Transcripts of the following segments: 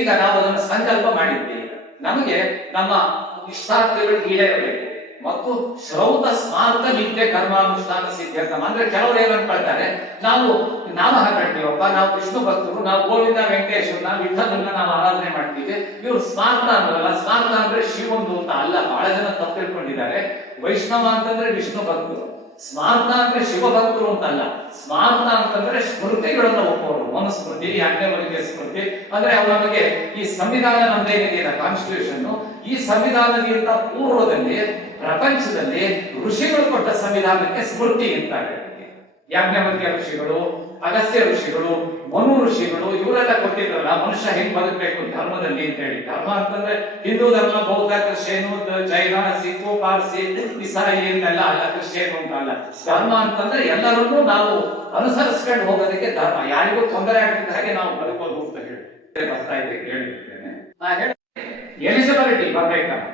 ಈಗ ನಾವು ಅದನ್ನು ಸಂಕಲ್ಪ ಮಾಡಿದ್ವಿ. ನಮಗೆ ನಮ್ಮ ಇಷ್ಟಾರ್ಥಗಳು ಈಡೇರಬೇಕು ಮತ್ತು ಶ್ರೌತ ಸ್ಮಾರಕ ನಿತ್ಯ ಕರ್ಮಾನುಷ್ಠಾನ ಸಿದ್ಧಾಂತ ಅಂದ್ರೆ ಕೆಲವರು ಏನ್ ಅನ್ಕೊಳ್ತಾರೆ, ನಾವು ನಾಮ ಹಾಕೊಳ್ತೀವಪ್ಪ, ನಾವು ವಿಷ್ಣು ಭಕ್ತರು, ನಾವು ಗೋವಿಂದ ವೆಂಕಟೇಶ್ವರನ ವಿಠಲನ್ನ ನಾವು ಆರಾಧನೆ ಮಾಡ್ತೀವಿ, ಇವ್ರು ಸ್ಮಾರ್ತ ಅಂದ್ರಲ್ಲ, ಸ್ಮಾರ್ತ ಅಂದ್ರೆ ಶಿವಂದು ಅಂತ ಅಲ್ಲ. ಬಹಳ ಜನ ತಪ್ಪು ತಿಳ್ಕೊಂಡಿದ್ದಾರೆ. ವೈಷ್ಣವ ಅಂತಂದ್ರೆ ವಿಷ್ಣು ಭಕ್ತರು, ಸ್ಮಾರ್ತ ಅಂದ್ರೆ ಶಿವ ಭಕ್ತರು ಅಂತಲ್ಲ. ಸ್ಮಾರ್ತ ಅಂತಂದ್ರೆ ಸ್ಮೃತಿಗಳನ್ನ ಒಪ್ಪೋರು, ಮನುಸ್ಮೃತಿ, ಯಾಜ್ಞವಲ್ಕ್ಯ ಸ್ಮೃತಿ. ಅಂದ್ರೆ ಅವ್ರು ನಮಗೆ ಈ ಸಂವಿಧಾನ ನಮ್ದೇನಿದೆಯಲ್ಲ ಕಾನ್ಸ್ಟಿಟ್ಯೂಷನ್, ಈ ಸಂವಿಧಾನದಿಂದ ಪೂರ್ವದಲ್ಲಿ ಪ್ರಪಂಚದಲ್ಲಿ ಋಷಿಗಳು ಕೊಟ್ಟ ಸಂವಿಧಾನಕ್ಕೆ ಸ್ಮೃತಿ ಅಂತಾರೆ. ಯಾಜ್ಞವಲ್ಕ್ಯ ಋಷಿಗಳು, ಅಗಸ್ತ್ಯ ಋಷಿಗಳು, ಮನು ಋಷಿಗಳು, ಇವರೆಲ್ಲ ಕೊಟ್ಟಿದ್ರಲ್ಲ ಮನುಷ್ಯ ಹೆಂಗ್ ಬದುಕಬೇಕು ಧರ್ಮದಲ್ಲಿ ಅಂತ ಹೇಳಿ. ಧರ್ಮ ಅಂತಂದ್ರೆ ಹಿಂದೂ ಧರ್ಮ, ಬೌದ್ಧ, ಕ್ರಿಶ್ಚಿಯನ್, ಜೈನ, ಸಿಖು, ಪಾರ್ಸಿ, ಇಸಾಯಿ ಅಂತೆಲ್ಲ ಅಲ್ಲ, ಕ್ರಿಶ್ಚಿಯನ್ ಅಂತ ಅಲ್ಲ. ಧರ್ಮ ಅಂತಂದ್ರೆ ಎಲ್ಲರನ್ನೂ ನಾವು ಅನುಸರಿಸ್ಕೊಂಡು ಹೋಗೋದಕ್ಕೆ ಧರ್ಮ. ಯಾರಿಗೂ ತೊಂದರೆ ಆಗದ ಹಾಗೆ ನಾವು ಬದುಕೋದು ಅಂತ ಹೇಳಿ ಬರ್ತಾ ಇದೆ, ಕೇಳಿರ್ತೇನೆ. ಎಲಿಜಿಬಿಲಿಟಿ ಬರ್ಬೇಕಲ್ಲ,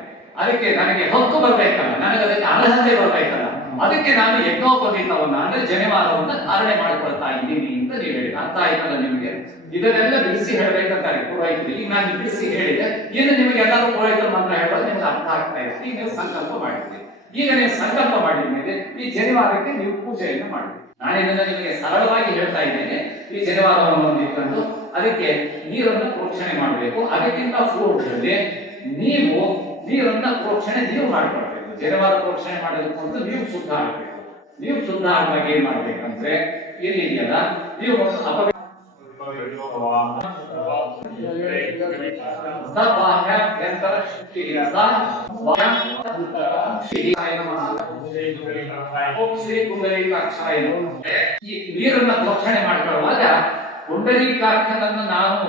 ಅದಕ್ಕೆ ನನಗೆ ಹಕ್ಕು ಬರ್ಬೇಕಲ್ಲ, ನನಗೆ ಅದಕ್ಕೆ ಅರ್ಹತೆ ಬರ್ಬೇಕಲ್ಲ, ಅದಕ್ಕೆ ನಾನು ಯಜ್ಞೋಪವೀತವನ್ನ ಅಂದ್ರೆ ಜನಿವಾರವನ್ನ ಧಾರಣೆ ಮಾಡಿಕೊಳ್ತಾ ಇದ್ದೀನಿ ಅಂತ ನೀವು ಹೇಳಿ. ಅರ್ಥ ಆಯ್ತಲ್ಲ ನಿಮಗೆ? ಇದನ್ನೆಲ್ಲ ಬಿಡಿಸಿ ಹೇಳ್ಬೇಕಂತಾರೆ ಪುರೋಹಿತರು. ಈಗ ನಾನು ಬಿಡಿಸಿ ಹೇಳಿದೆ, ಇನ್ನು ನಿಮಗೆ ಎಲ್ಲರೂ ಪುರೋಹಿತರ ಮಂತ್ರ ಹೇಳೋದು ನಿಮ್ಗೆ ಅರ್ಥ ಆಗ್ತಾ ಇದೆ. ಈಗ ನೀವು ಸಂಕಲ್ಪ ಮಾಡಿದ್ರಿ. ಈಗ ನೀವು ಸಂಕಲ್ಪ ಮಾಡಿದ್ಮೇಲೆ ಈ ಜನಿವಾರಕ್ಕೆ ನೀವು ಪೂಜೆಯನ್ನು ಮಾಡಿದ್ರಿ. ನಾನಿದನ್ನ ನಿಮಗೆ ಸರಳವಾಗಿ ಹೇಳ್ತಾ ಇದ್ದೇನೆ. ಈ ಜನಿವಾರವನ್ನು ಇಟ್ಕೊಂಡು ಅದಕ್ಕೆ ನೀರನ್ನು ಪ್ರೋಕ್ಷಣೆ ಮಾಡಬೇಕು. ಅದಕ್ಕಿಂತ ಪೂರ್ವದಲ್ಲಿ ನೀವು ನೀರನ್ನ ಪ್ರೋಕ್ಷಣೆ ನೀವು ಮಾಡ್ಕೊಳ್ಬೇಕು. ಜನಿವಾರ ಪ್ರೋಕ್ಷಣೆ ಮಾಡೋದಕ್ಕೆ ಮೊದಲು ನೀವು ಶುದ್ಧ ಆಗಬೇಕು. ನೀವು ಶುದ್ಧ ಆದಾಗ ಏನ್ ಮಾಡ್ಬೇಕಂದ್ರೆ, ಇಲ್ಲಿ ಇದೆಯಲ್ಲ, ನೀವು ಈ ನೀರನ್ನ ಪ್ರೋಕ್ಷಣೆ ಮಾಡ್ಕೊಳ್ಳುವಾಗ ಪುಂಡರೀಕಾಕ್ಷನನ್ನು ನಾನು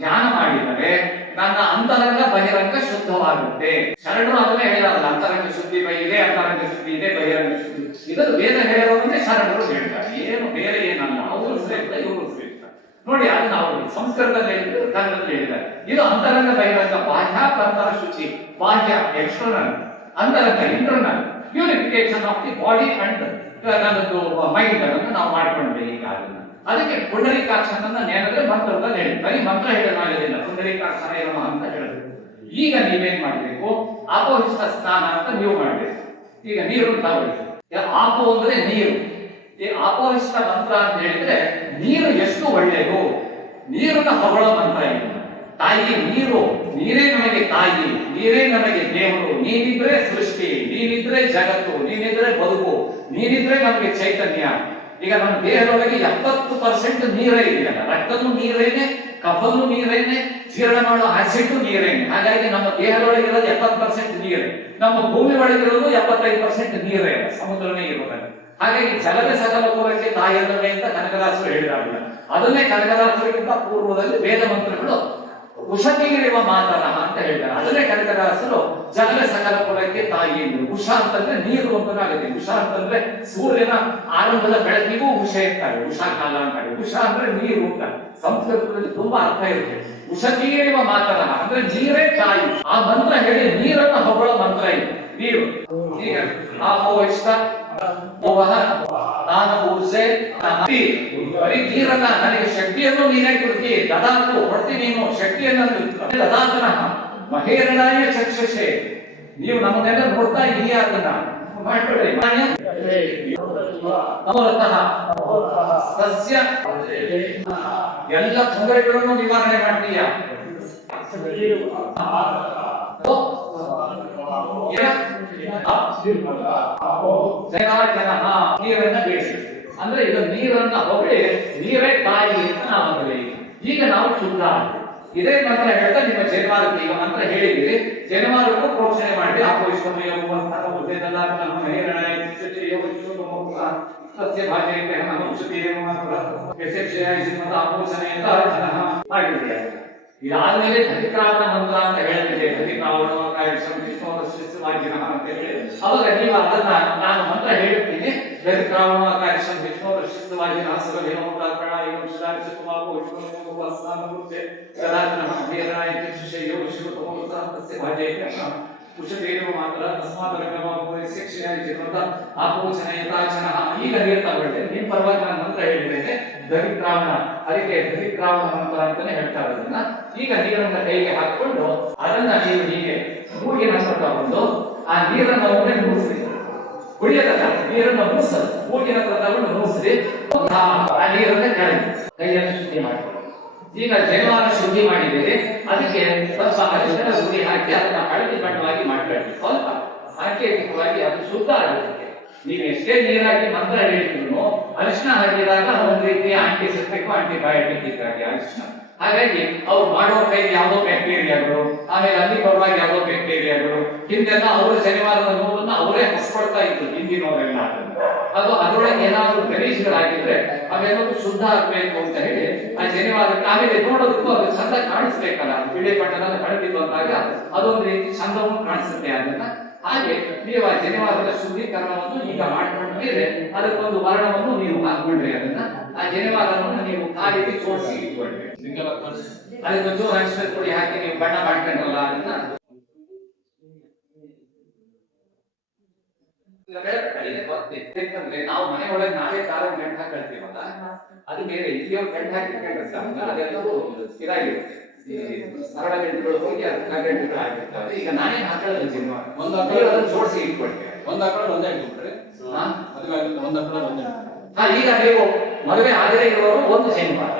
ಧ್ಯಾನ ಮಾಡಿದರೆ ನನ್ನ ಅಂತರಂಗ ಬಹಿರಂಗ ಶುದ್ಧವಾಗುತ್ತೆ. ಶರಣರು ಅದನ್ನೇ ಹೇಳಲ್ಲ, ಅಂತರಂಗ ಶುದ್ಧಿ ಇದೆ, ಅಂತರಂಗ ಶುದ್ಧಿ ಇದೆ, ಬಹಿರಂಗ ಶುದ್ಧಿ. ಇದನ್ನು ವೇದ ಹೇಳೋದನ್ನೇ ಶರಣರು ಹೇಳ್ತಾರೆ. ಏನು ಬೇರೆ ಏನಲ್ಲ. ಅವರು ಶ್ರೇಷ್ಠ, ಇವರು ಶ್ರೇಷ್ಠ. ನೋಡಿ, ಅದು ನಾವು ಸಂಸ್ಕೃತದಲ್ಲಿ ಹೇಳಿದ್ರು, ಕನ್ನಡದಲ್ಲಿ ಹೇಳಿದ್ದಾರೆ. ಇದು ಅಂತರಂಗ ಬಹಿರಂಗ, ಬಾಹ್ಯಾಂತರ ಶುಚಿ. ಬಾಹ್ಯ ಎಕ್ಸ್ಟರ್ನಲ್, ಅಂತರಂಗ internal purification of the body and ನನ್ನದು ಮೈಂಡ್ ಅನ್ನು ನಾವು ಮಾಡ್ಕೊಂಡ್ರೆ ಈಗ ಅದನ್ನ. ಅದಕ್ಕೆ ಪುಂಡರೀಕಾಕ್ಷನನ್ನ ನೇರಳೆ ಮಂತ್ರದಲ್ಲಿ ಹೇಳಿ, ಬರೀ ಮಂತ್ರ ಹೇಳೋದಾಗೋದಿಲ್ಲ, ಪುಂಡರೀಕಾಕ್ಷನ ಏನೋ ಅಂತ ಹೇಳಿದ್ರು. ಈಗ ನೀವೇನ್ ಮಾಡ್ಬೇಕು, ಆಪೋಹಿತ ಸ್ನಾನ ಅಂತ ನೀವು ಮಾಡ್ಬೇಕು. ಈಗ ನೀರು ತಗೊಳ್ಳಿ. ಆಪೋ ಅಂದ್ರೆ ನೀರು. ಈ ಆಪೋಹಿತ ಮಂತ್ರ ಅಂತ ಹೇಳಿದ್ರೆ ನೀರು ಎಷ್ಟು ಒಳ್ಳೆಯದು, ನೀರನ್ನ ಹೊಗಳ ಮಂತ್ರ ಇದು. ತಾಯಿ ನೀರು, ನೀರೇ ನನಗೆ ತಾಯಿ, ನೀರೇ ನನಗೆ ದೇವರು, ನೀನಿದ್ರೆ ಸೃಷ್ಟಿ, ನೀನಿದ್ರೆ ಜಗತ್ತು, ನೀನಿದ್ರೆ ಬದುಕು, ನೀನಿದ್ರೆ ನಮಗೆ ಚೈತನ್ಯ. ಈಗ ನಮ್ಮ ದೇಹದೊಳಗೆ 70% ನೀರೇ ಇದೆಯಲ್ಲ, ರಕ್ತನೂ ನೀರೇನೆ, ಕಫಲ್ಲೂ ನೀರೇನೆ, ಜೀರ್ಣ ಮಾಡೋ ಆಸಿಡ್ ನೀರೇನೆ. ಹಾಗಾಗಿ ನಮ್ಮ ದೇಹದೊಳಗೆ ಇರೋದು 70% ನೀರೇ. ನಮ್ಮ ಭೂಮಿ ಒಳಗಿರೋದು 75% ನೀರೇ, ಸಮುದ್ರನೇ ಇರೋದಲ್ಲ. ಹಾಗಾಗಿ ಜಲದ ಸಕಲ ಪೂರಕ್ಕೆ ತಾಯಿಯಲ್ಲವೇ ಅಂತ ಕನಕದಾಸರು ಹೇಳಿದಾಗಲ್ಲ. ಅದನ್ನೇ ಕನಕದಾಸರಿಗಿಂತ ಪೂರ್ವದಲ್ಲಿ ವೇದ ಮಂತ್ರಗಳು ಉಷತೀರಿವ ಮಾತನ ಅಂತ ಹೇಳ್ತಾರೆ. ಅದನ್ನೇ ಕನಕದಾಸರು ಜಲದ ಸಕಲ ಪುರಕ್ಕೆ ತಾಯಿ ಎಂದರು. ಉಷ ಅಂತಂದ್ರೆ ನೀರು ಅಂತನಾಗುತ್ತೆ. ಉಷ ಅಂತಂದ್ರೆ ಸೂರ್ಯನ ಆರಂಭದ ಬೆಳಕಿಗೂ ಉಷ ಇರ್ತಾರೆ, ಉಷಾ ಕಾಲ ಅಂತಾರೆ. ಉಷ ಅಂದ್ರೆ ನೀರು ಅಂತ ಸಂಸ್ಕೃತದಲ್ಲಿ ತುಂಬಾ ಅರ್ಥ ಇರುತ್ತೆ. ಉಷತೀರಿವ ಮಾತನ ಅಂದ್ರೆ ನೀರೇ ತಾಯಿ. ಆ ಮಂತ್ರ ಹೇಳಿ ನೀರನ್ನ ಹೊಗಳೋ ಮಂತ್ರ ಇದು. ನೀರು ಈಗ ಆಪೋ ಇಷ್ಟ ನಾನು ಊರ್ಜೆ ಬರೀ ನೀರನ್ನ, ನನಗೆ ಶಕ್ತಿಯನ್ನು ನೀನೇ ಕೊಡ್ತಿ, ದದಾತು ಹೊಡ್ತಿ ನೀನು ಶಕ್ತಿಯನ್ನು ದದಾತನ ಮಹೇರಣಾಯ ಚಕ್ಷುಷೆ. ನೀವು ನಮ್ಮನ್ನೆಲ್ಲ ನೋಡ್ತಾ ಇದೀಯ, ಅದನ್ನ ಮಾಡ್ಕೊಳ್ಳಿ. ಸಸ್ಯ ಎಲ್ಲ ತೊಂದರೆಗಳನ್ನು ನಿವಾರಣೆ ಮಾಡ್ತೀಯ. ನೀರನ್ನ ಬೇಯಿಸಿ ಅಂದ್ರೆ ಇದು ನೀರನ್ನ ಹೊಗಳಿ ನೀರೇ ತಾಯಿ ಅಂತ ನಾವು ಹೇಳಿ. ಈಗ ನಾವು ಶುದ್ಧ ಇದೇ ಮಂತ್ರ ಹೇಳ್ತಾ ನಿಮ್ಮ ಜನಿವಾರಕ್ಕೆ ಈಗ ಮಂತ್ರ ಹೇಳಿದಿರಿ. ಜನಿವಾರಕ್ಕೂ ಪ್ರೋಕ್ಷಣೆ ಮಾಡಿ ಇದಾದ್ಮೇಲೆ ಘಟಿಕಾವನ ಮಂತ್ರ ಅಂತ ಹೇಳಿದೆ. ಘಟಿಕಾವನ ಅಂತ ಹೇಳಿ ಅವಾಗ ನೀವು ಅದನ್ನ ನಾನು ಮಂತ್ರ ಹೇಳುತ್ತೀನಿ. ಘಟಿಕಾವನ ಕಾರ್ಯಕ್ಷಮ ವಿಷ್ಣುವರ್ಷಿತವಾಗಿ ಈಗ ನೀರು ತಗೊಳ್ಳಿ. ನಿಮ್ ಪರವಾಗಿ ನಾನು ಮಂತ್ರ ಹೇಳಿದ್ದೇನೆ. ದರಿದ್ರಾವಣ, ಅದಕ್ಕೆ ದರಿದ್ರಾವಣ ಮಂತ್ರ ಅಂತಾನೆ ಹೇಳ್ತಾರೆ ಅದನ್ನ. ಈಗ ನೀರನ್ನ ಕೈಗೆ ಹಾಕೊಂಡು ಅದನ್ನ ನೀವು ಹೀಗೆ ಮೂಗಿನ ಹತ್ರ ತಗೊಂಡು ಆ ನೀರನ್ನ ಒಮ್ಮೆ ಮುಗಿಸಿ, ಕುಡಿಯೋದಲ್ಲ, ನೀರನ್ನ ಮುಗಿಸೋದು, ಮೂಗಿನ ಹತ್ರ ತಗೊಂಡು ಮುಗಿಸಿ ಆ ನೀರನ್ನ ಕೆಳಗೆ ಕೈಯನ್ನು ಶುದ್ಧಿ ಮಾಡಿಕೊಳ್ಳಿ. ಈಗ ಜನಿವಾರ ಶುದ್ಧಿ ಮಾಡಿದ್ದೀರಿ, ಅದಕ್ಕೆ ಸ್ವಲ್ಪ ಅರಿಶಿನ ಹುಡಿ ಹಾಕಿ ಅದನ್ನ ಹಳದಿ ಬಣ್ಣವಾಗಿ ಮಾಡ್ಕೊಳ್ಳಿ. ಸ್ವಲ್ಪ ಸಾಂಕೇತಿಕವಾಗಿ ಅದು ಶುದ್ಧ ಆಗುತ್ತೆ. ನೀವು ಎಷ್ಟೇ ನೀರಾಗಿ ಮಂತ್ರ ಹೇಳಿದ್ರು ಅರಿಶಿನ ಹಾಕಿದಾಗ ಒಂದು ರೀತಿಯ ಆಂಟಿಸೆಪ್ಟಿಕ್ ಆಂಟಿಬಯೋಟಿಕ್ ಇದ್ದಾಗೆ ಅರಿಶಿನ. ಹಾಗಾಗಿ ಅವ್ರು ಮಾಡೋ ಕೈಗೆ ಯಾವುದೋ ಬ್ಯಾಕ್ಟೀರಿಯಾಗಳು, ಆಮೇಲೆ ಅಲ್ಲಿ ಬರುವಾಗ ಯಾವುದೋ ಬ್ಯಾಕ್ಟೀರಿಯಾಗಳು, ಹಿಂದೆಲ್ಲ ಅವರು ಶನಿವಾರದ ನೋವನ್ನು ಅವರೇ ಹೊಸ್ಕೊಡ್ತಾ ಇದ್ರು ಹಿಂದಿನವರೆಲ್ಲ. ಅದು ಅದರೊಳಗೆ ಏನಾದ್ರು ಗಲೀಜುಗಳಾಗಿದ್ರೆ ಅವೆಲ್ಲವೂ ಶುದ್ಧ ಆಗ್ಬೇಕು ಅಂತ ಹೇಳಿ ಆ ಶನಿವಾರಕ್ಕೆ, ಆಮೇಲೆ ನೋಡೋದಕ್ಕೂ ಅದು ಚಂದ ಕಾಣಿಸ್ಬೇಕಲ್ಲ, ಬಿಳಿ ಬಣ್ಣದ ಹಳದಿ ಬಂದಾಗ ಅದೊಂದು ರೀತಿ ಚಂದವನ್ನು ಕಾಣಿಸುತ್ತೆ. ಅದನ್ನ ಹಾಗೆ ನೀವು ಆ ಜನಿವಾರದ ಶುದ್ಧೀಕರಣವನ್ನು ಈಗ ಮಾಡ್ಕೊಂಡ ಮೇಲೆ ಅದಕ್ಕೊಂದು ವರ್ಣವನ್ನು ನೀವು ಹಾಕೊಂಡ್ರಿ. ಅದನ್ನ ಆ ಜನಿವಾರವನ್ನು ನೀವು ಕಾಲಿಗೆ ಜೋಡಿಸಿ ಇಟ್ಕೊಂಡ್ರಿ. ಅದಕ್ಕೆ ಜೋರು ಅರಿಶಿನ ಪುಡಿ ಹಾಕಿ ನೀವು ಬಣ್ಣ ಮಾಡ್ಕೊಂಡ್ರಲ್ಲ, ಅದನ್ನ ಯಾಕಂದ್ರೆ ನಾವು ಮನೆ ಒಳಗೆ ನಾವೇ ಕಾಲ ಗಂಟು ಹಾಕೊಳ್ತೀವಲ್ಲ, ಅದು ಬೇರೆ. ಇಲ್ಲಿಯವ್ರು ಗಂಟು ಹಾಕಿಕೊಂಡ್ರೆ ಅದೆಲ್ಲವೂ ಇದಾಗಿರುತ್ತೆ, ಸರಳ ಗಂಟುಗಳು ಹೋಗಿ ಗಂಟುಗಳು ಆಗಿರ್ತವೆ. ಈಗ ನಾನೇ ಹಾಕೊಳ್ಳೋದು ಜನಿವಾರ ಒಂದು ಅದನ್ನು ಜೋಡಿಸಿ ಇಟ್ಕೊಳ್ತೇವೆ. ಒಂದು ಹಾಕೊಳ್ಳೋದು ಒಂದೇ ಇಟ್ಬಿಟ್ರೆ ಒಂದು ಹಾಕೊಳ್ಳೋದು ಒಂದೇ. ಈಗ ನೀವು ಮದುವೆ ಆಗದೇ ಇರುವವರು ಒಂದು ಶನಿವಾರ,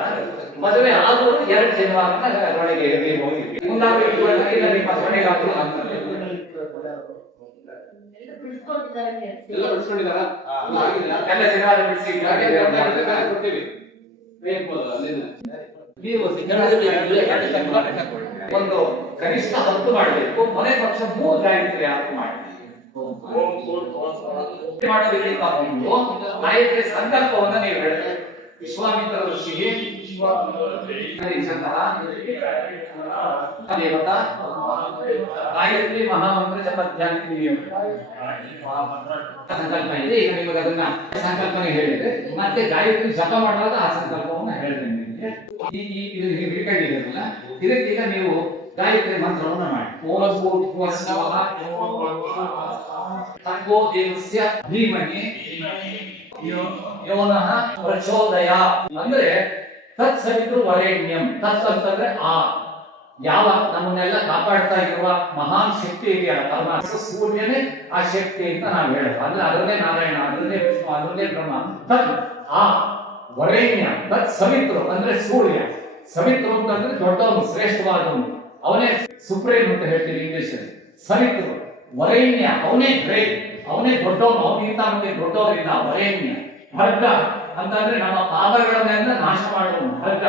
ಮದುವೆ ಆದವರು 2 ಶನಿವಾರ ಅದರೊಳಗೆ ನೀವು ಹೋಗಿ ಮುಂದಾಗಿ ಇಟ್ಕೊಳ್ಳೋದ್ರಿಂದ ನಿಮ್ಮ ಮನೆಗಾದ್ರು ಆಗ್ತದೆ. ಎಲ್ಲ ಬಿಡಿಸ್ಕೊಂಡಿದ್ದಾರಾ? ಎಲ್ಲ ಶನಿವಾರ ಬಿಡಿಸಿ ಕೊಡ್ತೀವಿ. ನೀವು ಒಂದು ಕನಿಷ್ಠ 10 ಮಾಡಬೇಕು, ಮನೆ ಪಕ್ಷ 3 ಗಾಯತ್ರಿ ಆಯ್ತು ಮಾಡಿ. ಮಾಡೋದಕ್ಕಿಂತ ಮುಂದೆ ಗಾಯತ್ರಿ ಸಂಕಲ್ಪವನ್ನ ನೀವು ಹೇಳಿ. ವಿಶ್ವಾಮಿತ್ರ ಋಷಿಗೆ ದೇವತಾ ಗಾಯತ್ರಿ ಮಹಾಮಂತ್ರ ಜಪಧ್ಯಾನಿ ಸಂಕಲ್ಪ ಇದೆ. ಈಗ ನಿಮಗೆ ಅದನ್ನ ಸಂಕಲ್ಪನೆ ಹೇಳಿದ್ರೆ ಮತ್ತೆ ಗಾಯತ್ರಿ ಜಪ ಮಾಡುವಾಗ ಆ ಸಂಕಲ್ಪವನ್ನ ಹೇಳಿದ್ರೆ ನಿಮಗೆ ಇದು ಹಿಡ್ಕೊಂಡಿದ್ದೀರಲ್ಲ, ಇದಕ್ಕೀಗ ನೀವು ಗಾಯತ್ರಿ ಮಂತ್ರವನ್ನ ಮಾಡಿ. ತರ್ಗೋ ದೇವಸ್ಯ ಧೀಮಹಿ ಯೋನಃ ಪ್ರಚೋದಯಾತ್. ಅಂದ್ರೆ ತತ್ ಸವಿತೃ ವರೇಣ್ಯಂ. ತತ್ ಅಂತಂದ್ರೆ ಆ ಯಾವ ನಮ್ಮನ್ನೆಲ್ಲ ಕಾಪಾಡ್ತಾ ಇರುವ ಮಹಾನ್ ಶಕ್ತಿ ಇದೆಯಲ್ಲ ಪರಮಾತ್ಮ, ಸೂರ್ಯನೇ ಆ ಶಕ್ತಿ ಅಂತ ನಾವು ಹೇಳೋದು. ಅಂದ್ರೆ ಅದರಲ್ಲೇ ನಾರಾಯಣ, ಅದರಲ್ಲೇ ವಿಷ್ಣು, ಅದರಲ್ಲೇ ಬ್ರಹ್ಮ. ತತ್ ಆ ವರೇಣ್ಯ, ತತ್ ಸವಿತೃ ಅಂದ್ರೆ ಸೂರ್ಯ. ಸವಿತೃ ಅಂತಂದ್ರೆ ದೊಡ್ಡವನು, ಶ್ರೇಷ್ಠವಾದವನು, ಅವನೇ ಸುಪ್ರೀಂ ಅಂತ ಹೇಳ್ತೀವಿ ಇಂಗ್ಲಿಷ್ ಅಲ್ಲಿ. ಸವಿತೃ ವರೇಣ್ಯ, ಅವನೇ ಗ್ರೇಟ್, ಅವನೇ ದೊಡ್ಡವನು, ಅವನಿಗಿಂತ ಮುಂದೆ ದೊಡ್ಡವರಿಂದ ವರೇಣ್ಯ. ಭದ್ರ ಅಂತಂದ್ರೆ ನಮ್ಮ ಪಾಪಗಳನ್ನೆಲ್ಲ ನಾಶ ಮಾಡುವನು ಭದ್ರ.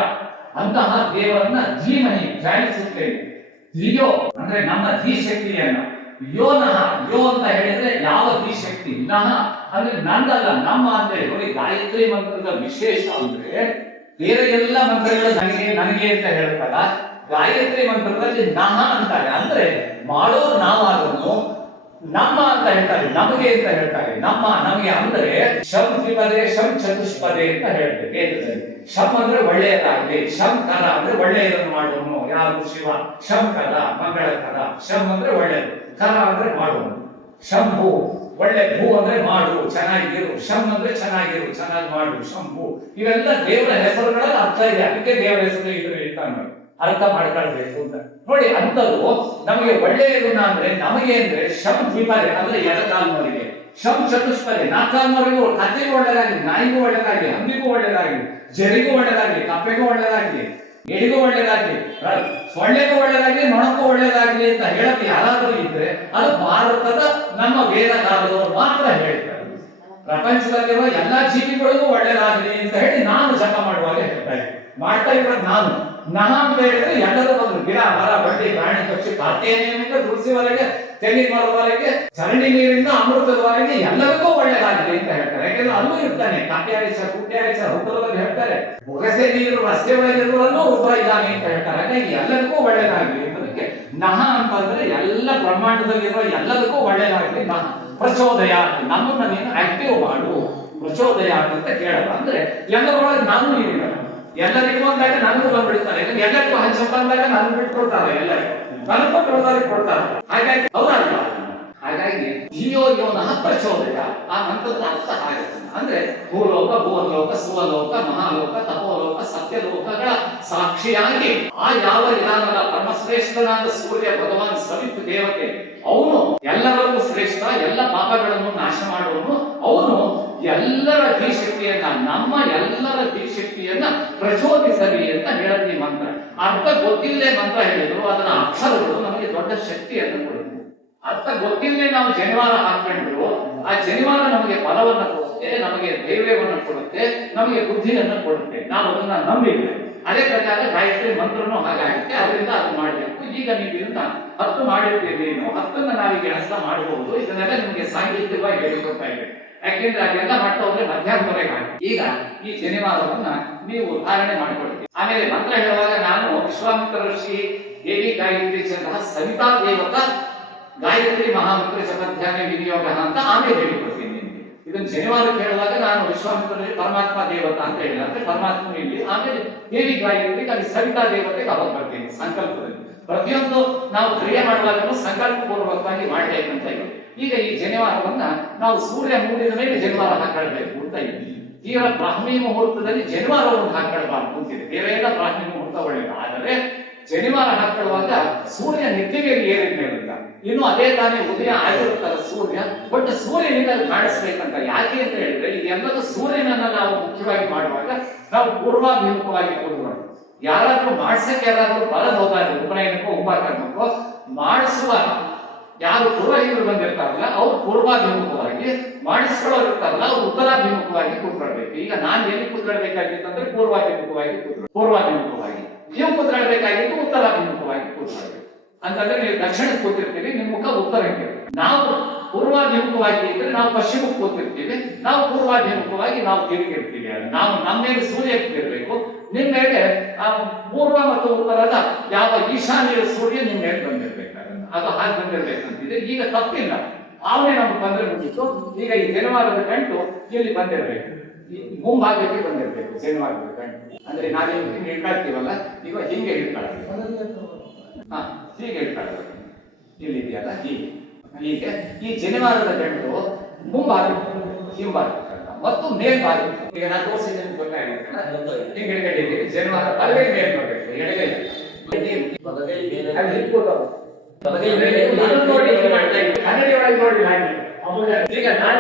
ಅಂತಹ ದೇವರನ್ನ ಧೀಮಹಿ ಧ್ಯಾನಿಸುತ್ತೇವೆ. ಧಿಯೋ ಅಂದ್ರೆ ನಮ್ಮ ಧೀಶಕ್ತಿಯನ್ನ. ಯೋನಃ, ಯೋ ಅಂತ ಹೇಳಿದ್ರೆ ಯಾವ ಧೀಶಕ್ತಿ, ನಹ ಅಂದ್ರೆ ನಂದಲ್ಲ ನಮ್ಮ ಅಂತ ಹೇಳಿ. ಗಾಯತ್ರಿ ಮಂತ್ರದ ವಿಶೇಷ ಅಂದ್ರೆ ಬೇರೆ ಎಲ್ಲ ಮಂತ್ರಗಳು ನನಗೆ ನನಗೆ ಅಂತ ಹೇಳ್ತಾರ, ಗಾಯತ್ರಿ ಮಂತ್ರದಲ್ಲಿ ನಹ ಅಂತಾರೆ. ಅಂದ್ರೆ ಮಾಡೋರು ನಾವಾದನು, ನಮ್ಮ ಅಂತ ಹೇಳ್ತಾರೆ, ನಮಗೆ ಅಂತ ಹೇಳ್ತಾರೆ. ನಮ್ಮ ನಮಗೆ ಅಂದ್ರೆ ಶಂ ದ್ವಿಪದೇ ಶಂ ಚತುಷ್ಪದೇ ಅಂತ ಹೇಳ್ತೇವೆ ವೇದದಲ್ಲಿ. ಶಂ ಅಂದ್ರೆ ಒಳ್ಳೆಯದಾಗಲಿ, ಶಂಕರ ಅಂದ್ರೆ ಒಳ್ಳೆಯದನ್ನು ಮಾಡುವನು ಯಾರು, ಶಿವ. ಶಂಕರ ಮಂಗಳಕರ, ಶಂ ಅಂದ್ರೆ ಒಳ್ಳೆಯದು, ಕರ ಅಂದ್ರೆ ಮಾಡುವನು. ಶಂಭು ಒಳ್ಳೆ, ಭೂ ಅಂದ್ರೆ ಮಾಡು, ಚೆನ್ನಾಗಿರು. ಶಂ ಅಂದ್ರೆ ಚೆನ್ನಾಗಿರು, ಚೆನ್ನಾಗಿ ಮಾಡು, ಶಂಭು. ಇವೆಲ್ಲ ದೇವರ ಹೆಸರುಗಳಲ್ಲಿ ಅರ್ಥ ಇದೆ, ಅದಕ್ಕೆ ದೇವರ ಹೆಸರು ಇದು ಹೇಳ್ತಾನೆ. ಅರ್ಥ ಮಾಡ್ಕೊಳ್ಬೇಕು ಅಂತ ನೋಡಿ. ಅಂಥದ್ದು ನಮಗೆ ಒಳ್ಳೆಯದನ್ನ ಅಂದ್ರೆ ನಮಗೆ ಅಂದ್ರೆ ಶಂ ದ್ವಿಪದೆ ಅಂದ್ರೆ ಎಡಕಾಲ್ನವರಿಗೆ, ಶಂ ಚತುಷ್ಪದೆ 4 ಕಾಲ್ನವರಿಗೂ, ಕತ್ತೆಗೂ ಒಳ್ಳೆದಾಗ್ಲಿ, ನಾಯಿಗೂ ಒಳ್ಳೆದಾಗ್ಲಿ, ಹಂದಿಗೂ ಒಳ್ಳೆದಾಗ್ಲಿ, ಜರಿಗೂ ಒಳ್ಳೆದಾಗ್ಲಿ, ಕಪ್ಪೆಗೂ ಒಳ್ಳೆದಾಗ್ಲಿ, ಎಡಿಗೂ ಒಳ್ಳೆದಾಗ್ಲಿ, ಸೊಳ್ಳೆಗೂ ಒಳ್ಳೆದಾಗ್ಲಿ, ನೊಣಕ್ಕೂ ಒಳ್ಳೆದಾಗ್ಲಿ ಅಂತ ಹೇಳಕ್ಕೆ ಯಾರಾದ್ರೂ ಇದ್ರೆ ಅದು ಭಾರತದ ನಮ್ಮ ವೇದಕಾಲದವರು ಮಾತ್ರ ಹೇಳ್ತಾರೆ. ಪ್ರಪಂಚದಲ್ಲಿರುವ ಎಲ್ಲಾ ಜೀವಿಗಳಿಗೂ ಒಳ್ಳೆದಾಗ್ಲಿ ಅಂತ ಹೇಳಿ ನಾನು ಜಪ ಮಾಡುವಾಗ ಹೇಳ್ತಾರೆ. ಮಾಡ್ತಾ ಇರೋದು ನಾನು. ನಹ ಅಂತ ಹೇಳಿದ್ರೆ ಎಲ್ಲರೂ ಬಂದ್ರು, ಗಿಡ ಮರ ಬಡ್ಡಿ ಪ್ರಾಣಿ ಪಕ್ಷಿ ಪಾರ್ಥೇನಿಯಿಂದ ತುಳಸಿವರೆಗೆ, ತೆಂಗಿನ ಮರದವರೆಗೆ, ಚರಂಡಿ ನೀರಿಂದ ಅಮೃತದವರೆಗೆ ಎಲ್ಲರಿಗೂ ಒಳ್ಳೆದಾಗಲಿ ಅಂತ ಹೇಳ್ತಾರೆ. ಯಾಕಂದ್ರೆ ಅಲ್ಲೂ ಇರ್ತಾನೆ ಕಾಟ್ಯಾರೀಶ ಕುಟ್ಯಾರೀಶ ರುದ್ರದಲ್ಲಿ ಹೇಳ್ತಾರೆ, ಬೊಗಸೆ ನೀರು ರಸ್ತೆ ಒಳಗಿರುವಲ್ಲೂ ರುದ್ರ ಇದ್ದಾನೆ ಅಂತ ಹೇಳ್ತಾರೆ. ಹಾಗಾಗಿ ಎಲ್ಲರಿಗೂ ಒಳ್ಳೆದಾಗ್ಲಿ ಅನ್ನೋದಕ್ಕೆ ನಹ ಅಂತಂದ್ರೆ ಎಲ್ಲ ಬ್ರಹ್ಮಾಂಡದಲ್ಲಿರುವ ಎಲ್ಲರಿಗೂ ಒಳ್ಳೆದಾಗ್ಲಿ. ನಹ ಪ್ರಚೋದಯ, ನಮ್ಮನ್ನ ನೀನು ಆಕ್ಟಿವ್ ಮಾಡು, ಪ್ರಚೋದಯ ಅಂತ ಕೇಳಲ್ಲ. ಅಂದ್ರೆ ಎಲ್ಲರೊಳಗೆ ನಾನು ಇರಲ್ಲ, ಎಲ್ಲರಿಗೂ ಅಂದಾಗ ನನಗೂ ಬಂದ್ಬಿಡ್ತಾರೆ, ಎಲ್ಲರಿಗೂ ಹಂಚಪ್ಪ ಅಂದಾಗ ನಾನು ಬಿಟ್ಕೊಡ್ತಾರೆ, ಎಲ್ಲರಿಗೂ ನನಗೂ ಕೊಡ್ತಾರೆ. ಹಾಗಾಗಿ ಅವರಲ್ಲ ಹಾಗಾಗಿ ಧಿಯೋ ಯೋನಃ ಪ್ರಚೋದಯ ಆ ಮಂತ್ರದ ಅರ್ಥ ಹಾಗೆ. ಅಂದ್ರೆ ಭೂಲೋಕ, ಭೂವಲೋಕ, ಸುವಲೋಕ, ಮಹಾಲೋಕ, ತಪೋಲೋಕ, ಸತ್ಯಲೋಕಗಳ ಸಾಕ್ಷಿಯಾಗಿ ಆ ಯಾವ ವಿಧಾನದ ಪರಮಶ್ರೇಷ್ಠನಾದ ಸೂರ್ಯ ಭಗವಾನ್ ಸವಿತ್ ದೇವತೆ, ಅವನು ಎಲ್ಲರಿಗೂ ಶ್ರೇಷ್ಠ, ಎಲ್ಲ ಪಾಪಗಳನ್ನು ನಾಶ ಮಾಡುವನು. ಅವನು ಎಲ್ಲರ ಧೀಶಕ್ತಿಯನ್ನ, ನಮ್ಮ ಎಲ್ಲರ ಧೀಶಕ್ತಿಯನ್ನ ಪ್ರಚೋದಿಸಲಿ ಅಂತ ಹೇಳತ್ತಿ ಮಂತ್ರ. ಅರ್ಥ ಗೊತ್ತಿಲ್ಲದೆ ಮಂತ್ರ ಹೇಳಿದ್ರು, ಅದರ ಅಕ್ಷರಗಳು ನಮಗೆ ದೊಡ್ಡ ಶಕ್ತಿಯನ್ನು ಕೊಡುತ್ತೆ. ಅರ್ಥ ಗೊತ್ತಿಲ್ಲದೆ ನಾವು ಜನಿವಾರ ಹಾಕೊಂಡ್ರು, ಆ ಜನಿವಾರ ನಮಗೆ ಫಲವನ್ನು ಕೊಡುತ್ತೆ, ನಮಗೆ ಧೈರ್ಯವನ್ನು ಕೊಡುತ್ತೆ, ನಮಗೆ ಬುದ್ಧಿಯನ್ನು ಕೊಡುತ್ತೆ. ನಾವು ಅದನ್ನ ನಂಬಿದ್ರೆ ಅದೇ ಪ್ರಕಾರ ಗಾಯತ್ರಿ ಮಂತ್ರನೂ ಹಾಗಾಗುತ್ತೆ. ಅದರಿಂದ ಅದು ಮಾಡಬೇಕು. ಈಗ ನೀವು ಇದನ್ನ 10 ಮಾಡಿರ್ತೀರಿ, ನೀವು 10ನ್ನ ನಾವೀಗ ಎಣಿಸ್ತಾ ಮಾಡಬಹುದು. ಇದನ್ನೆಲ್ಲ ನಿಮಗೆ ಸಾಂಗೀತಿಕವಾಗಿ ಹೇಳಿಕೊಡ್ತಾ ಇದೆ. ಯಾಕೆಂದ್ರೆ ಅದೆಲ್ಲ ಮಾಡ್ತಾ ಹೋದ್ರೆ ಮಧ್ಯಾಹ್ನದವರೆಗೆ ಆಗಿ. ಈಗ ಈ ಜನಿವಾರವನ್ನ ನೀವು ಧಾರಣೆ ಮಾಡಿಕೊಡ್ತೀವಿ. ಆಮೇಲೆ ಮಂತ್ರ ಹೇಳುವಾಗ ನಾನು ವಿಶ್ವಾಮಿತ್ರ ಋಷಿ, ದೇವಿ ಗಾಯತ್ರಿ ಚಂದ್ರ, ಸವಿತಾ ದೇವತ ಗಾಯತ್ರಿ ಮಹಾಮಂತ್ರ ಜಪಧ್ಯಾನ ವಿನಿಯೋಗ ಅಂತ ಆಮೇಲೆ ಹೇಳಿಕೊಡ್ತೀನಿ ನಿಮಗೆ. ಇದನ್ನ ಜನಿವಾರಕ್ಕೆ ಹೇಳುವಾಗ ನಾನು ವಿಶ್ವಾಮಿತ್ರರಲ್ಲಿ ಪರಮಾತ್ಮ ದೇವತ ಅಂತ ಹೇಳಿಲ್ಲ, ಅಂದ್ರೆ ಪರಮಾತ್ಮ ಇಲ್ಲಿ, ಆಮೇಲೆ ದೇವಿ ಗಾಯತ್ರಿ ಅಲ್ಲಿ ಸವಿತಾ ದೇವತೆಗೆ ಅವಾಗ ಬರ್ತೀನಿ ಸಂಕಲ್ಪದಲ್ಲಿ. ಪ್ರತಿಯೊಂದು ನಾವು ಕ್ರಿಯೆ ಮಾಡುವಾಗಲೂ ಸಂಕಲ್ಪ ಪೂರ್ವಕವಾಗಿ ಮಾಡಬೇಕಂತ ಇದೆ. ಈಗ ಈ ಜನಿವಾರವನ್ನ ನಾವು ಸೂರ್ಯ ಮೂಡಿದ ಮೇಲೆ ಜನಿವಾರ ಹಾಕೊಳ್ಬೇಕು ಅಂತ ಇದೆ. ತೀವ್ರ ಬ್ರಾಹ್ಮಿ ಮುಹೂರ್ತದಲ್ಲಿ ಜನಿವಾರವನ್ನು ಹಾಕೊಳ್ಬಾರ್ದು ಅಂತಿದೆ. ಬೇರೆಲ್ಲ ಬ್ರಾಹ್ಮಿ ಮುಹೂರ್ತ ಒಳ್ಳೆಯದು, ಆದರೆ ಜನಿವಾರ ಹಾಕೊಳ್ಳುವಾಗ ಸೂರ್ಯ ನೆತ್ತಿಗೆಯಲ್ಲಿ ಏರಿರ್ಲಿಲ್ಲ, ಇನ್ನು ಅದೇ ತಾನೇ ಉದಯ ಆಗಿರುತ್ತಲ್ಲ ಸೂರ್ಯ, ಬಟ್ ಸೂರ್ಯನಿಂದ ಕಾಣಿಸ್ಬೇಕಂತ. ಯಾಕೆ ಅಂತ ಹೇಳಿದ್ರೆ ಇದೆಲ್ಲದೂ ಸೂರ್ಯನನ್ನ ನಾವು ಮುಖ್ಯವಾಗಿ ಮಾಡುವಾಗ ನಾವು ಪೂರ್ವಾಭಿಮುಖವಾಗಿ ಕೂತ್ಕೊಂಡು, ಯಾರಾದ್ರೂ ಮಾಡ್ಸಕ್ಕೆ ಯಾರಾದ್ರೂ ಬರದ್ ಹೋದಾಗ ಉಪನಯನಕ್ಕೋ ಉಪಕರಣಕ್ಕೋ ಮಾಡಿಸುವ ಯಾರು ಪುರೋಹಿತರು ಬಂದಿರ್ತಾರಲ್ಲ ಅವ್ರು ಪೂರ್ವಾಭಿಮುಖವಾಗಿ, ಮಾಡಿಸ್ಕೊಳ್ಳೋರು ಇರ್ತಾರಲ್ಲ ಅವ್ರು ಉತ್ತರಾಭಿಮುಖವಾಗಿ ಕೂತ್ಕೊಳ್ಬೇಕು. ಈಗ ನಾನ್ ಎಲ್ಲಿ ಕೂತ್ಕೊಳ್ಬೇಕಾಗಿತ್ತು ಅಂದ್ರೆ ಪೂರ್ವಾಭಿಮುಖವಾಗಿ, ನೀವು ಕೂತ್ಕೊಳ್ಬೇಕಾಗಿತ್ತು ಉತ್ತರಾಭಿಮುಖವಾಗಿ ಕೂತ್ಕೊಳ್ಬೇಕು. ಅಂತಂದ್ರೆ ನೀವು ದಕ್ಷಿಣಕ್ಕೆ ಕೂತಿರ್ತೀವಿ, ನಿಮ್ ಮುಖ ಉತ್ತರಕ್ಕೆ. ನಾವು ಪೂರ್ವಾಭಿಮುಖವಾಗಿ ಇದ್ರೆ ನಾವು ಪಶ್ಚಿಮಕ್ಕೆ ಕೂತಿರ್ತೀವಿ, ನಾವು ಪೂರ್ವಾಭಿಮುಖವಾಗಿ ನಾವು ತಿರುಗಿರ್ತೀವಿ. ನಾವು ನಮ್ಮ ಮೇಲೆ ಸೂರ್ಯ ಇರಬೇಕು, ನಿಮ್ ಮೇಲೆ ಪೂರ್ವ ಮತ್ತು ಉತ್ತರದ ಯಾವ ಈಶಾನ್ಯ ಸೂರ್ಯ ನಿಮ್ ಮೇಲೆ ಬಂದಿರ್ಬೇಕು. ಅದು ಹಾಗೆ ಬಂದಿರ್ಬೇಕಂತಿದೆ. ಈಗ ತಪ್ಪಿಲ್ಲ, ಅವನೇ ನಮ್ಗೆ ಬಂದ್ರೆ ಮುಗಿತು. ಈಗ ಈ ಜನಿವಾರದ ಗಂಟು ಇಲ್ಲಿ ಬಂದಿರ್ಬೇಕು, ಮುಂಭಾಗಕ್ಕೆ ಬಂದಿರ್ಬೇಕು ಜನಿವಾರದ ಗಂಟು. ಅಂದ್ರೆ ನಾವೇನು ಹಿಂಗೆ ಇಟ್ಕೊಳ್ತೀವಲ್ಲ, ಈಗ ಹಿಂಗೆ ಇಟ್ಕೊಳ್ತೀವಿ, ಹೀಗೆ ಇಟ್ಕೊಳ್ಬೇಕು. ಇಲ್ಲಿ ಇದೆಯಲ್ಲ ಹೀಗೆ, ಹೀಗೆ ಈ ಜನಿವಾರದ ಗಂಟು ಮುಂಭಾಗ, ಹಿಂಭಾಗ ಮತ್ತು ಮೇಲ್ಭಾಗ. ಈಗ ನಾನು ತೋರಿಸಿದ್ದೇನೆ ಗೊತ್ತಾಗಿತ್ತು. ಹಿಂಗೆ ಎಡಗಡೆ ಜನಿವಾರ ಬಲಗೈ ಮೇಲ್ ಬರಬೇಕು, ಎಡಗೈ ಅಲ್ಲಿ ಹಿಡ್ಕೋತಾವ. ಕನ್ನಡಿ ಒಳಗೆ ನೋಡಿ ಈಗ ನಾನು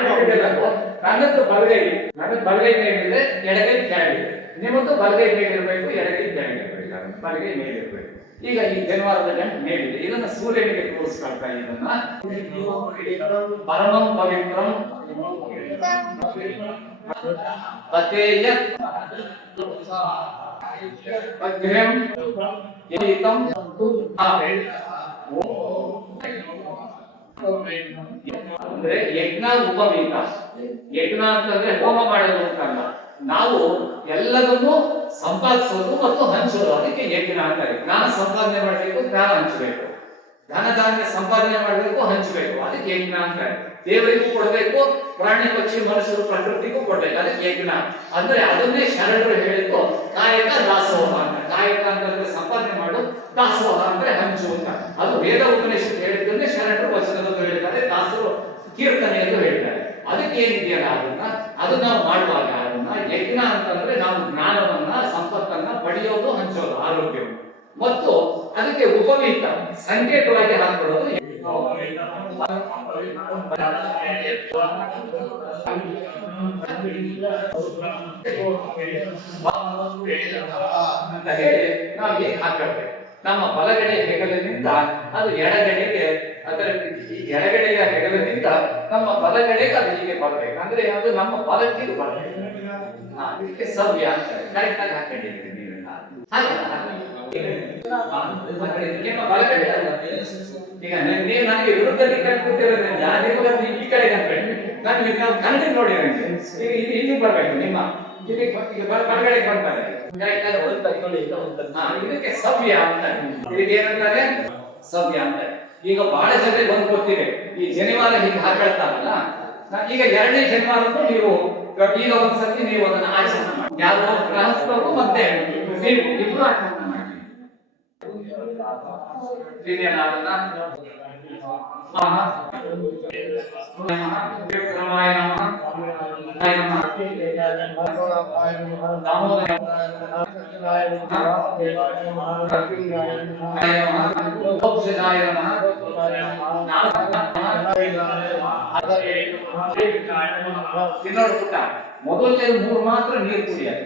ನನ್ನದು ಬಲಗೈ, ನನ್ನದು ಬಲಗೈ ಮೇಲಿದೆ, ಎಡಗೈ ಕೆಳಗಿದೆ. ನಿಮ್ಮದು ಬಲಗೈ ಮೇಲಿರ್ಬೇಕು, ಎಡಗೈ ಕೆಳಗಿರ್ಬೇಕು, ಬಲಗೈ ಮೇಲಿರ್ಬೇಕು. ಈಗ ಈ ಜನಿವಾರದ ಗಂಟು ಮೇಲಿದೆ, ಇದನ್ನ ಸೂರ್ಯನಿಗೆ ತೋರಿಸ್ಕೊಳ್ತಾ. ಇದನ್ನ ಪರಮಂ ಪವಿತ್ರಂ ಪತೇಯ ಅಗ್ರ್ಯಂ ಏತಂ ಅಂದ್ರೆ ಯಜ್ಞ ಉಪವೀತ. ಯಜ್ಞ ಅಂತಂದ್ರೆ ಹೋಮ ಮಾಡೋದು ಅಂತಲ್ಲ, ನಾವು ಎಲ್ಲದನ್ನು ಸಂಪಾದಿಸೋದು ಮತ್ತು ಹಂಚೋದು, ಅದಕ್ಕೆ ಯಜ್ಞ ಅಂತಾರೆ. ಜ್ಞಾನ ಸಂಪಾದನೆ ಮಾಡಬೇಕು, ಜ್ಞಾನ ಹಂಚಬೇಕು. ಧನ ಧಾನ್ಯ ಸಂಪಾದನೆ ಮಾಡಬೇಕು, ಹಂಚಬೇಕು, ಅದಕ್ಕೆ ಯಜ್ಞ ಅಂತಾರೆ. ದೇವರಿಗೂ ಕೊಡ್ಬೇಕು, ಪ್ರಾಣಿ ಪಕ್ಷಿ ಮನುಷ್ಯರು ಪ್ರಕೃತಿಗೂ ಕೊಡ್ಬೇಕು, ಅದಕ್ಕೆ ಯಜ್ಞ. ಅಂದ್ರೆ ಅದನ್ನೇ ಶರಣರು ಹೇಳಿದ್ದು ಕಾಯಕ ದಾಸೋಹ ಅಂತ. ಕಾಯಕ ಅಂತಂದ್ರೆ ಸಂಪಾದನೆ ಮಾಡು, ದಾಸೋಹ ಅಂದ್ರೆ ಹಂಚು ಅಂತ. ಅದು ವೇದ ಉಪನಿಷತ್ ಹೇಳಿದ್ದನ್ನೇ ಶರಣರು ವಚನದಲ್ಲೂ ಹೇಳಿದ್ದಾರೆ, ದಾಸರು ಕೀರ್ತನೆಯಲ್ಲೂ ಹೇಳಿದ್ದಾರೆ. ಅದಕ್ಕೆ ಏನಿದೆಯಲ್ಲ ಅದನ್ನ ನಾವು ಮಾಡುವಾಗ ಅದನ್ನ ಯಜ್ಞ ಅಂತಂದ್ರೆ ನಾವು ಜ್ಞಾನವನ್ನ, ಸಂಪತ್ತನ್ನ ಪಡೆಯೋದು, ಹಂಚೋದು, ಆರೋಗ್ಯವನ್ನು. ಮತ್ತು ಅದಕ್ಕೆ ಉಪವೀತ ಸಂಕೇತವಾಗಿ ಹಾಕೊಳ್ಳೋದು ಅಂತ ಹೇಳಿ ನಾವು ಹೀಗೆ ಹಾಕೊಳ್ತೇವೆ. ನಮ್ಮ ಬಲಗಡೆ ಹೆಗಲಿನಿಂದ ಅದು ಎಡಗಡೆಗೆ, ಅದರ ಎಡಗಡೆಯ ಹೆಗಲಿನಿಂದ ನಮ್ಮ ಬಲಗಡೆಗೆ ಅದು ಹೀಗೆ ಬರಬೇಕು. ಅಂದ್ರೆ ಅದು ನಮ್ಮ ಬಲಕ್ಕೆ ಬರಬೇಕು. ಇದಕ್ಕೆ ಸವ್ಯ ಅಂತ ಕರೆಕ್ಟ್ ಆಗಿ ಹಾಕೊಂಡಿದ್ದೀರಿ ನೀವೆಲ್ಲ. ನಿಮ್ಮ ಬಲಗಡೆ ಈಗ ನೀವು ನನಗೆ ವಿರುದ್ಧ ದಿಕ್ಕಲ್ಲಿ ಕೂತಿರೋದ್ರಿಂದ ನಿಮಗೆ ಈ ಕಡೆ ಹಾಕಬೇಡಿ. ನನಗೆ ನಾವು ಕನ್ನಡಿ ನೋಡಿ ನನಗೆ ಈಗ ಇಲ್ಲಿ ಬರ್ಬೇಕು, ನಿಮ್ಮ ಇಲ್ಲಿ ಬಲಗಡೆ ಬರ್ತಾರೆ. ಇದಕ್ಕೆ ಸವ್ಯ ಅಂತ, ಇದಕ್ಕೆ ಏನಂತಾರೆ ಸವ್ಯ ಅಂತ. ಈಗ ಬಹಳ ಜನ ಬಂದು ಗೊತ್ತಿದೆ, ಈ ಜನಿವಾರ ಹೀಗೆ ಹಾಕೊಳ್ತಾರಲ್ಲ, ಈಗ ಎರಡನೇ ಜನಿವಾರದ್ದು ನೀವು ಈಗ ಒಂದ್ಸತಿ ನೀವು ಅದನ್ನ ಆಚರಣೆ ಮಾಡಿ, ಯಾರು ಗೃಹಸ್ಥರು ಮತ್ತೆ ನೀವು ಇಬ್ರು ಆಚರಣೆ ಮಾಡಿ. ಮೊದಲನೇ 3 ಮಾತ್ರ ನೀರು ಕುಡಿಯೋದು,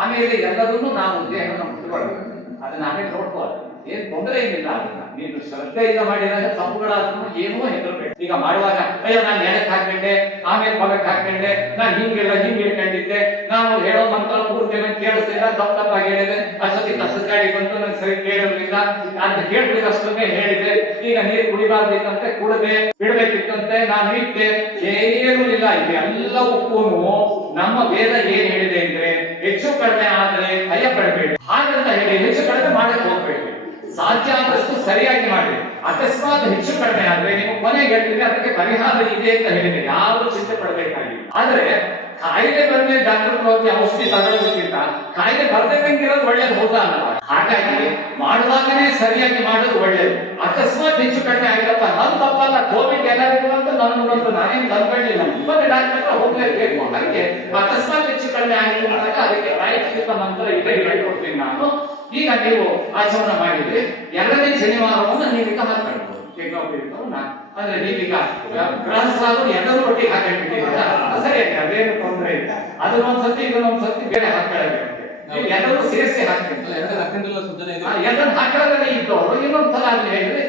ಆಮೇಲೆ ಎಲ್ಲದನ್ನು ನಾವು ದೇಹವನ್ನು ಮುಟ್ಕೊಳ್ಬೇಕು. ಅದನ್ನ ಆಮೇಲೆ ನೋಡ್ಕೋದು, ಏನ್ ತೊಂದರೆ ಏನಿಲ್ಲ. ಅದನ್ನ ನೀನು ಶ್ರದ್ಧೆಯಿಂದ ಮಾಡಿದಾಗ ತಪ್ಪುಗಳಾದ್ರೂ ಏನೂ ಹೆದರ್ಬೇಕು. ಈಗ ಮಾಡುವಾಗ ಅಯ್ಯೋ ನಾನು ಎಡಕ್ಕೆ ಹಾಕೊಂಡೆ, ಆಮೇಲೆ ಬಲಕ್ಕೆ ಹಾಕೊಂಡೆ, ನಾನು ಹಿಂಗೆಲ್ಲ ಹಿಂಗೆ ಇಟ್ಕೊಂಡಿದ್ದೆ, ನಾನು ಹೇಳೋ ಮಂತ್ರ ಪೂರ್ತಿ ಕೇಳಿಸ್ಲಿಲ್ಲ, ತಪ್ಪಾಗಿ ಹೇಳಿದೆ, ಅಷ್ಟೊತ್ತಿ ಕಸದ ಗಾಡಿ ಬಂತು, ನನ್ಗೆ ಸರಿ ಕೇಳಿರ್ಲಿಲ್ಲ ಅಂತ ಹೇಳ್ಬೇಕಷ್ಟನ್ನೇ ಹೇಳಿದೆ. ಈಗ ನೀರು ಕುಡಿಬಾರ್ದಿತ್ತಂತೆ, ಕುಡದೆ ಬಿಡ್ಬೇಕಿತ್ತಂತೆ, ನಾನು ಇಟ್ಟೆ, ಏನೂ ಇಲ್ಲ. ಇದೆ ಎಲ್ಲವಕ್ಕೂ ನಮ್ಮ ವೇದ ಏನ್ ಹೇಳಿದೆ ಅಂದ್ರೆ, ಹೆಚ್ಚು ಕಡಿಮೆ ಆದ್ರೆ ಭಯ ಪಡಬೇಡಿ ಹಾಗಂತ ಹೇಳಿ ಹೆಚ್ಚು ಕಡಿಮೆ ಮಾಡಕ್ಕೆ ಹೋಗ್ಬೇಡಿ. ಸಾಧ್ಯ ಆದಷ್ಟು ಸರಿಯಾಗಿ ಮಾಡಿ. ಅಕಸ್ಮಾತ್ ಹೆಚ್ಚು ಕಡಿಮೆ ಆದ್ರೆ ನೀವು ಕೊನೆಗೆ ಹೇಳ್ತೀರಿ ಅದಕ್ಕೆ ಪರಿಹಾರ ಇದೆ ಅಂತ ಹೇಳಿದ್ರೆ ಯಾರು ಚಿಂತೆ ಪಡಬೇಕಾಗಿಲ್ಲ. ಆದ್ರೆ ಕಾಯಿಲೆ ಬಂದ್ರೆ ಡಾಕ್ಟರ್ ಹೋಗಿ ಔಷಧಿ ತಗೊಳ್ಳೋದಕ್ಕಿಂತ ಕಾಯಿಲೆ ಬರ್ದೇದಂಗಿರೋದು ಒಳ್ಳೇದು, ಹೌದಾ ಅಲ್ಲ? ಹಾಗಾಗಿ ಮಾಡುವಾಗನೇ ಸರಿಯಾಗಿ ಮಾಡೋದು ಒಳ್ಳೇದು. ಅಕಸ್ಮಾತ್ ಹೆಚ್ಚು ಕಡಿಮೆ ಆಗಿರಪ್ಪ, ನನ್ ತಪ್ಪಲ್ಲ, ಕೋವಿಡ್ ಎಲ್ಲರಿಗೂ ಅಂತ ನಾನು ಬಂತು, ನಾನೇನು ತಂದ್ಕೊಳ್ಳಿಲ್ಲ, ಮತ್ತೆ ಡಾಕ್ಟರ್ ಹತ್ರ ಹೋಗ್ಲೇಬೇಕು. ಅದಕ್ಕೆ ಅಕಸ್ಮಾತ್ ಹೆಚ್ಚು ಕಡಿಮೆ ಆಗಿಲ್ಲ ಅಂದಾಗ ಅದಕ್ಕೆ ಪ್ರಾಯಶ್ಚಿತ್ತ ಮಂತ್ರ ಇದೆ, ಹೇಳ್ಕೊಡ್ತೀನಿ ನಾನು. ಈಗ ನೀವು ಆಚರಣೆ ಮಾಡಿದ್ರೆ 2ನೇ ಶನಿವಾರವನ್ನು ನೀವೀಗ ಹಾಕೊಳ್ಬಹುದು. ಅಂದ್ರೆ ನೀವೀಗ ಗೃಹಸ್ಥರು ಎಲ್ಲರೂ ಒಟ್ಟಿಗೆ ಹಾಕೊಂಡಿದ್ದೀರಾ, ಸರಿಯಾಗಿ ಅದೇನು ತೊಂದರೆ ಇಲ್ಲ. ಅದನ್ನೊಂದ್ಸತಿ ಇದನ್ನೊಂದ್ಸತಿ ಬೇರೆ ಹಾಕೊಳ್ಳಬೇಕು. ನೀವು ಎಲ್ಲರೂ ಸೇರಿಸಿ ಹಾಕ್ಬೇಕು. ಎಲ್ಲರೂ ಹಾಕೊಳ್ಳೋದೇ ಇದ್ದವರು ಇನ್ನೊಂದ್ಸಲ ಅಲ್ಲಿ ಹೇಳಿದ್ರೆ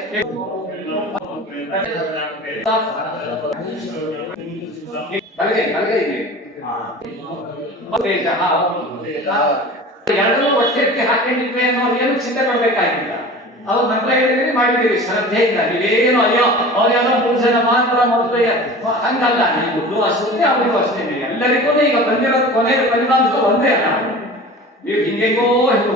ಎಲ್ಲರೂ ಒಟ್ಟೆಗೆ ಹಾಕೊಂಡಿದ್ವಿ ಅನ್ನೋರು ಏನು ಚಿಂತೆ ಪಡ್ಬೇಕಾಗಿಲ್ಲ. ಅವ್ರು ಮಂತ್ರ ಹೇಳಿದ್ರಿ ಮಾಡಿದಿರಿ ಶ್ರದ್ಧೆಯಿಂದ. ನೀವೇನು ಅಯ್ಯೋ ಅವ್ರೆಲ್ಲ 3 ಜನ ಮಾತ್ರ ಮೊದಲು ಹಂಗಲ್ಲ, ನೀವು ಅಷ್ಟೇ ಅವರಿಗೂ ಅಷ್ಟೇ. ಎಲ್ಲರಿಗೂ ಈಗ ಬಂದಿರೋದು ಕೊನೆಯ ಫಲಿತಾಂಶ ಒಂದೇ ಅಲ್ಲ. ನೀವು ಹಿಂಗೆಂಗೋ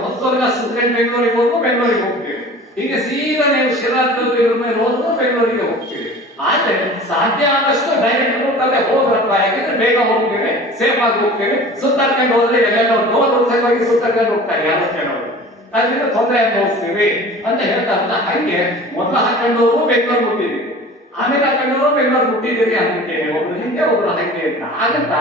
ಹೊಸವರ್ಗ ಸುತ್ಕೊಂಡು ಬೆಂಗಳೂರಿಗೆ ಹೋದ್ರು ಬೆಂಗಳೂರಿಗೆ ಹೋಗ್ತೀವಿ, ಹೀಗೆ ಸೀದಾ ನೀವು ಶಿರಾದಲ್ಲಿ ಹೋದ್ರು ಬೆಂಗಳೂರಿಗೆ ಹೋಗ್ತೀವಿ. ಆದ್ರೆ ಸಾಧ್ಯ ಆದಷ್ಟು ಡೈರೆಕ್ಟ್ ರೂಟ್ ಅಲ್ಲೇ ಹೋಗ್ರಪ್ಪ, ಯಾಕಂದ್ರೆ ಬೇಗ ಹೋಗ್ತೇವೆ, ಸೇಫ್ ಆಗಿ ಹೋಗ್ತೇವೆ. ಸುತ್ತಾಡ್ಕೊಂಡು ಹೋದ್ರೆ ಎಲ್ಲೆಲ್ಲ ಡೋರ್ ಹೋಗಿ ಸುತ್ತಾಡ್ಕೊಂಡು ಹೋಗ್ತಾರೆ ಯಾರು ಕೆಲವರು, ಅದರಿಂದ ತೊಂದರೆ ಅನುಭವಿಸ್ತೀವಿ ಅಂತ ಹೇಳ್ತಾರಲ್ಲ. ಹಂಗೆ ಮೊದಲು ಹಾಕೊಂಡವರು ಬೆಂಗಳೂರು ಮುಟ್ಟಿದ್ದೀವಿ, ಆಮೇಲೆ ಹಾಕೊಂಡವರು ಬೆಂಗಳೂರು ಮುಟ್ಟಿದ್ದೀರಿ ಅನ್ನುತ್ತೇವೆ. ಒಬ್ರು ಹಿಂಗೆ ಒಬ್ರು ಹಂಗೆ ಅಂತ ಹಾಗಂತ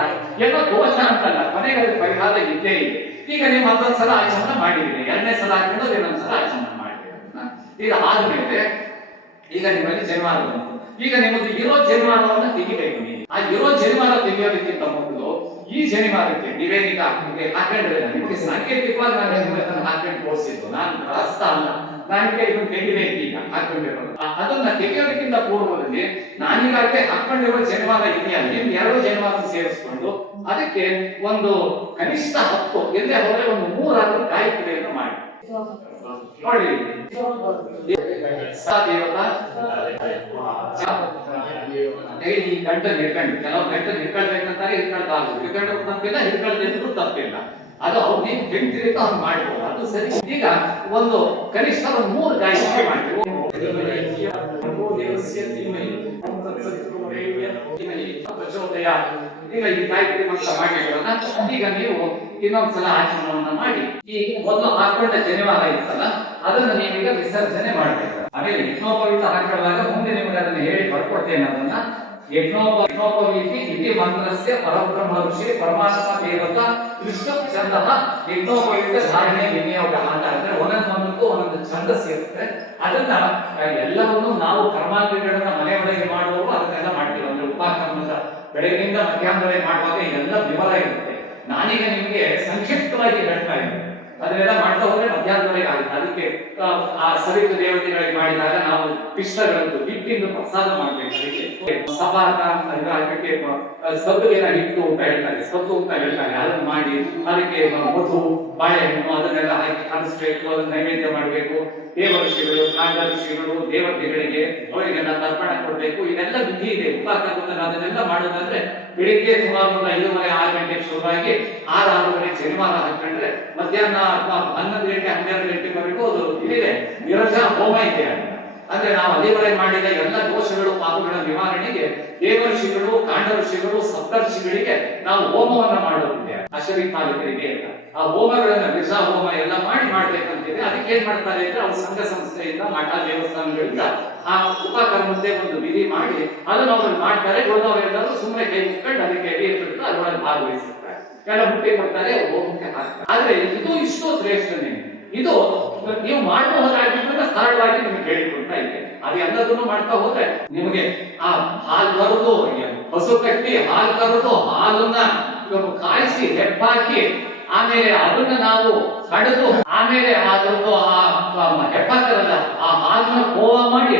ಏನೋ ದೋಷ ಅಂತಲ್ಲ, ಕೊನೆಗೆ ಅದು ಪರಿಹಾರ ಇದ್ದೇ ಇದೆ. ಈಗ ನೀವು ಮತ್ತೊಂದು ಸಲ ಆಚರಣೆ ಮಾಡಿದ್ದೀರಿ, 2ನೇ ಸಲ ಹಾಕೊಂಡು ಇನ್ನೊಂದ್ಸಲ ಆಚರಣೆ ಮಾಡಿದ್ದೀರಿ. ಈಗ ಆದ್ಮೇಲೆ ಈಗ ನಿಮ್ಮಲ್ಲಿ ಜನ್ಮಾರ ಬಂತು. ಈಗ ನಿಮ್ಮದು ಇರೋ ಜನ್ಮಾರವನ್ನು ತೆಗಿಬೇಕು. ನೀವು ಆ ಇರೋ ಜನ್ಮಾರ ತೆಗೆಯೋದಕ್ಕಿಂತ ಮೊದಲು ಈ ಜನಿವಾರಕ್ಕೆ ನೀವೇನೀಗ ಹಾಕೊಂಡ್ರೆ ನಿಮಗೆ ಸಾಂಕೇತಿಕವಾಗಿ ನಾನು ಹಾಕೊಂಡು ತೋರಿಸಿದ್ದು, ನಾನು ಗೃಹಸ್ಥ ಅಲ್ಲ, ನನಗೆ ಇದನ್ನು ತೆಗಿಬೇಕು ಈಗ ಹಾಕೊಂಡಿರೋದು. ಅದನ್ನ ತೆಗೆಯೋದಕ್ಕಿಂತ ಪೂರ್ವದಲ್ಲಿ ನಾನೀಗಾಗಲೇ ಹಾಕೊಂಡಿರೋ ಜನ್ಮಾರ ಇದೆಯಲ್ಲ, ನೀವು 2 ಜನ್ಮಾರ ಸೇರಿಸ್ಕೊಂಡು ಅದಕ್ಕೆ ಒಂದು ಕನಿಷ್ಠ 10 ಎಲ್ಲೇ ಹೋದ್ರೆ ಒಂದು 3 ಗಾಯತ್ರಿಯನ್ನು ಮಾಡಿ ನೋಡಿ. ಈ ಗಂಟೆ ಹಿಡ್ಕೊಂಡು ಕೆಲವು ಗಂಟೆ ಹಿಡ್ಕೊಳ್ಬೇಕಂತಾರೆ, ಹಿಡ್ಕೊಂಡು ತಪ್ಪಿಲ್ಲ, ಹಿಡ್ಕೊಳ್ಬೇಕು ತಪ್ಪಿಲ್ಲ. ಅದು ಅವ್ರು ನೀವು ಹೆಂಗ್ತಿರಿ ಅವ್ರು ಮಾಡ್ಬೋದು, ಅದು ಸರಿ. ಈಗ ಒಂದು ಕನಿಷ್ಠ ಒಂದು 3 ಗಾಯತ್ರಿ ಮಾಡ್ತೀವಿ. ಈಗ ಈ ಗಾಯತ್ರಿ ಮಂತ್ರ ಮಾಡಿರೋಣ. ಈಗ ನೀವು ಇನ್ನೊಂದ್ಸಲ ಆಚರಣೆಯನ್ನ ಮಾಡಿ ಈ ಮೊದಲು ಹಾಕೊಂಡ ಜನಿವಾರ ಇತ್ತಲ್ಲ ಅದನ್ನ ನೀವೀಗ ವಿಸರ್ಜನೆ ಮಾಡ್ಬೇಕು. ಆಮೇಲೆ ಯಜ್ಞೋಪವೀತ ಹಾಕೊಳ್ಳುವಾಗ ಮುಂದೆ ನಿಮಗೆ ಅದನ್ನ ಹೇಳಿ ಬರ್ಕೊಡ್ತೇನೆ. ಅದನ್ನ ಯಜ್ಞೋಪವೀತಿ ಇತಿ ಮಂತ್ರಸ್ಯ ಪರಬ್ರಹ್ಮ ಋಷಿ ಪರಮಾತ್ಮ ದೇವತಾ ವಿಷ್ಣು ಛಂದಃ ಯಜ್ಞೋಪವೀತ ಧಾರಣೆ ವಿನಿಯೋಗ ಅಂತ. ಅಂದ್ರೆ ಒಂದೊಂದಕ್ಕೂ ಒಂದೊಂದು ಛಂದಸ್ ಇರುತ್ತೆ. ಅದನ್ನ ಎಲ್ಲವನ್ನೂ ನಾವು ಕರ್ಮಾಂಗಗಳನ್ನ ಮನೆ ಒಳಗೆ ಮಾಡುವವರು ಅದನ್ನೆಲ್ಲ ಮಾಡ್ತೀವಿ. ಅಂದ್ರೆ ಉಪಕರ್ಮದ ಬೆಳಗಿನಿಂದ ಮಧ್ಯಾಹ್ನದವರೆಗೆ ಮಾಡುವಾಗ ಇದೆಲ್ಲ ವಿವರ ಇರುತ್ತೆ. ನಾನೀಗ ನಿಮಗೆ ಸಂಕ್ಷಿಪ್ತವಾಗಿ ಹೇಳ್ತಾ ಇದ್ದೇನೆ. ಅದನ್ನೆಲ್ಲ ಮಾಡ್ತಾ ಹೋದ್ರೆ ಮಧ್ಯಾಹ್ನದವರೆಗೆ ಆಗುತ್ತೆ. ಅದಕ್ಕೆ ಆ ಸವಿತು ದೇವತೆಗಳಿಗೆ ಮಾಡಿದಾಗ ನಾವು ಪಿಷ್ಟಗಳದ್ದು ಹಿಟ್ಟಿಂದು ಪ್ರಸಾದ ಮಾಡ್ಬೇಕು. ಅದಕ್ಕೆ ಸಪಾಕ ಅಂತ ಅದಕ್ಕೆ ಸಬ್ಬುಗೆಲ್ಲ ಹಿಟ್ಟು ಅಂತ ಹೇಳ್ತಾರೆ, ಸಬ್ಬು ಅಂತ ಹೇಳ್ತಾರೆ. ಅದನ್ನು ಮಾಡಿ ಅದಕ್ಕೆ ಮಧು ಬಾಳೆಹಣ್ಣು ಅದನ್ನೆಲ್ಲ ಹಾಕಿ ಕಾಣಿಸ್ಬೇಕು, ಅದನ್ನ ನೈವೇದ್ಯ ಮಾಡಬೇಕು. ದೇವಋಷಿಗಳು ಕಾಂಡ ಋಷಿಗಳು ದೇವತೆಗಳಿಗೆ ಅವರಿಗೆಲ್ಲ ತರ್ಪಣ ಕೊಡ್ಬೇಕು. ಇದೆಲ್ಲ ವಿಧಿ ಇದೆ. ಉಪಕರ್ಮದಲ್ಲಿ ಅದನ್ನೆಲ್ಲ ಮಾಡೋದಂದ್ರೆ ಬೆಳಿಗ್ಗೆ ಸುಮಾರು 5:30 6 ಗಂಟೆಗೆ ಶುರುವಾಗಿ 6 ಜನಿವಾರ ಹಾಕೊಂಡ್ರೆ ಮಧ್ಯಾಹ್ನ 11 ಗಂಟೆ 12 ಗಂಟೆವರೆಗೂ ಅದು ಇದಿದೆ, ವಿರಜಾ ಹೋಮ ಇದೆ. ಅಂದ್ರೆ ನಾವು ಅಲ್ಲಿವರೆಗೆ ಮಾಡಿದ ಎಲ್ಲ ದೋಷಗಳು ಪಾಪಗಳ ನಿವಾರಣೆಗೆ ದೇವಋಷಿಗಳು ಕಾಂಡ ಋಷಿಗಳು ಸಪ್ತರ್ಷಿಗಳಿಗೆ ನಾವು ಹೋಮವನ್ನ ಮಾಡೋದಿದೆ. ಅಶರೀಪಾಲಿಕರಿಗೆ ಎಲ್ಲ ಆ ಹೋಮಗಳನ್ನ ವಿಷ ಹೋಮ ಎಲ್ಲ ಮಾಡ್ಬೇಕಂತಿದೆ. ಅದಕ್ಕೆ ಏನ್ ಮಾಡ್ತಾರೆ ಅಂದ್ರೆ ಅವ್ರು ಸಂಘ ಸಂಸ್ಥೆಯಿಂದ ಮಠ ದೇವಸ್ಥಾನಗಳಿಂದ ಆ ಉಪಕರ್ಮದ್ದೇ ಒಂದು ವಿಧಿ ಮಾಡಿ ಅದನ್ನು ಅವ್ರು ಮಾಡ್ತಾರೆ. ಉಳಿದವರೆಲ್ಲರೂ ಸುಮ್ಮನೆ ಕೈ ಮುಕ್ಕೊಂಡು ಅದಕ್ಕೆ ಎಡೆ ಬಿಟ್ಟು ಅದರೊಳಗೆ ಭಾಗವಹಿಸುತ್ತಾರೆ, ಎಲ್ಲ ಮುಟ್ಟಿ ಕೊಡ್ತಾರೆ, ಹೋಗಕ್ಕೆ ಹಾಕ್ತಾರೆ. ಆದ್ರೆ ಇದು ಇಷ್ಟು ಶ್ರೇಷ್ಠನೇ. ಇದು ನೀವು ಮಾಡಬಹುದಾಗಿದ್ದನ್ನ ಸರಳವಾಗಿ ನಿಮ್ಗೆ ಹೇಳಿಕೊಡ್ತಾ ಇದ್ದೇನೆ. ಅದೆಲ್ಲದನ್ನು ಮಾಡ್ತಾ ಹೋದ್ರೆ ನಿಮಗೆ ಆ ಹಾಲು ಕರೆದು, ಹಸು ಕಟ್ಟಿ ಹಾಲು ಕರೆದು, ಹಾಲನ್ನ ಕಾಯಿಸಿ ಹೆಪ್ಪಾಕಿ, ಆಮೇಲೆ ಅದನ್ನ ನಾವು ಕಡೆದು, ಆಮೇಲೆ ಅದರದ್ದು ಹೆಪ್ಪಾಕರಲ್ಲ ಆ ಹಾಲನ್ನ ಕೋವಾ ಮಾಡಿ,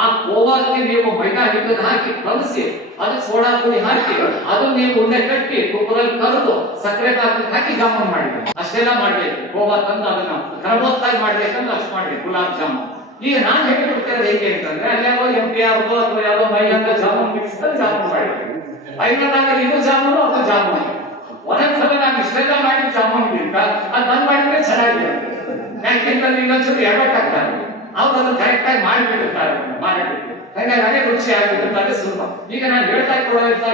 ಆ ಕೋವಾಕ್ಕೆ ನೀವು ಮೈದಾ ಹಿಟ್ಟನ್ನು ಹಾಕಿ ಕಲಸಿ, ಅದಕ್ಕೆ ಸೋಡಾ ಪುಡಿ ಹಾಕಿ, ಅದನ್ನ ನೀವು ಉಂಡೆ ಕಟ್ಟಿ ತುಪ್ಪದಲ್ಲಿ ಕರೆದು ಸಕ್ಕರೆ ಪಾಕಕ್ಕೆ ಹಾಕಿ ಜಾಮೂನ್ ಮಾಡಿದ್ರೆ ಅಷ್ಟೆಲ್ಲ ಮಾಡ್ಬೇಕು. ಕೋವಾ ತಂದು ಅದನ್ನ ಕ್ರಮೋತ್ತಾಗಿ ಮಾಡ್ಬೇಕಂದ್ರೆ ಅಷ್ಟು ಮಾಡ್ಬೇಕು ಗುಲಾಬ್ ಜಾಮೂನ್. ಈಗ ನಾನು ಹೇಳ್ಕೊಡ್ತಿರೋದು ಹೇಗೆ ಅಂತಂದ್ರೆ, ಅಲ್ಲೇವೋ MTR ಅಥವಾ ಯಾವುದೋ ಮೈದಾನ ಜಾಮೂನ್ ಮಿಕ್ಸ್ ಜಾಮೂನ್ ಮಾಡ್ಬೇಕು. ಐದನಾಗ ಇದು ಜಾಮೂನು ಅದು ಜಾಮೂನು. ಒಂದೊಂದ್ಸಲ ನಾನು ಇಷ್ಟೆಲ್ಲ ಮಾಡಿ ಜಾಮೂನ್ಗಿಂತ ಅದು ಬಂದ್ ಮಾಡಿದ್ರೆ ಚೆನ್ನಾಗಿರುತ್ತೆ. ಯಾಕೆಂತಂದ್ರೆ ಇನ್ನೊಂದ್ಸಲ ಎಡವಟ್ ಆಗ್ತಾರೆ, ಅವ್ರು ಅದನ್ನು ಕರೆಕ್ಟ್ ಆಗಿ ಮಾಡಿಬಿಡುತ್ತಾರೆ ಮಾರಾಟಕ್ಕೆ. ಹಾಗಾಗಿ ಅದೇ ರುಚಿ ಆಗಿರುತ್ತೆ ಸುಲಭ. ಈಗ ನಾನು ಹೇಳ್ತಾ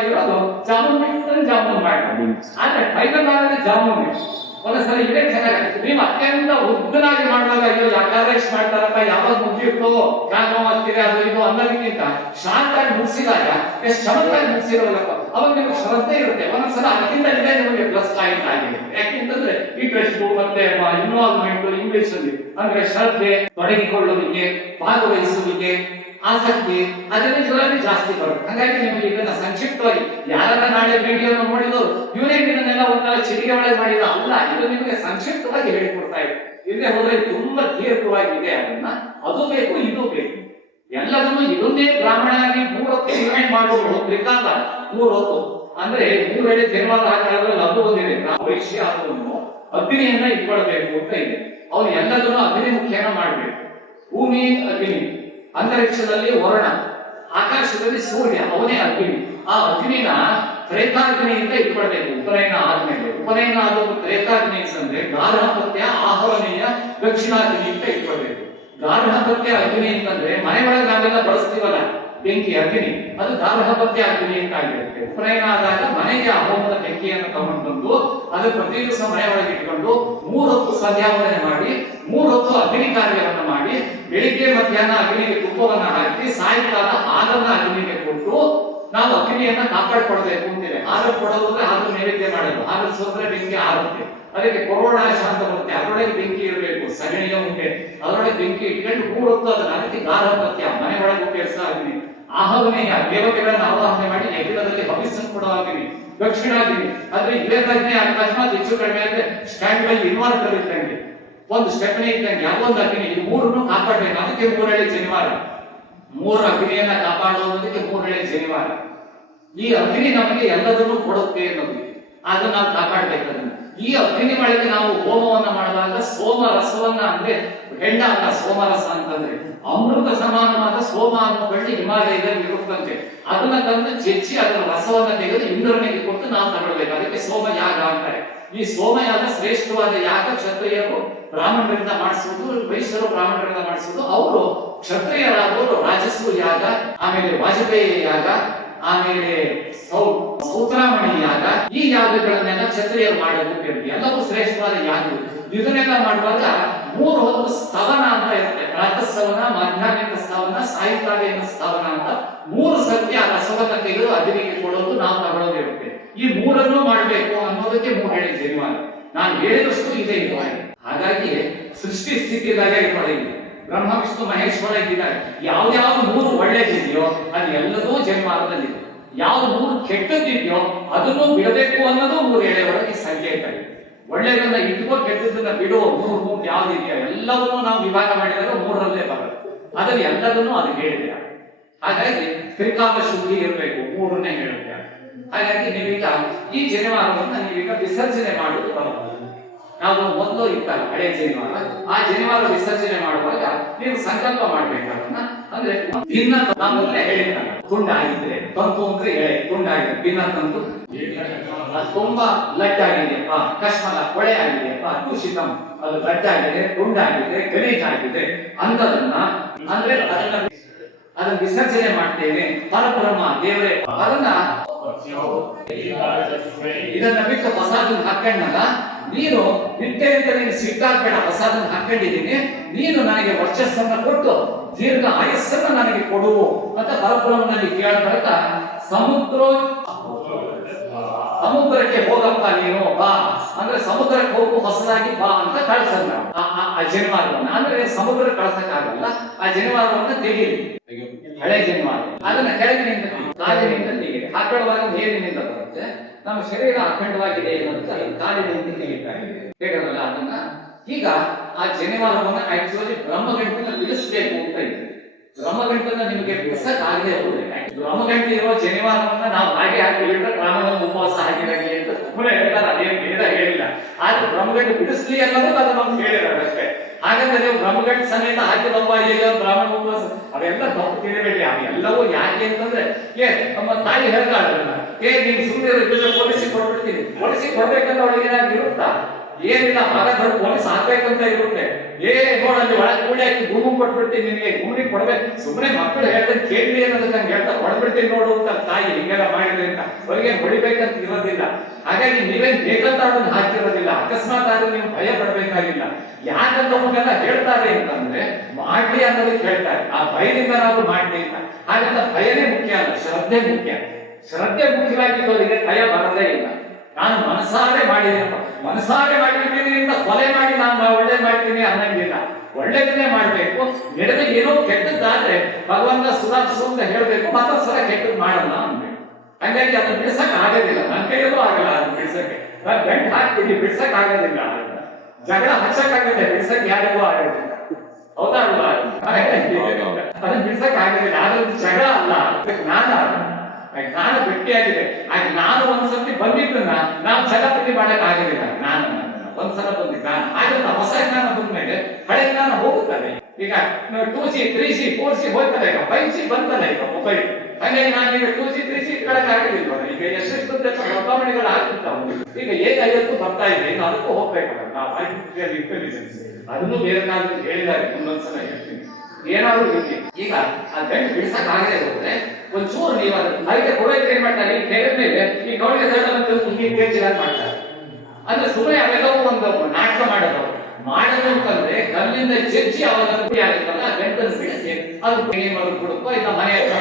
ಇರೋದು ಜಾಮೂನ್ ಮಿಕ್ಸ್ ಜಾಮೂನ್ ಮಾಡಿ, ಆದ್ರೆ ಫೈನಲ್ ಆದ್ರೆ ಜಾಮೂನ್ ಮಿಕ್ಸ್ ಒಂದೊಂದ್ಸಲ ಇದೇ ಚೆನ್ನಾಗಿ ನೀವು ಅತ್ಯಂತ ಉದ್ದನಾಗಿ ಮಾಡುವಾಗ ಅಯ್ಯೋ ಯಾಕಾದ್ರೆ ಇಷ್ಟು ಮಾಡ್ತಾರಪ್ಪ, ಯಾವಾಗ ಮುಗಿಯುತ್ತೋ ಯಾಕೋ ಆಗ್ತೀರಿ ಅದು ಇದು ಅನ್ನೋದಕ್ಕಿಂತ ಶಾಂತ ಆಗಿ ಮುಗಿಸಿದಾಗ ಎಷ್ಟು ಚಮತ್ಕಾಗಿ ಮುಗಿಸಿರೋಲ್ಲಪ್ಪ, ಅವಾಗ ನಿಮ್ಗೆ ಶ್ರದ್ಧೆ ಇರುತ್ತೆ. ಒಂದೊಂದ್ಸಲ ಅದಕ್ಕಿಂತ ಇದೇ ನಿಮಗೆ ಪ್ಲಸ್ ಪಾಯಿಂಟ್ ಆಗಿದೆ. ಯಾಕೆಂತಂದ್ರೆ ಇಂಟ್ರೆಸ್ಟ್ ಮತ್ತೆ ಇನ್ವಾಲ್ವ್ಮೆಂಟ್ ಇಂಗ್ಲಿಷ್ ಅಲ್ಲಿ ಅಂದ್ರೆ ಶ್ರದ್ಧೆ, ತೊಡಗಿಕೊಳ್ಳುವಿಕೆ, ಭಾಗವಹಿಸುವಿಕೆ, ಆಸಕ್ತಿ ಅದರಲ್ಲಿ ಇದರಲ್ಲಿ ಜಾಸ್ತಿ ಬರುತ್ತೆ. ಹಾಗಾಗಿ ನಿಮಗೆ ಇದನ್ನ ಸಂಕ್ಷಿಪ್ತವಾಗಿ ಯಾರನ್ನ ನಾಳೆ ವಿಡಿಯೋನ ನೋಡಿದವರು ಇವನೇ ಇದನ್ನೆಲ್ಲ ಒಂಥರ ಚಿಟಿಕೆ ಒಳಗೆ ಮಾಡಿದ ಅಲ್ಲ, ಇದು ನಿಮಗೆ ಸಂಕ್ಷಿಪ್ತವಾಗಿ ಹೇಳಿಕೊಡ್ತಾ ಇದೆ. ಇಲ್ಲೇ ಹೋದ್ರೆ ತುಂಬಾ ದೀರ್ಘವಾಗಿದೆ, ಅದನ್ನ ಅದು ಬೇಕು ಇದು ಬೇಕು ಎಲ್ಲದನ್ನು ಇದನ್ನೇ ಬ್ರಾಹ್ಮಣಾಗಿ 3 ಹೊತ್ತು ಡಿವೈಡ್ ಮಾಡೋದು. ತ್ರಿಕಾಲ 3 ಹೊತ್ತು ಅಂದ್ರೆ 3 ವೇಳೆ ಜನ್ಮದ ಹಾಕಿದ್ರೆ ಅದು ಒಂದಿದೆ ವೈಶ್ಯ, ಅದನ್ನು ಅಗ್ನಿಯನ್ನ ಇಟ್ಕೊಳ್ಬೇಕು ಅಂತ ಇದೆ. ಅವ್ರು ಎಲ್ಲದನ್ನು ಅಗ್ನಿ ಮುಖ್ಯನ ಮಾಡ್ಬೇಕು. ಭೂಮಿ ಅಗ್ನಿ, ಅಂತರಿಕ್ಷದಲ್ಲಿ ವರುಣ, ಆಕಾಶದಲ್ಲಿ ಸೂರ್ಯ, ಅವನೇ ಅಗ್ನಿ. ಆ ಅಗ್ನಿನ ತ್ರೇತಾಗ್ನಿಯಿಂದ ಇಟ್ಕೊಳ್ಬೇಕು. ಉಪನಯನ ಆದ್ಮೇಲೆ ಉಪನಯನ ಆದದ್ದು ತ್ರೇತಾಗ್ನಿ ಅಂದ್ರೆ ಗಾರ್ಹಪತ್ಯ, ಆಹವನೀಯ, ದಕ್ಷಿಣಾಗ್ನಿ ಅಂತ ಇಟ್ಕೊಳ್ಬೇಕು. ಗಾರ್ಹಪತ್ಯ ಅಗ್ನಿ ಅಂತಂದ್ರೆ ಮನೆ ಒಳಗೆ ನಾವೆಲ್ಲ ಬಳಸ್ತೀವಲ್ಲ ಬೆಂಕಿ ಅಗ್ನಿ, ಅದು ಗಾರ್ಹಪತ್ಯ ಅಗ್ನಿ ಅಂತ ಆಗಿರುತ್ತೆ. ಉಪನಯನ ಆದಾಗ ಮನೆಗೆ ಆ ಹೋಮದ ಬೆಂಕಿಯನ್ನು ತಗೊಂಡು ಬಂದು ಅದು ಪ್ರತಿ ದಿವಸ ಮನೆ ಒಳಗೆ ಇಟ್ಕೊಂಡು 3 ಹೊತ್ತು ಸಂಧ್ಯಾವಂದನೆ ಮಾಡಿ 3 ಹೊತ್ತು ಅಗ್ನಿ ಕಾರ್ಯವನ್ನು ಮಾಡಿ, ಬೆಳಿಗ್ಗೆ ಮಧ್ಯಾಹ್ನ ಅಗ್ನಿಗೆ ತುಪ್ಪವನ್ನ ಹಾಕಿ, ಸಾಯಂಕಾಲ ಹಾಲನ್ನ ಅಗ್ನಿಗೆ ಕೊಟ್ಟು ನಾವು ಅಗ್ನಿಯನ್ನ ಕಾಪಾಡಿಕೊಳ್ಬೇಕು ಅಂತಿದೆ. ಹಾಲು ಕೊಡೋದು ಅಂದ್ರೆ ಹಾಲು ನೈವೇದ್ಯ ಮಾಡೋದು. ಹಾಲು ಸೋದ್ರೆ ಬೆಂಕಿ ಆರುತ್ತೆ, ಅದಕ್ಕೆ ಕೊರೋನಾಶ ಅಂತ ಬರುತ್ತೆ. ಅದರೊಳಗೆ ಬೆಂಕಿ ಇರಬೇಕು, ಸಗಣಿಯ ಉಂಟೆ ಅದರೊಳಗೆ ಬೆಂಕಿ ಇಟ್ಕೊಂಡು 3 ಹೊತ್ತು ಅದನ್ನ ಅದಕ್ಕೆ ಗಾರ್ಹಪತ್ಯ ಮನೆ ಒಳಗೆ ಉಪಯೋಗಿಸ ಅಗ್ನಿ. ಆಹವನೀಯ ದೇವತೆಗಳನ್ನ ಆವಾಹನೆ ಮಾಡಿ ಯಜ್ಞದಲ್ಲಿ ಹವಿಸ್ಸನ್ನು ಕೊಡುವ ಅಗ್ನಿ. ದಕ್ಷಿಣಾಗ್ನಿ ಅಂದ್ರೆ ಇವೇದಾಗ್ನಿ ಅಕಸ್ಮಾತ್ ಹೆಚ್ಚು ಕಡಿಮೆ ಅಂದ್ರೆ ಸ್ಟ್ಯಾಂಡ್ ಬೈ ಇನ್ವರ್ಟರ್ ಇದ್ದಂಗೆ, ಒಂದು ಸ್ಟೆಪ್ನಿ ಇದ್ದಂಗೆ ಯಾವೊಂದು ಅಗ್ನಿ, ಈ 3 ಕಾಪಾಡಬೇಕು. ಅದಕ್ಕೆ 3 ಎಳೆ ಶನಿವಾರ, 3 ಅಗ್ನಿಯನ್ನ ಕಾಪಾಡುವುದಕ್ಕೆ 3 ಎಳೆ ಶನಿವಾರ. ಈ ಅಗ್ನಿ ನಮಗೆ ಎಲ್ಲದನ್ನು ಕೊಡುತ್ತೆ ಅನ್ನೋದು, ಅದನ್ನ ನಾವು ಕಾಪಾಡಬೇಕು. ಅದನ್ನ ಈ ಅಗ್ನಿ ಒಳಗೆ ನಾವು ಹೋಮವನ್ನ ಮಾಡುವಾಗ ಸೋಮ ರಸವನ್ನ ಅಂದ್ರೆ ಹೆಂಡ ಅಲ್ಲ, ಸೋಮರಸ ಅಂತಂದ್ರೆ ಅಮೃತ ಸಮಾನವಾದ ಸೋಮ ಅನ್ನೋ ಬಳ್ಳಿ ಹಿಮಾಲಯದಲ್ಲಿ ಇರುತ್ತಂತೆ. ಅದನ್ನ ತಂದು ಚೆಚ್ಚಿ ಅದರ ರಸವನ್ನ ತೆಗೆದು ಇಂದ್ರನಿಗೆ ಕೊಟ್ಟು ನಾವು ತಗೊಳ್ಬೇಕು. ಅದಕ್ಕೆ ಸೋಮ ಯಾಗ ಅಂತಾರೆ. ಈ ಸೋಮಯಾಗ ಶ್ರೇಷ್ಠವಾದ ಯಾಗ ಕ್ಷತ್ರಿಯರು ಬ್ರಾಹ್ಮಣರಿಂದ ಮಾಡಿಸುವುದು, ವೈಶ್ಯರು ಬ್ರಾಹ್ಮಣರಿಂದ ಮಾಡಿಸುವುದು. ಅವರು ಕ್ಷತ್ರಿಯರಾದವರು ರಾಜಸ್ವ ಯಾಗ, ಆಮೇಲೆ ವಾಜಪೇಯಿ ಯಾಗ, ಆಮೇಲೆ ಸೌತ್ರಾಮಣಿ ಯಾಗ, ಈ ಯಾಗಗಳನ್ನೆಲ್ಲ ಕ್ಷತ್ರಿಯರು ಮಾಡೋದು ಕೇಳಿ ಎಲ್ಲವೂ ಶ್ರೇಷ್ಠವಾದ ಯಾಗ. ಇದನ್ನೆಲ್ಲ ಮಾಡುವಾಗ 3 ಹೊತ್ತು ಸ್ತವನ ಅಂತ ಇರುತ್ತೆ. ಪ್ರಾತಃ ಸ್ತವನ, ಮಧ್ಯಾಹ್ನ ಸ್ತವನ, ಸಾಯಂಕಾಲ ಸ್ತವನ ಅಂತ 3 ಸತ್ಯ ಆ ರಸವನ್ನ ತೆಗೆದು ಅಗ್ನಿಗೆ ಕೊಡೋದು, ನಾವು ತಗೊಳ್ಳೋದಿರುತ್ತೆ. ಈ 3 ಮಾಡಬೇಕು ಅನ್ನೋದಕ್ಕೆ 3 ಹೇಳಿ ಜನಿವಾರ. ನಾನು ಹೇಳಿದಷ್ಟು ಇದೆ ಇದು. ಹಾಗಾಗಿ ಸೃಷ್ಟಿ ಸ್ಥಿತಿ ಲಯ ಇಟ್ಕೊಳ್ಳಿ. ಬ್ರಹ್ಮ ವಿಷ್ಣು ಮಹೇಶ್ವರ ಇದ್ದಾರೆ. ಯಾವ್ಯಾವ್ದು 3 ಒಳ್ಳೇದಿದೆಯೋ ಅದು ಎಲ್ಲದೂ ಜನ್ಮಾರದಲ್ಲಿದೆ. ಯಾವ್ದು 3 ಕೆಟ್ಟದ್ದಿದೆಯೋ ಅದನ್ನು ಬಿಡಬೇಕು ಅನ್ನೋದು 3 ಎಳೆ ಒಳಗೆ ಸಂಕೇತ ಇದೆ. ಒಳ್ಳೆಯದನ್ನ ಇಟ್ಕೋ, ಕೆಟ್ಟದನ್ನ ಬಿಡುವ 3 ಯಾವ್ದಿದೆಯೋ ಎಲ್ಲವನ್ನೂ ನಾವು ವಿಭಾಗ ಮಾಡಿದಾಗ 3ರಲ್ಲೇ ಬರುತ್ತೆ. ಅದ್ರಲ್ಲಿ ಎಲ್ಲದನ್ನು ಅದು ಹೇಳಿದೆ. ಹಾಗಾಗಿ ತ್ರಿಕಾಲ ಶುದ್ಧಿ ಇರಬೇಕು, 3ನೇ ಹೇಳುತ್ತೆ. ಹಾಗಾಗಿ ನೀವೀಗ ಈ ಜನಿವಾರವನ್ನ ನೀವೀಗ ವಿಸರ್ಜನೆ ಮಾಡುವುದು ಬರಬಹುದು. ನಾವು ಮೊದಲು ಇತ್ತಲ್ಲ ಹಳೆ ಜನಿವಾರ, ಆ ಜನಿವಾರ ವಿಸರ್ಜನೆ ಮಾಡುವಾಗ ನೀವು ಸಂಕಲ್ಪ ಮಾಡ್ಬೇಕಾದನ್ನ ಅಂದ್ರೆ ಭಿನ್ನ, ನಾವೆಲ್ಲ ಹೇಳಿದಾಗ ತುಂಡಾಗಿದ್ರೆ, ತಂತು ಅಂದ್ರೆ ಎಳೆ ತುಂಡಾಗಿದೆ, ಭಿನ್ನ ತಂತು ತುಂಬಾ ಲಡ್ಡಾಗಿದೆಯಪ್ಪ, ಕಶ್ಮಲ ಕೊಳೆ ಆಗಿದೆಯಪ್ಪ, ದೂಷಿತಂ ಅದು ಲಡ್ಡಾಗಿದೆ, ತುಂಡಾಗಿದೆ, ಗಲೀಜಾಗಿದೆ ಅಂತದನ್ನ ಅಂದ್ರೆ ಅದನ್ನ ವಿಸರ್ಜನೆ ಮಾಡ್ತೇವೆ. ಪರಬ್ರಹ್ಮ ದೇವರೇ ಅದನ್ನ ಇದನ್ನ ಬಿಟ್ಟು ಹೊಸದನ್ನ ಹಾಕೊಂಡಲ್ಲ, ನೀನು ನಿತ್ಯ ಅಂತ ನೀನು ಸಿಟ್ಟಾಗ್ಬೇಡ, ಹೊಸದನ್ನ ಹಾಕೊಂಡಿದ್ದೀನಿ, ನೀನು ನನಗೆ ವರ್ಚಸ್ಸನ್ನ ಕೊಟ್ಟು ದೀರ್ಘ ಆಯಸ್ಸನ್ನು ನನಗೆ ಕೊಡು ಅಂತ ಪರಬ್ರಹ್ಮನಲ್ಲಿ ಕೇಳಿದಾಗ ಸಮುದ್ರಕ್ಕೆ ಹೋಗಪ್ಪ ನೀನು ಬಾ ಅಂದ್ರೆ ಸಮುದ್ರಕ್ಕೆ ಹೋಗು ಹೊಸದಾಗಿ ಬಾ ಅಂತ ಕಳ್ಸಲ್ಲ ಆ ಜನಿವಾರವನ್ನ. ಅಂದ್ರೆ ಸಮುದ್ರ ಕಳ್ಸಕ್ಕಾಗಲ್ಲ, ಆ ಜನಿವಾರವನ್ನ ತೆಗೀರಿ, ಹಳೆ ಜನಿವಾರ ಅದನ್ನ ಕೆಳಗಿನಿಂದ ಕಾಲಿನಿಂದ ತೆಗೀರಿ. ಹಾಕೊಳ್ಳುವಾಗ ನೀರಿನಿಂದ ಬರುತ್ತೆ, ನಮ್ಮ ಶರೀರ ಅಖಂಡವಾಗಿದೆ ಅಂತ ಕಾಲಿನಿಂದ ತೆಗಿತಾರೆ ಹೇಳಲ್ಲ ಅದನ್ನ. ಈಗ ಆ ಜನಿವಾರವನ್ನ ಆಕ್ಚುಲಿ ಬ್ರಹ್ಮಗಂಟನ್ನ ಬಿಡಿಸ್ಬೇಕು ಅಂತ ಇದೆ. ಬ್ರಹ್ಮಗಂಟನ್ನ ನಿಮಗೆ ಬಿಡಿಸಕ್ ಆಗದೆ ಹೋದ್ರೆ ಬ್ರಹ್ಮಗಂಟೆ ಇರುವ ಜನಿವಾರವನ್ನ ನಾವು ಹಾಗೆ ಹಾಕಿಬಿಟ್ರೆ ಬ್ರಾಹ್ಮಣ ಉಪವಾಸ ಹಾಕಿರಂಗೆ ಅಂತ ಸುಮ್ಮನೆ ಹೇಳ್ತಾರೆ, ಅದೇನು ಹೇಳಿಲ್ಲ. ಆದ್ರೆ ಬ್ರಹ್ಮಗಂಟು ಬಿಡಿಸ್ಲಿ ಅನ್ನೋದು ಅದು ನಮ್ಗೆ ಹೇಳಿರೋದು ಅಷ್ಟೇ. ಹಾಗಾದ್ರೆ ನೀವು ಬ್ರಹ್ಮಗಂಟು ಸಮೇತ ಹಾಕಿದಪ್ಪ ಈಗ ಬ್ರಾಹ್ಮಣ ಉಪವಾಸ ಅವೆಲ್ಲ ತಪ್ಪು ತಿಳಿಬೇಡಿ. ಅವೆಲ್ಲವೂ ಯಾಕೆ ಅಂತಂದ್ರೆ ನಮ್ಮ ತಾಯಿ ಹೇಳ್ತಾಳಲ್ಲ, ನೀನ್ ಸುಮ್ಮನೆ ಪೊಲೀಸಿಗೆ ಕೊಡ್ಬಿಡ್ತೀನಿ, ಪೊಲೀಸಿಗೆ ಕೊಡ್ಬೇಕಂತ ಅವಳಿಗೆ ಏನಾದ್ರು ಇರುತ್ತಾ? ಏನಿಲ್ಲ, ಹಾಗಾದ್ರೆ ಪೊಲೀಸ್ ಹಾಕ್ಬೇಕಂತ ಇರುತ್ತೆ. ನೋಡಲ್ಲಿ ಒಳಗೆ ಕೂಡಿ ಹಾಕಿ ಗುಂಗು ಕೊಟ್ಬಿಡ್ತೀನಿ ನಿನ್ಗೆ, ಗುಂಡಿಗೆ ಕೊಡ್ಬೇಕು. ಸುಮ್ಮನೆ ಮಕ್ಕಳು ಹೇಳ್ತಾರೆ ಕೇಳಿ ಅನ್ನೋದಕ್ಕೆ ನಂಗೆ ಹೇಳ್ತಾ ಕೊಡ್ಬಿಡ್ತೀನಿ ನೋಡು ಅಂತ ತಾಯಿ ಹಿಂಗೆಲ್ಲ ಮಾಡಿದ್ರೆ ಅಂತ ಅವರಿಗೆ ಹೊಡಿಬೇಕಂತ ಇರೋದಿಲ್ಲ. ಹಾಗಾಗಿ ನೀವೇನ್ ಬೇಕಂತ ಅದನ್ನ ಹಾಕಿರೋದಿಲ್ಲ, ಅಕಸ್ಮಾತ್ ಆದ್ರೂ ನೀವು ಭಯ ಪಡ್ಬೇಕಾಗಿಲ್ಲ. ಯಾಕಂತ ನಮಗೆಲ್ಲ ಹೇಳ್ತಾರೆ ಅಂತಂದ್ರೆ ಮಾಡ್ಲಿ ಅನ್ನೋದಕ್ಕೆ ಹೇಳ್ತಾರೆ, ಆ ಭಯದಿಂದ ನಾವು ಮಾಡ್ಲಿ ಅಂತ. ಹಾಗಂತ ಭಯನೇ ಮುಖ್ಯ ಅಲ್ಲ, ಶ್ರದ್ಧೆ ಮುಖ್ಯ. ಶ್ರದ್ಧೆ ಮುಖ್ಯವಾಗಿರೋರಿಗೆ ಭಯ ಬರದೇ ಇಲ್ಲ. ನಾನು ಮನಸಾರೆ ಮಾಡಿದ್ದೀನಪ್ಪ, ಮನಸಾರೆ ಮಾಡಿದ್ದೀನಿ ಅಂತ ಕೊಲೆ ಮಾಡಿ ನಾನು ಒಳ್ಳೇದ್ ಮಾಡ್ತೀನಿ ಅನ್ನಂಗಿಲ್ಲ. ಒಳ್ಳೇದನ್ನೇ ಮಾಡ್ಬೇಕು. ನಡೆದ ಏನೋ ಕೆಟ್ಟದ್ದಾದ್ರೆ ಭಗವಂತ ಸುಧಾರಿಸು ಅಂತ ಹೇಳ್ಬೇಕು, ಮತ್ತೊಂದ್ಸಲ ಕೆಟ್ಟದ್ ಮಾಡಲ್ಲ ಅನ್ಬೇಕು. ಹಂಗಾಗಿ ಅದನ್ನ ಬಿಡ್ಸಕ್ ಆಗೋದಿಲ್ಲ, ನನ್ನ ಕೈಯಲ್ಲೂ ಆಗಲ್ಲ ಅದನ್ನ ಬಿಡ್ಸಕ್ಕೆ. ನಾನು ಗಂಟು ಹಾಕ್ತೀನಿ, ಬಿಡ್ಸಕ್ ಆಗೋದಿಲ್ಲ. ಜಗಳ ಹಚ್ಚಕ್ಕಾಗತ್ತೆ, ಬಿಡ್ಸಕ್ ಯಾರಿಗೂ ಆಗೋದಿಲ್ಲ. ಹೌದಾ ಅಲ್ವಾ? ಅದನ್ನ ಬಿಡ್ಸಕ್ ಆಗೋದಿಲ್ಲ. ಅದ್ರದ್ದು ಜಗಳ ಅಲ್ಲ, ಜ್ಞಾನ. ಜ್ಞಾನ ಗಟ್ಟಿಯಾಗಿದೆ. ಆ ಜ್ಞಾನ ಒಂದ್ಸತಿ ಬಂದಿದ್ದನ್ನ ನಾವು ಜಗತ್ತಿಗೆ ಮಾಡಕ್ ಆಗೋದಿಲ್ಲ. ಜ್ಞಾನ ಒಂದ್ಸಲ ಬಂದ ಜ್ಞಾನ ಹಾಗಂತ ಹೊಸ ಜ್ಞಾನ ಬಂದ್ಮೇಲೆ ಹಳೆ ಜ್ಞಾನ ಹೋಗುತ್ತದೆ. ಈಗ 2G 3G 4G ಹೋಗ್ತದೆ, ಈಗ 5G ಬಂತಲ್ಲ ಈಗ ಮೊಬೈಲ್. ಹಾಗಾಗಿ ನಾನೀಗ 2G 3G ಕಳಕ್ ಆಗಿರ್ಲಿಲ್ವ? ಈಗ ಎಷ್ಟೆಷ್ಟು ಬದಲಾವಣೆಗಳು ಆಗ್ತಿರ್ತಾವೆ. ಈಗ A50 ಬರ್ತಾ ಇದೆ, ಇನ್ನು ಅದಕ್ಕೂ ಹೋಗ್ಬೇಕಲ್ಲ ನಾವು. ಆರ್ಟಿಫಿಷಿಯಲ್ ಇಂಟೆಲಿಜೆನ್ಸ್ ಅದನ್ನು ಬೇರೆ ಕಾಲದಲ್ಲಿ ಹೇಳಿದ್ದಾರೆ, ಇನ್ನೊಂದ್ಸಲ ಹೇಳ್ತೀನಿ. ಏನಾದ್ರು ಇರ್ಲಿ, ಈಗ ಆ ಗಂಟು ಬಿಡ್ಸಕ್ ಆಗದೆ ಹೋದ್ರೆ ಒಂಚೂರು ನೀವು ಅದಕ್ಕೆ ಕೊಡೋಕೆ ಏನ್ ಮಾಡ್ತಾರೆ, ಈ ಕೆರೆ ಮೇಲೆ ಈ ಕೌಳಿಗೆ ಮಾಡ್ತಾರೆ. ಅಂದ್ರೆ ಸುಮ್ಮನೆ ಅವೆಲ್ಲವೂ ಒಂದು ನಾಟಕ ಮಾಡೋದು ಅಂತಂದ್ರೆ ಕಲ್ಲಿಂದ ಚೆಚ್ಚಿ ಅವಾಗ ಆಗುತ್ತಲ್ಲ ಗಂಟನ್ನು ಬಿಡಿಸಿ ಅದು ಮರು ಕೊಡುತ್ತೋ, ಇಲ್ಲ ಮನೆ ಹತ್ರ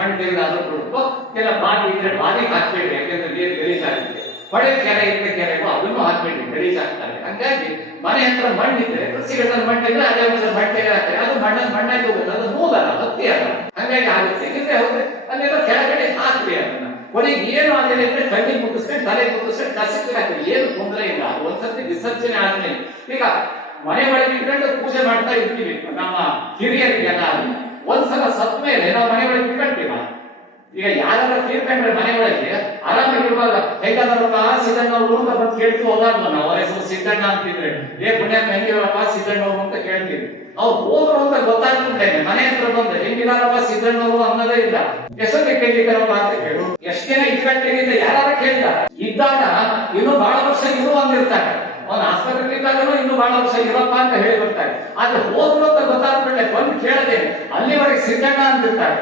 ಮಣ್ಣಿದ್ರೆ ಅದು ಕೊಡುತ್ತೋ, ಇಲ್ಲ ಬಾವಿ ಇದ್ರೆ ಬಾವಿಗೆ ಹಾಕ್ಬೇಡಿ, ಯಾಕೆಂದ್ರೆ ನೀರು ಗಲೀಜಾಗುತ್ತೆ. ಹೊಳೆ ಕೆರೆ ಇದ್ರೆ ಕೆರೆಗೂ ಅದನ್ನು ಹಾಕ್ಬೇಡಿ, ಗಲೀಜಾಗ್ತಾರೆ. ಹಂಗಾಗಿ ಮನೆ ಹತ್ರ ಮಣ್ಣಿದ್ರೆ ಕೃಷಿಗಳಲ್ಲಿ ಮಣ್ಣಿದ್ರೆ ಅದೇ ಒಂದು ಬಟ್ಟೆ ಹಾಕ್ತಾರೆ, ಅದು ಮಣ್ಣಾಗಿ ಹೋಗುತ್ತೆ, ಅದು ಮೂಗಲ್ಲ, ಹತ್ತಿ ಅಲ್ಲ. ಹಂಗಾಗಿ ಆಗುತ್ತೆ. ಇದ್ರೆ ಹೋದ್ರೆ ಅಲ್ಲೆಲ್ಲ ಕೆಳಗಡೆ ಹಾಕ್ರಿ ಅದನ್ನ. ಕೊನೆಗೆ ಏನು ಆಗಲಿ ಅಂದ್ರೆ ಕಣ್ಣಿಗೆ ಮುಟ್ಟಿಸ್ಕೊಂಡು ತಲೆ ಮುಟ್ಟಿಸ್ಕೊಂಡು ಕಸಕ್ಕೆ ಹಾಕ್ರಿ, ಏನು ತೊಂದರೆ ಇಲ್ಲ. ಅದು ಒಂದ್ಸತಿ ವಿಸರ್ಜನೆ ಆದ್ಮೇಲೆ ಈಗ ಮನೆ ಒಳಗೆ ಇಟ್ಕೊಂಡು ಪೂಜೆ ಮಾಡ್ತಾ ಇರ್ತೀವಿ ನಮ್ಮ ಹಿರಿಯರಿಗೆಲ್ಲ. ಒಂದ್ಸಲ ಸತ್ ಮೇಲೆ ನಾವು ಮನೆ ಒಳಗೆ ಇಟ್ಕೊಳ್ತೀವ. ಈಗ ಯಾರೆಲ್ಲ ತೀರ್ಕೊಂಡ್ರೆ ಮನೆ ಒಳಗೆ ಆರಾಮಾಗಿರುವಾಗ ಹೆಂಗದರಪ್ಪ ಸಿದ್ದಣ್ಣವ್ರು ಅಂತ ಬಂದು ಕೇಳ್ತೀವಿ. ಹೋದಾದ್ಮ ನಾವು ಹೆಸರು ಸಿದ್ದಣ್ಣ ಅಂತಿದ್ರೆ ಪುಣ್ಯ ಹೆಂಗಿರಪ್ಪ ಸಿದ್ದಣ್ಣವ್ರು ಅಂತ ಕೇಳ್ತೀವಿ. ಅವ್ರು ಹೋದ್ರು ಅಂತ ಗೊತ್ತಾಗ್ತಿದ್ದೇನೆ, ಮನೆ ಹತ್ರ ಬಂದ್ರೆ ಹೆಂಗಿದಾರಪ್ಪ ಸಿದ್ದಣ್ಣವ್ರು ಅನ್ನೋದೇ ಇಲ್ಲ. ಎಷ್ಟೊಂದು ಕೇಳಿದಾರಪ್ಪ ಅಂತ ಕೇಳು, ಎಷ್ಟು ಜನ ಇಟ್ಕೊಳ್ತೀವಿ ಯಾರು ಕೇಳಿದಾರ. ಇದ್ದಾಗ ಇನ್ನೂ ಬಹಳ ವರ್ಷ ಇರು ಅಂದಿರ್ತಾರೆ, ಅವ್ನ ಆಸ್ಪತ್ರೆ ಇದ್ದಾಗಲೂ ಇನ್ನು ಬಹಳ ವರ್ಷ ಇರಪ್ಪ ಅಂತ ಹೇಳಿ ಬರ್ತಾರೆ. ಆದ್ರೆ ಹೋದ್ರು ಅಂತ ಗೊತ್ತಾಗ್ಬಿಟ್ಟೆ ಬಂದು ಕೇಳದೆ ಅಲ್ಲಿವರೆಗೆ ಸಿದ್ದಣ್ಣ ಅಂತಿರ್ತಾರೆ.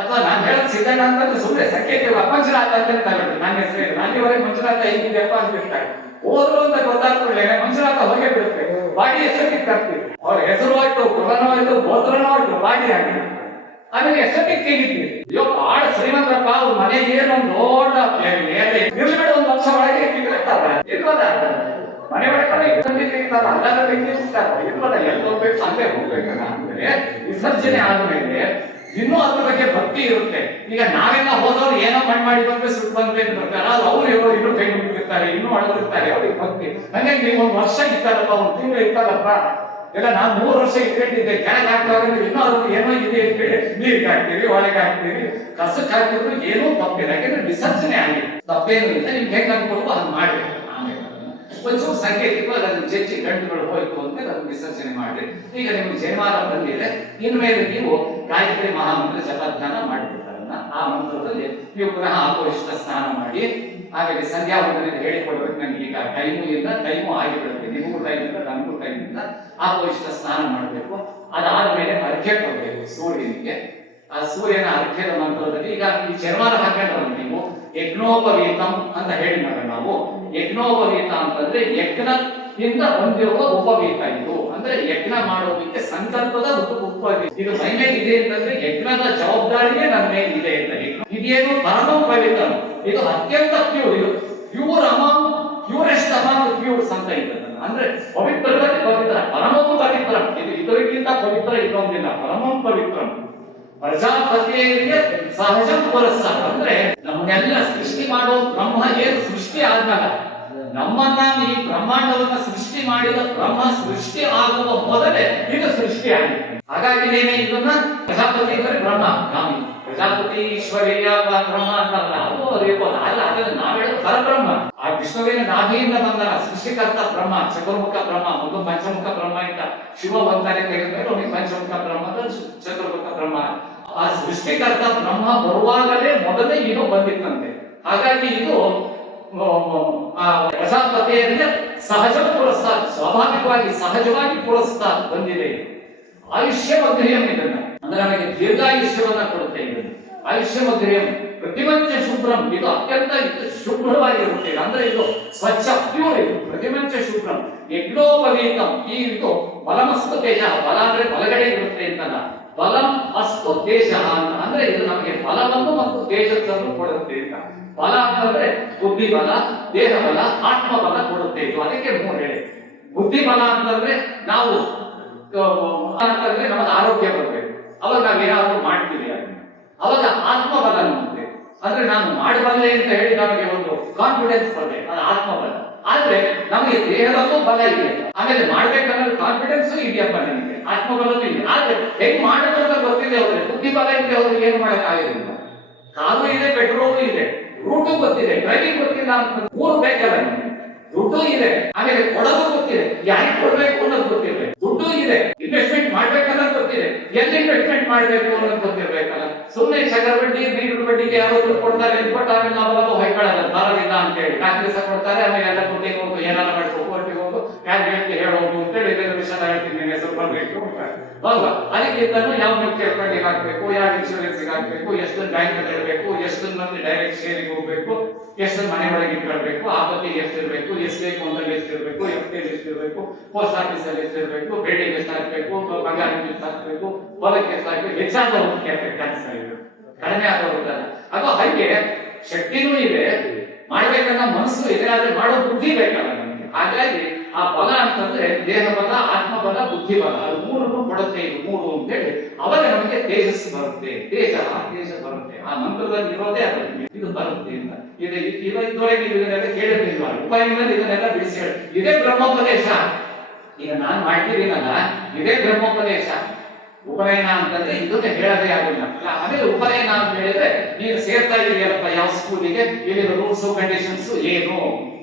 ಅಥವಾ ನಾನು ಹೇಳೋದು ಸಿದ್ದಣ್ಣ ಅಂತಂದ್ರೆ ಸುಮ್ಮನೆ ಸಂಕೇತ ಮಂಜುನಾಥ ಅಂತ ತಗೊಂಡು ನನ್ನ ಹೆಸರು ಇಲ್ಲ, ಅಲ್ಲಿವರೆಗೆ ಮಂಜುನಾಥ ಹಿಂಗಿದೆಯಪ್ಪ ಅಂತಿರ್ತಾರೆ. ಹೋದ್ರು ಅಂತ ಗೊತ್ತಾಗ್ಬಿಡ್ಲೆ ಮಂಜುನಾಥ ಹೊರಗೆ ಬಿಡ್ಬೇಕು, ಬಾಡಿ ಎಷ್ಟೊತ್ತಿಗೆ ತರ್ತೀವಿ. ಅವ್ರ ಹೆಸರು ಆಯ್ತು, ಕುಲನೋ ಆಯ್ತು, ಗೋತ್ರನೋ ಆಯ್ತು, ಬಾಡಿ ಆಗಿ ಆಮೇಲೆ ಎಷ್ಟೊತ್ತಿಗೆ ತೆಗಿತೀವಿ. ಅಯ್ಯೋ ಬಾಳ ಶ್ರೀಮಂತರಪ್ಪ, ಅವ್ರ ಮನೆ ಏನೊಂದು ದೊಡ್ಡ ನಿರ್ಬೇಡ ಒಂದು ವರ್ಷ ಒಳಗೆ ತಿಳ್ಕೊಳ್ತಾರ ಇಲ್ವದ, ಮನೆ ಒಳಗೆ ತೆಗಿತಾರ, ಅಲ್ಲೆಲ್ಲ ತೆಗಿಸ್ತಾರ ಇಲ್ವದ. ಎಲ್ಲಿ ಹೋಗ್ಬೇಕು ಅಲ್ಲೇ ಹೋಗ್ಬೇಕಲ್ಲ. ಅಂದ್ರೆ ವಿಸರ್ಜನೆ ಆದ್ಮೇಲೆ ಇನ್ನೂ ಅದ್ರ ಬಗ್ಗೆ ಭಕ್ತಿ ಇರುತ್ತೆ. ಈಗ ನಾವೆಲ್ಲ ಹೋದವ್ರು ಏನೋ ಮಣ್ಣು ಮಾಡಿ ಬಂದ್ರೆ ಸುಟ್ಟು ಬಂದ್ರೆ ಅಂತ ಬರ್ತಾರೆ, ಅದು ಅವ್ರು ಇನ್ನೂ ಕೈ ಮುಗಿರ್ತಾರೆ, ಇನ್ನೂ ಅಳದಿರ್ತಾರೆ, ಅವ್ರಿಗೆ ಭಕ್ತಿ. ಹಂಗಾಗಿ ನೀವು ಒಂದು ವರ್ಷ ಇರ್ತಾರಪ್ಪ, ಒಂದು ತಿಂಗಳು ಇರ್ತಾರಪ್ಪ, ಇಲ್ಲ ನಾನು 3 ವರ್ಷ ಇಟ್ಕೊಂಡಿದ್ದೆ ಕೆಳಗೆ ಹಾಕ್ತಾರೆ, ಇನ್ನೂ ಅದು ಏನೋ ಇದೆ ಅಂತ ಹೇಳಿ ನೀರಿಗೆ ಹಾಕ್ತೀವಿ, ಒಳಗೆ ಹಾಕ್ತೀವಿ, ಕಸಕ್ಕೆ ಹಾಕಿದ್ರು ಏನೂ ತಪ್ಪಿಲ್ಲ. ಯಾಕಂದ್ರೆ ವಿಸರ್ಜನೆ ಆಗಿದೆ, ತಪ್ಪೇನು ಇಲ್ಲ. ನಿಮ್ಗೆ ಹೆಂಗ್ ಅನ್ಕೊಳ್ಬೋ ಅದನ್ನ ಮಾಡ್ಬೇಕು. ಆಮೇಲೆ ಒಂಚೂರು ಸಂಕೇತಿಕವಾಗಿ ಅದನ್ನ ಜಜ್ಜಿ ಗಂಟುಗಳು ಹೋಯ್ತು ಅಂತ ಅದನ್ನ ವಿಸರ್ಜನೆ ಮಾಡಿ. ಈಗ ನಿಮ್ಗೆ ಜನ್ಮಾರ ಬಂದಿದೆ, ಇನ್ಮೇಲೆ ನೀವು ಗಾಯತ್ರಿ ಮಹಾಮಂತ್ರ ಜಪಧ್ಯಾನ ಮಾಡಿಬಿಡ್ತಾರನ್ನ ಆ ಮಂತ್ರದಲ್ಲಿ ನೀವು ಪುನಃ ಅಪವಿಷ್ಟ ಸ್ನಾನ ಮಾಡಿ. ಹಾಗಾಗಿ ಸಂಧ್ಯಾ ವಂದನೆ ಹೇಳಿಕೊಡ್ಬೇಕು. ನನಗೆ ಈಗ ಟೈಮು ಆಗಿಬಿಡುತ್ತೆ, ನಿಮಗೂ ಟೈಮ್ ಇಲ್ಲ, ನನಗೂ ಟೈಮ್ ಇಲ್ಲ. ಅಪವಿಷ್ಟ ಸ್ನಾನ ಮಾಡಬೇಕು. ಅದಾದ್ಮೇಲೆ ಅರ್ಘ್ಯ ಕೊಡ್ಬೇಕು ಸೂರ್ಯನಿಗೆ. ಆ ಸೂರ್ಯನ ಅರ್ಘ್ಯದ ಮಂತ್ರದಲ್ಲಿ ಈಗ ಈ ಶರ್ಮಾನ ಹಾಕೊಂಡ್ರಲ್ಲ ನೀವು, ಯಜ್ಞೋಪವೀತಂ ಅಂತ ಹೇಳಿ ನೋಡೋಣ ನಾವು. ಯಜ್ಞೋಪವೀತ ಅಂತಂದ್ರೆ ಯಜ್ಞ ಇಂದ ಬಂದಿರುವ ಉಪವೀತ ಇದು. ಅಂದ್ರೆ ಯಜ್ಞ ಮಾಡೋದಕ್ಕೆ ಸಂಕಲ್ಪದ ಉಪವೀತ ಇದು ಮೈ ಮೇಲೆ ಇದೆ ಅಂತಂದ್ರೆ ಯಜ್ಞದ ಜವಾಬ್ದಾರಿಯೇ ನನ್ನ ಮೇಲೆ ಇದೆ ಅಂತ. ಇದೇನು ಪರಮ ಪವಿತ್ರ, ಇದು ಅತ್ಯಂತ ಪ್ಯೂರ್, ಇದು ಪ್ಯೂರ್ ಅಮಾಂಗ್ ಪ್ಯೂರೆಸ್ಟ್ ಅಮಾಂಗ್ ಪ್ಯೂರ್ಸ್ ಅಂತ ಇದೆ. ಅಂದ್ರೆ ಪವಿತ್ರದಲ್ಲಿ ಪವಿತ್ರ, ಪರಮಂ ಪವಿತ್ರ, ಇದು ಇದಕ್ಕಿಂತ ಪವಿತ್ರ ಇನ್ನೊಂದಿಲ್ಲ. ಪರಮಂ ಪವಿತ್ರ ಪ್ರಜಾಪತಿಯ ಸಹಜ ಪುರಸ್ಕಾರ. ಅಂದ್ರೆ ನಮ್ಮನ್ನೆಲ್ಲ ಸೃಷ್ಟಿ ಮಾಡೋ ಬ್ರಹ್ಮ ಏನು ಸೃಷ್ಟಿ ಆದಾಗ ನಮ್ಮನ್ನ ಈ ಬ್ರಹ್ಮಾಂಡವನ್ನ ಸೃಷ್ಟಿ ಮಾಡಿದ ಬ್ರಹ್ಮ ಸೃಷ್ಟಿ ಆಗುವ ಮೊದಲೇ ಇದು ಸೃಷ್ಟಿ ಆಗಿದೆ. ಹಾಗಾಗಿ ನೀವೇ ಇದನ್ನ ಪ್ರಜಾಪತಿ ಅಂದರೆ ಬ್ರಹ್ಮ, ನಾಮಿ ಪ್ರಜಾಪತಿ ಈಶ್ವರೀಯ ಬ್ರಹ್ಮ ಅಂತಲ್ಲ, ಅದು ಇರ್ಬೋದು. ಆದ್ರೆ ಅದನ್ನು ನಾವ್ ಹೇಳೋದು ಪರಬ್ರಹ್ಮ. ಆ ವಿಷ್ಣುವಿನ ನಾಭಿಯಿಂದ ಬಂದ ಸೃಷ್ಟಿಕರ್ತ ಬ್ರಹ್ಮ, ಚತುರ್ಮುಖ ಬ್ರಹ್ಮ, ಒಂದು ಪಂಚಮುಖ ಬ್ರಹ್ಮ ಅಂತ ಶಿವ ಬಂದರೆ ತೆಗೆದ್ರೆ ಅವನಿಗೆ ಪಂಚಮುಖ ಬ್ರಹ್ಮ, ಚತುರ್ಮುಖ ಬ್ರಹ್ಮ. ಆ ಸೃಷ್ಟಿಕರ್ತ ಬ್ರಹ್ಮ ಬರುವಾಗಲೇ ಮೊದಲೇ ಇದು ಬಂದಿತ್ತಂತೆ. ಹಾಗಾಗಿ ಇದು ಪ್ರಜಾಪತಿಯರಿಗೆ ಸಹಜ ಪುರಸ್ಕಾರ, ಸ್ವಾಭಾವಿಕವಾಗಿ ಸಹಜವಾಗಿ ಪುರಸ್ಕಾರ ಬಂದಿದೆ. ಆಯುಷ್ಯ ಮಧ್ರಿಯಂ ಇದನ್ನ ಅಂದ್ರೆ ನಮಗೆ ದೀರ್ಘಾಯುಷ್ಯವನ್ನ ಕೊಡುತ್ತೆ. ಇದನ್ನು ಆಯುಷ್ಯ ಮಧ್ರಿಯಂ ಪ್ರತಿಮಂಚ ಶುಭ್ರಂ, ಇದು ಅತ್ಯಂತ ಶುಭ್ರವಾಗಿರುತ್ತೆ. ಅಂದ್ರೆ ಇದು ಸ್ವಚ್ಛ ಪ್ಯೂರ್, ಇದು ಪ್ರತಿಮಂಚ ಶುಭ್ರಂ ಯಜ್ಞೋಪವೀತಂ. ಈ ಇದು ಬಲಮಸ್ತು ತೇಜ, ಬಲ ಅಂದ್ರೆ ಬಲಗಡೆ ಇರುತ್ತೆ ಅಂತಲ್ಲ, ಬಲಂ ಅಸ್ತು ತೇಜ ಅಂದ್ರೆ ಇದು ನಮಗೆ ಬಲವನ್ನು ಮತ್ತು ತೇಜಸ್ಸನ್ನು ಕೊಡುತ್ತೆ ಅಂತ. ಬಲ ಅಂತಂದ್ರೆ ಬುದ್ಧಿ ಬಲ, ದೇಹ ಬಲ, ಆತ್ಮ ಬಲ ಕೊಡುತ್ತೆ ಇದು. ಅದಕ್ಕೆ ಮೂರು ಹೇಳಿ. ಬುದ್ಧಿ ಬಲ ಅಂತಂದ್ರೆ ನಾವು ಅಂತಂದ್ರೆ ನಮಗೆ ಆರೋಗ್ಯ ಬರಬೇಕು, ಅವಾಗ ನಾವೇನಾದ್ರೂ ಮಾಡ್ತೀವಿ ಅದನ್ನ. ಅವಾಗ ಆತ್ಮಬಲ ನಮಗೆ ಅಂದ್ರೆ ನಾನು ಮಾಡಬಲ್ಲೆ ಅಂತ ಹೇಳಿ ನಮಗೆ ಒಂದು ಕಾನ್ಫಿಡೆನ್ಸ್ ಬರಬೇಕು, ಅದು ಆತ್ಮಬಲ. ಆದ್ರೆ ನಮಗೆ ದೇಹದಲ್ಲೂ ಬಲ ಇದೆ, ಆಮೇಲೆ ಮಾಡ್ಬೇಕನ್ನೋದು ಕಾನ್ಫಿಡೆನ್ಸ್ ಇದೆಯಪ್ಪ ನನಗೆ, ಆತ್ಮಬಲನೂ ಇದೆ. ಆದ್ರೆ ಹೆಂಗ್ ಮಾಡಬೇಕು ಗೊತ್ತಿದೆ ಅವ್ರಿಗೆ, ಬುದ್ಧಿ ಬಲ ಇದೆ, ಅವ್ರಿಗೆ ಏನು ಮಾಡಕ್ಕಾಗಿಲ್ಲ. ಕಾರು ಇದೆ, ಪೆಟ್ರೋಲು ಇದೆ, ರೂಟು ಗೊತ್ತಿದೆ, ಡ್ರೈವಿಂಗ್ ಗೊತ್ತಿಲ್ಲ ಅಂತ ಮೂರು ಬೇಕಲ್ಲ ನಮಗೆ. ದುಡ್ಡು ಇದೆ, ಆಮೇಲೆ ಕೊಡೋದು ಗೊತ್ತಿದೆ, ಯಾರಿಗೆ ಕೊಡ್ಬೇಕು ಅನ್ನೋದು ಗೊತ್ತಿರಬೇಕು. ದುಡ್ಡು ಇದೆ, ಇನ್ವೆಸ್ಟ್ಮೆಂಟ್ ಮಾಡ್ಬೇಕನ್ನೋದು ಗೊತ್ತಿದೆ, ಎಲ್ಲಿ ಇನ್ವೆಸ್ಟ್ಮೆಂಟ್ ಮಾಡ್ಬೇಕು ಅನ್ನೋದು ಗೊತ್ತಿರ್ಬೇಕಲ್ಲ. ಸುಮ್ಮನೆ ಚಗರ್ ಬಡ್ಡಿ ಬೀಟು ಬಡ್ಡಿಗೆ ಯಾರೋ ದುಡ್ಡು ಕೊಡ್ತಾರೆ ಅಂದ್ಬಿಟ್ಟು ಆಮೇಲೆ ನಾವೆಲ್ಲ ಹೊಯ್ಕೊಳ್ಳೋದು ಬರೋದಿಲ್ಲ ಅಂತ ಹೇಳಿ 4 ದಿವಸ ಕೊಡ್ತಾರೆ, ಆಮೇಲೆ ಎಲ್ಲ ಕೊಟ್ಟಿಗೆ ಹೋಗು, ಏನಾರ ಮಾಡ್ಬೇಕು, ಕೋರ್ಟಿಗೆ ಹೋಗು, ಕ್ಯಾಬಿನೆಟ್ಗೆ ಹೇಳೋದು ಅಂತೇಳಿ ಇದೆಲ್ಲ ವಿಷಯ ಹೇಳ್ತೀನಿ, ಸ್ವಲ್ಪ ಬೇಕು ಅಲ್ವಾ. ಅದಕ್ಕಿಂತಲೂ ಯಾವ ಮ್ಯೂಚುವಲ್ ಫಂಡಿಗೆ ಹಾಕ್ಬೇಕು, ಯಾವ ಇನ್ಶೂರೆನ್ಸ್ ಹಾಕ್ಬೇಕು, ಎಷ್ಟು ಬ್ಯಾಂಕ್ ಅಲ್ಲಿ ಇರಬೇಕು, ಎಷ್ಟು ಮಂದಿ ಡೈರೆಕ್ಟ್ ಶೇರಿಗೆ ಹೋಗ್ಬೇಕು, ಎಷ್ಟು ಮನೆ ಒಳಗೆ ಇಟ್ಕೊಳ್ಬೇಕು, ಆಪತ್ತಿಗೆ ಎಷ್ಟಿರ್ಬೇಕು, ಎಷ್ಟು ಅಕೌಂಟಲ್ಲಿ ಎಷ್ಟಿರ್ಬೇಕು, ಎಫ್ಡಿ ಎಷ್ಟಿರ್ಬೇಕು, ಪೋಸ್ಟ್ ಆಫೀಸ್ ಅಲ್ಲಿ ಎಷ್ಟಿರ್ಬೇಕು, ಬೇಡಿಗೆ ಎಷ್ಟು ಹಾಕ್ಬೇಕು, ಬಂಗಾರ ಎಷ್ಟು ಹಾಕ್ಬೇಕು, ಹೊಲಕ್ಕೆ ಎಷ್ಟು ಹಾಕ್ಬೇಕು, ಹೆಚ್ಚಾದವರು ಟ್ಯಾಕ್ಸ್ ಕಡಿಮೆ ಆದವರು. ಅದು ಹಾಗೆ ಶಕ್ತಿನೂ ಇದೆ, ಮಾಡ್ಬೇಕನ್ನ ಮನಸ್ಸು ಇದೆ, ಆದ್ರೆ ಮಾಡೋ ಬುದ್ಧಿ ಬೇಕಲ್ಲ ನಮಗೆ. ಹಾಗಾಗಿ ಆ ಬಲ ಅಂತಂದ್ರೆ ದೇಹ ಬಲ, ಆತ್ಮಬಲ, ಬುದ್ಧಿ ಬಲ, ಅದು ಮೂರನ್ನು ಕೊಡುತ್ತೆ. ಇದು ಮೂರು ಅಂತ ಹೇಳಿ ಅವಾಗ ನಮಗೆ ತೇಜಸ್ಸು ಬರುತ್ತೆ, ತೇಜ ಬರುತ್ತೆ. ಆ ಮಂತ್ರದಲ್ಲಿ ಇರೋದೇ ಅದು, ಇದು ಬರುತ್ತೆ ಅಂತ. ಇದರೊಳಗೆ ಇದನ್ನೆಲ್ಲ ಕೇಳಿರ್ಲಿಲ್ವ, ಉಪಾಯಗಳಲ್ಲಿ ಇದನ್ನೆಲ್ಲ ಬಿಡಿಸಿ ಹೇಳಿ, ಇದೇ ಬ್ರಹ್ಮೋಪದೇಶ. ಈಗ ನಾನು ಮಾಡ್ತಿದ್ದೀನಲ್ಲ, ಇದೇ ಬ್ರಹ್ಮೋಪದೇಶ. ಉಪನಯನ ಅಂತಂದ್ರೆ ಇದನ್ನೇ ಹೇಳದೇ ಆಗಿಲ್ಲ. ಆಮೇಲೆ ಉಪನಯನ ಅಂತ ಹೇಳಿದ್ರೆ ನೀನು ಸೇರ್ತಾ ಇದೆಯಲ್ಲಪ್ಪ ಯಾವ ಸ್ಕೂಲಿಗೆ, ಇಲ್ಲಿ ರೂಲ್ಸ್ ಕಂಡೀಷನ್ಸ್ ಏನು,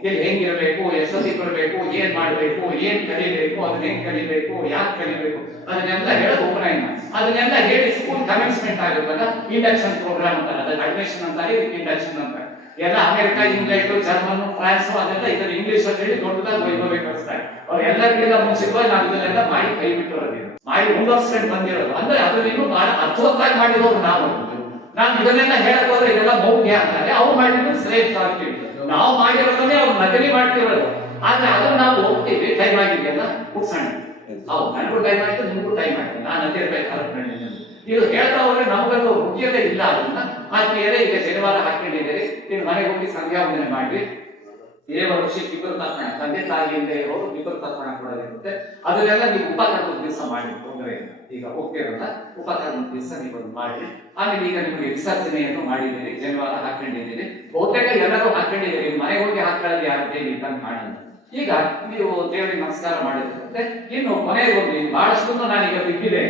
ಇಲ್ಲಿ ಹೆಂಗಿರ್ಬೇಕು, ಎಷ್ಟೊತ್ತಿಗೆ ಬರಬೇಕು, ಏನ್ ಮಾಡ್ಬೇಕು, ಏನ್ ಕಲಿಬೇಕು, ಅದನ್ನ ಹೆಂಗ್ ಕಲಿಬೇಕು, ಯಾಕೆ ಕಲಿಬೇಕು, ಅದನ್ನೆಲ್ಲ ಹೇಳೋದು ಉಪನಯನ. ಅದನ್ನೆಲ್ಲ ಹೇಳಿ ಸ್ಕೂಲ್ ಕಮೆನ್ಸ್ಮೆಂಟ್ ಆಗುತ್ತಲ್ಲ, ಇಂಡಕ್ಷನ್ ಪ್ರೋಗ್ರಾಮ್ ಅಂತಾರೆ, ಅದನ್ನ ಅಡ್ಮಿಷನ್ ಅಂತಾರೆ, ಇಂಡಕ್ಷನ್ ಅಂತ. ಎಲ್ಲ ಅಮೆರಿಕ, ಇಂಗ್ಲೆಂಡ್, ಜರ್ಮನ್, ಫ್ರಾನ್ಸ್ ಅದೆಲ್ಲ ಇದನ್ನ ಇಂಗ್ಲಿಷ್ ಅಂತ ಹೇಳಿ ದೊಡ್ಡದಾಗಿ ವೈಭವ ಕಳಿಸ್ತಾರೆ. ಅವ್ರು ಎಲ್ಲರಿಗೆಲ್ಲ ಮುಂಚಿತವಾಗಿ ನಾವು ಇದನ್ನೆಲ್ಲ ಮಾಡಿ ಕೈ ಬಿಟ್ಟಿರೋದು, ಮಾಡಿ ಮುಂದುವರ್ಸ್ಕೊಂಡು ಬಂದಿರೋದು. ಅಂದ್ರೆ ಅದನ್ನು ಬಹಳ ಅರ್ಥವತ್ತಾಗಿ ಮಾಡಿರೋರು ನಾವು. ಇದನ್ನೆಲ್ಲ ಹೇಳಕ್ ಹೋದ್ರೆ ಇದೆಲ್ಲ ಮೌಢ್ಯ ಅಂತಾರೆ, ಅವ್ರು ಮಾಡಿದ್ರು ಶ್ರೇಷ್ಠ ಆಗ್ತೀವಿ. ನಾವು ಮಾಡಿರೋದನ್ನೇ ಅವ್ರು ನಕಲಿ ಮಾಡ್ತಿರೋದು. ಆದ್ರೆ ಅದನ್ನ ನಾವು ಹೋಗ್ತೀವಿ, ಟೈಮ್ ಆಗಿದೆಯಲ್ಲ ಕುಡ್ಸೋಣ, ಹೌದು ನನಗೂ ಟೈಮ್ ಆಯ್ತು, ನಿಮಗೂ ಟೈಮ್ ಆಯ್ತು, ನಾನು ಅದಿರ್ಬೇಕು. ಇದು ಹೇಳ್ತಾ ಹೋದ್ರೆ ನಮಗದು ಮುಗಿಯೋದೇ ಇಲ್ಲ. ಅದನ್ನ ಆತ್ಮೀಯರೇ ಈಗ ಶನಿವಾರ ಹಾಕೊಂಡಿದ್ದೀರಿ, ನೀನು ಮನೆಗೆ ಹೋಗಿ ಸಂಧ್ಯಾ ವಂದನೆ ಮಾಡಿ ದೇವ ಋಷಿ ಇಬ್ಬರು ತರ್ಪಣ, ತಂದೆ ತಾಯಿಯಿಂದ ಇರೋರು ಇಬ್ಬರು ತರ್ಪಣ ಕೊಡೋದಿರುತ್ತೆ. ಅದನ್ನೆಲ್ಲ ನೀವು ಉಪಕರಣದ ದಿವಸ ಮಾಡಿ, ತೊಂದರೆ ಇಲ್ಲ. ಈಗ ಹೋಗ್ತಿರಲ್ಲ, ಉಪಕರಣದ ದಿವಸ ನೀವು ಮಾಡಿ. ಆಮೇಲೆ ಈಗ ನಿಮಗೆ ವಿಸರ್ಜನೆಯನ್ನು ಮಾಡಿದ್ದೀರಿ, ಶನಿವಾರ ಹಾಕೊಂಡಿದ್ದೀರಿ, ಬಹುತೇಕ ಎಲ್ಲರೂ ಹಾಕೊಂಡಿದ್ದೀರಿ. ಮನೆಗೆ ಹೋಗಿ ಹಾಕೊಳ್ಳೋದು ಯಾರು ದೇವಿ ಅಂತ ಕಾಣಲ್ಲ. ಈಗ ನೀವು ದೇವರಿಗೆ ನಮಸ್ಕಾರ ಮಾಡಿರುತ್ತೆ. ಇನ್ನು ಕೊನೆಗೊಂದು ಬಹಳಷ್ಟು ನಾನೀಗ ಬಿಟ್ಟಿದೆ.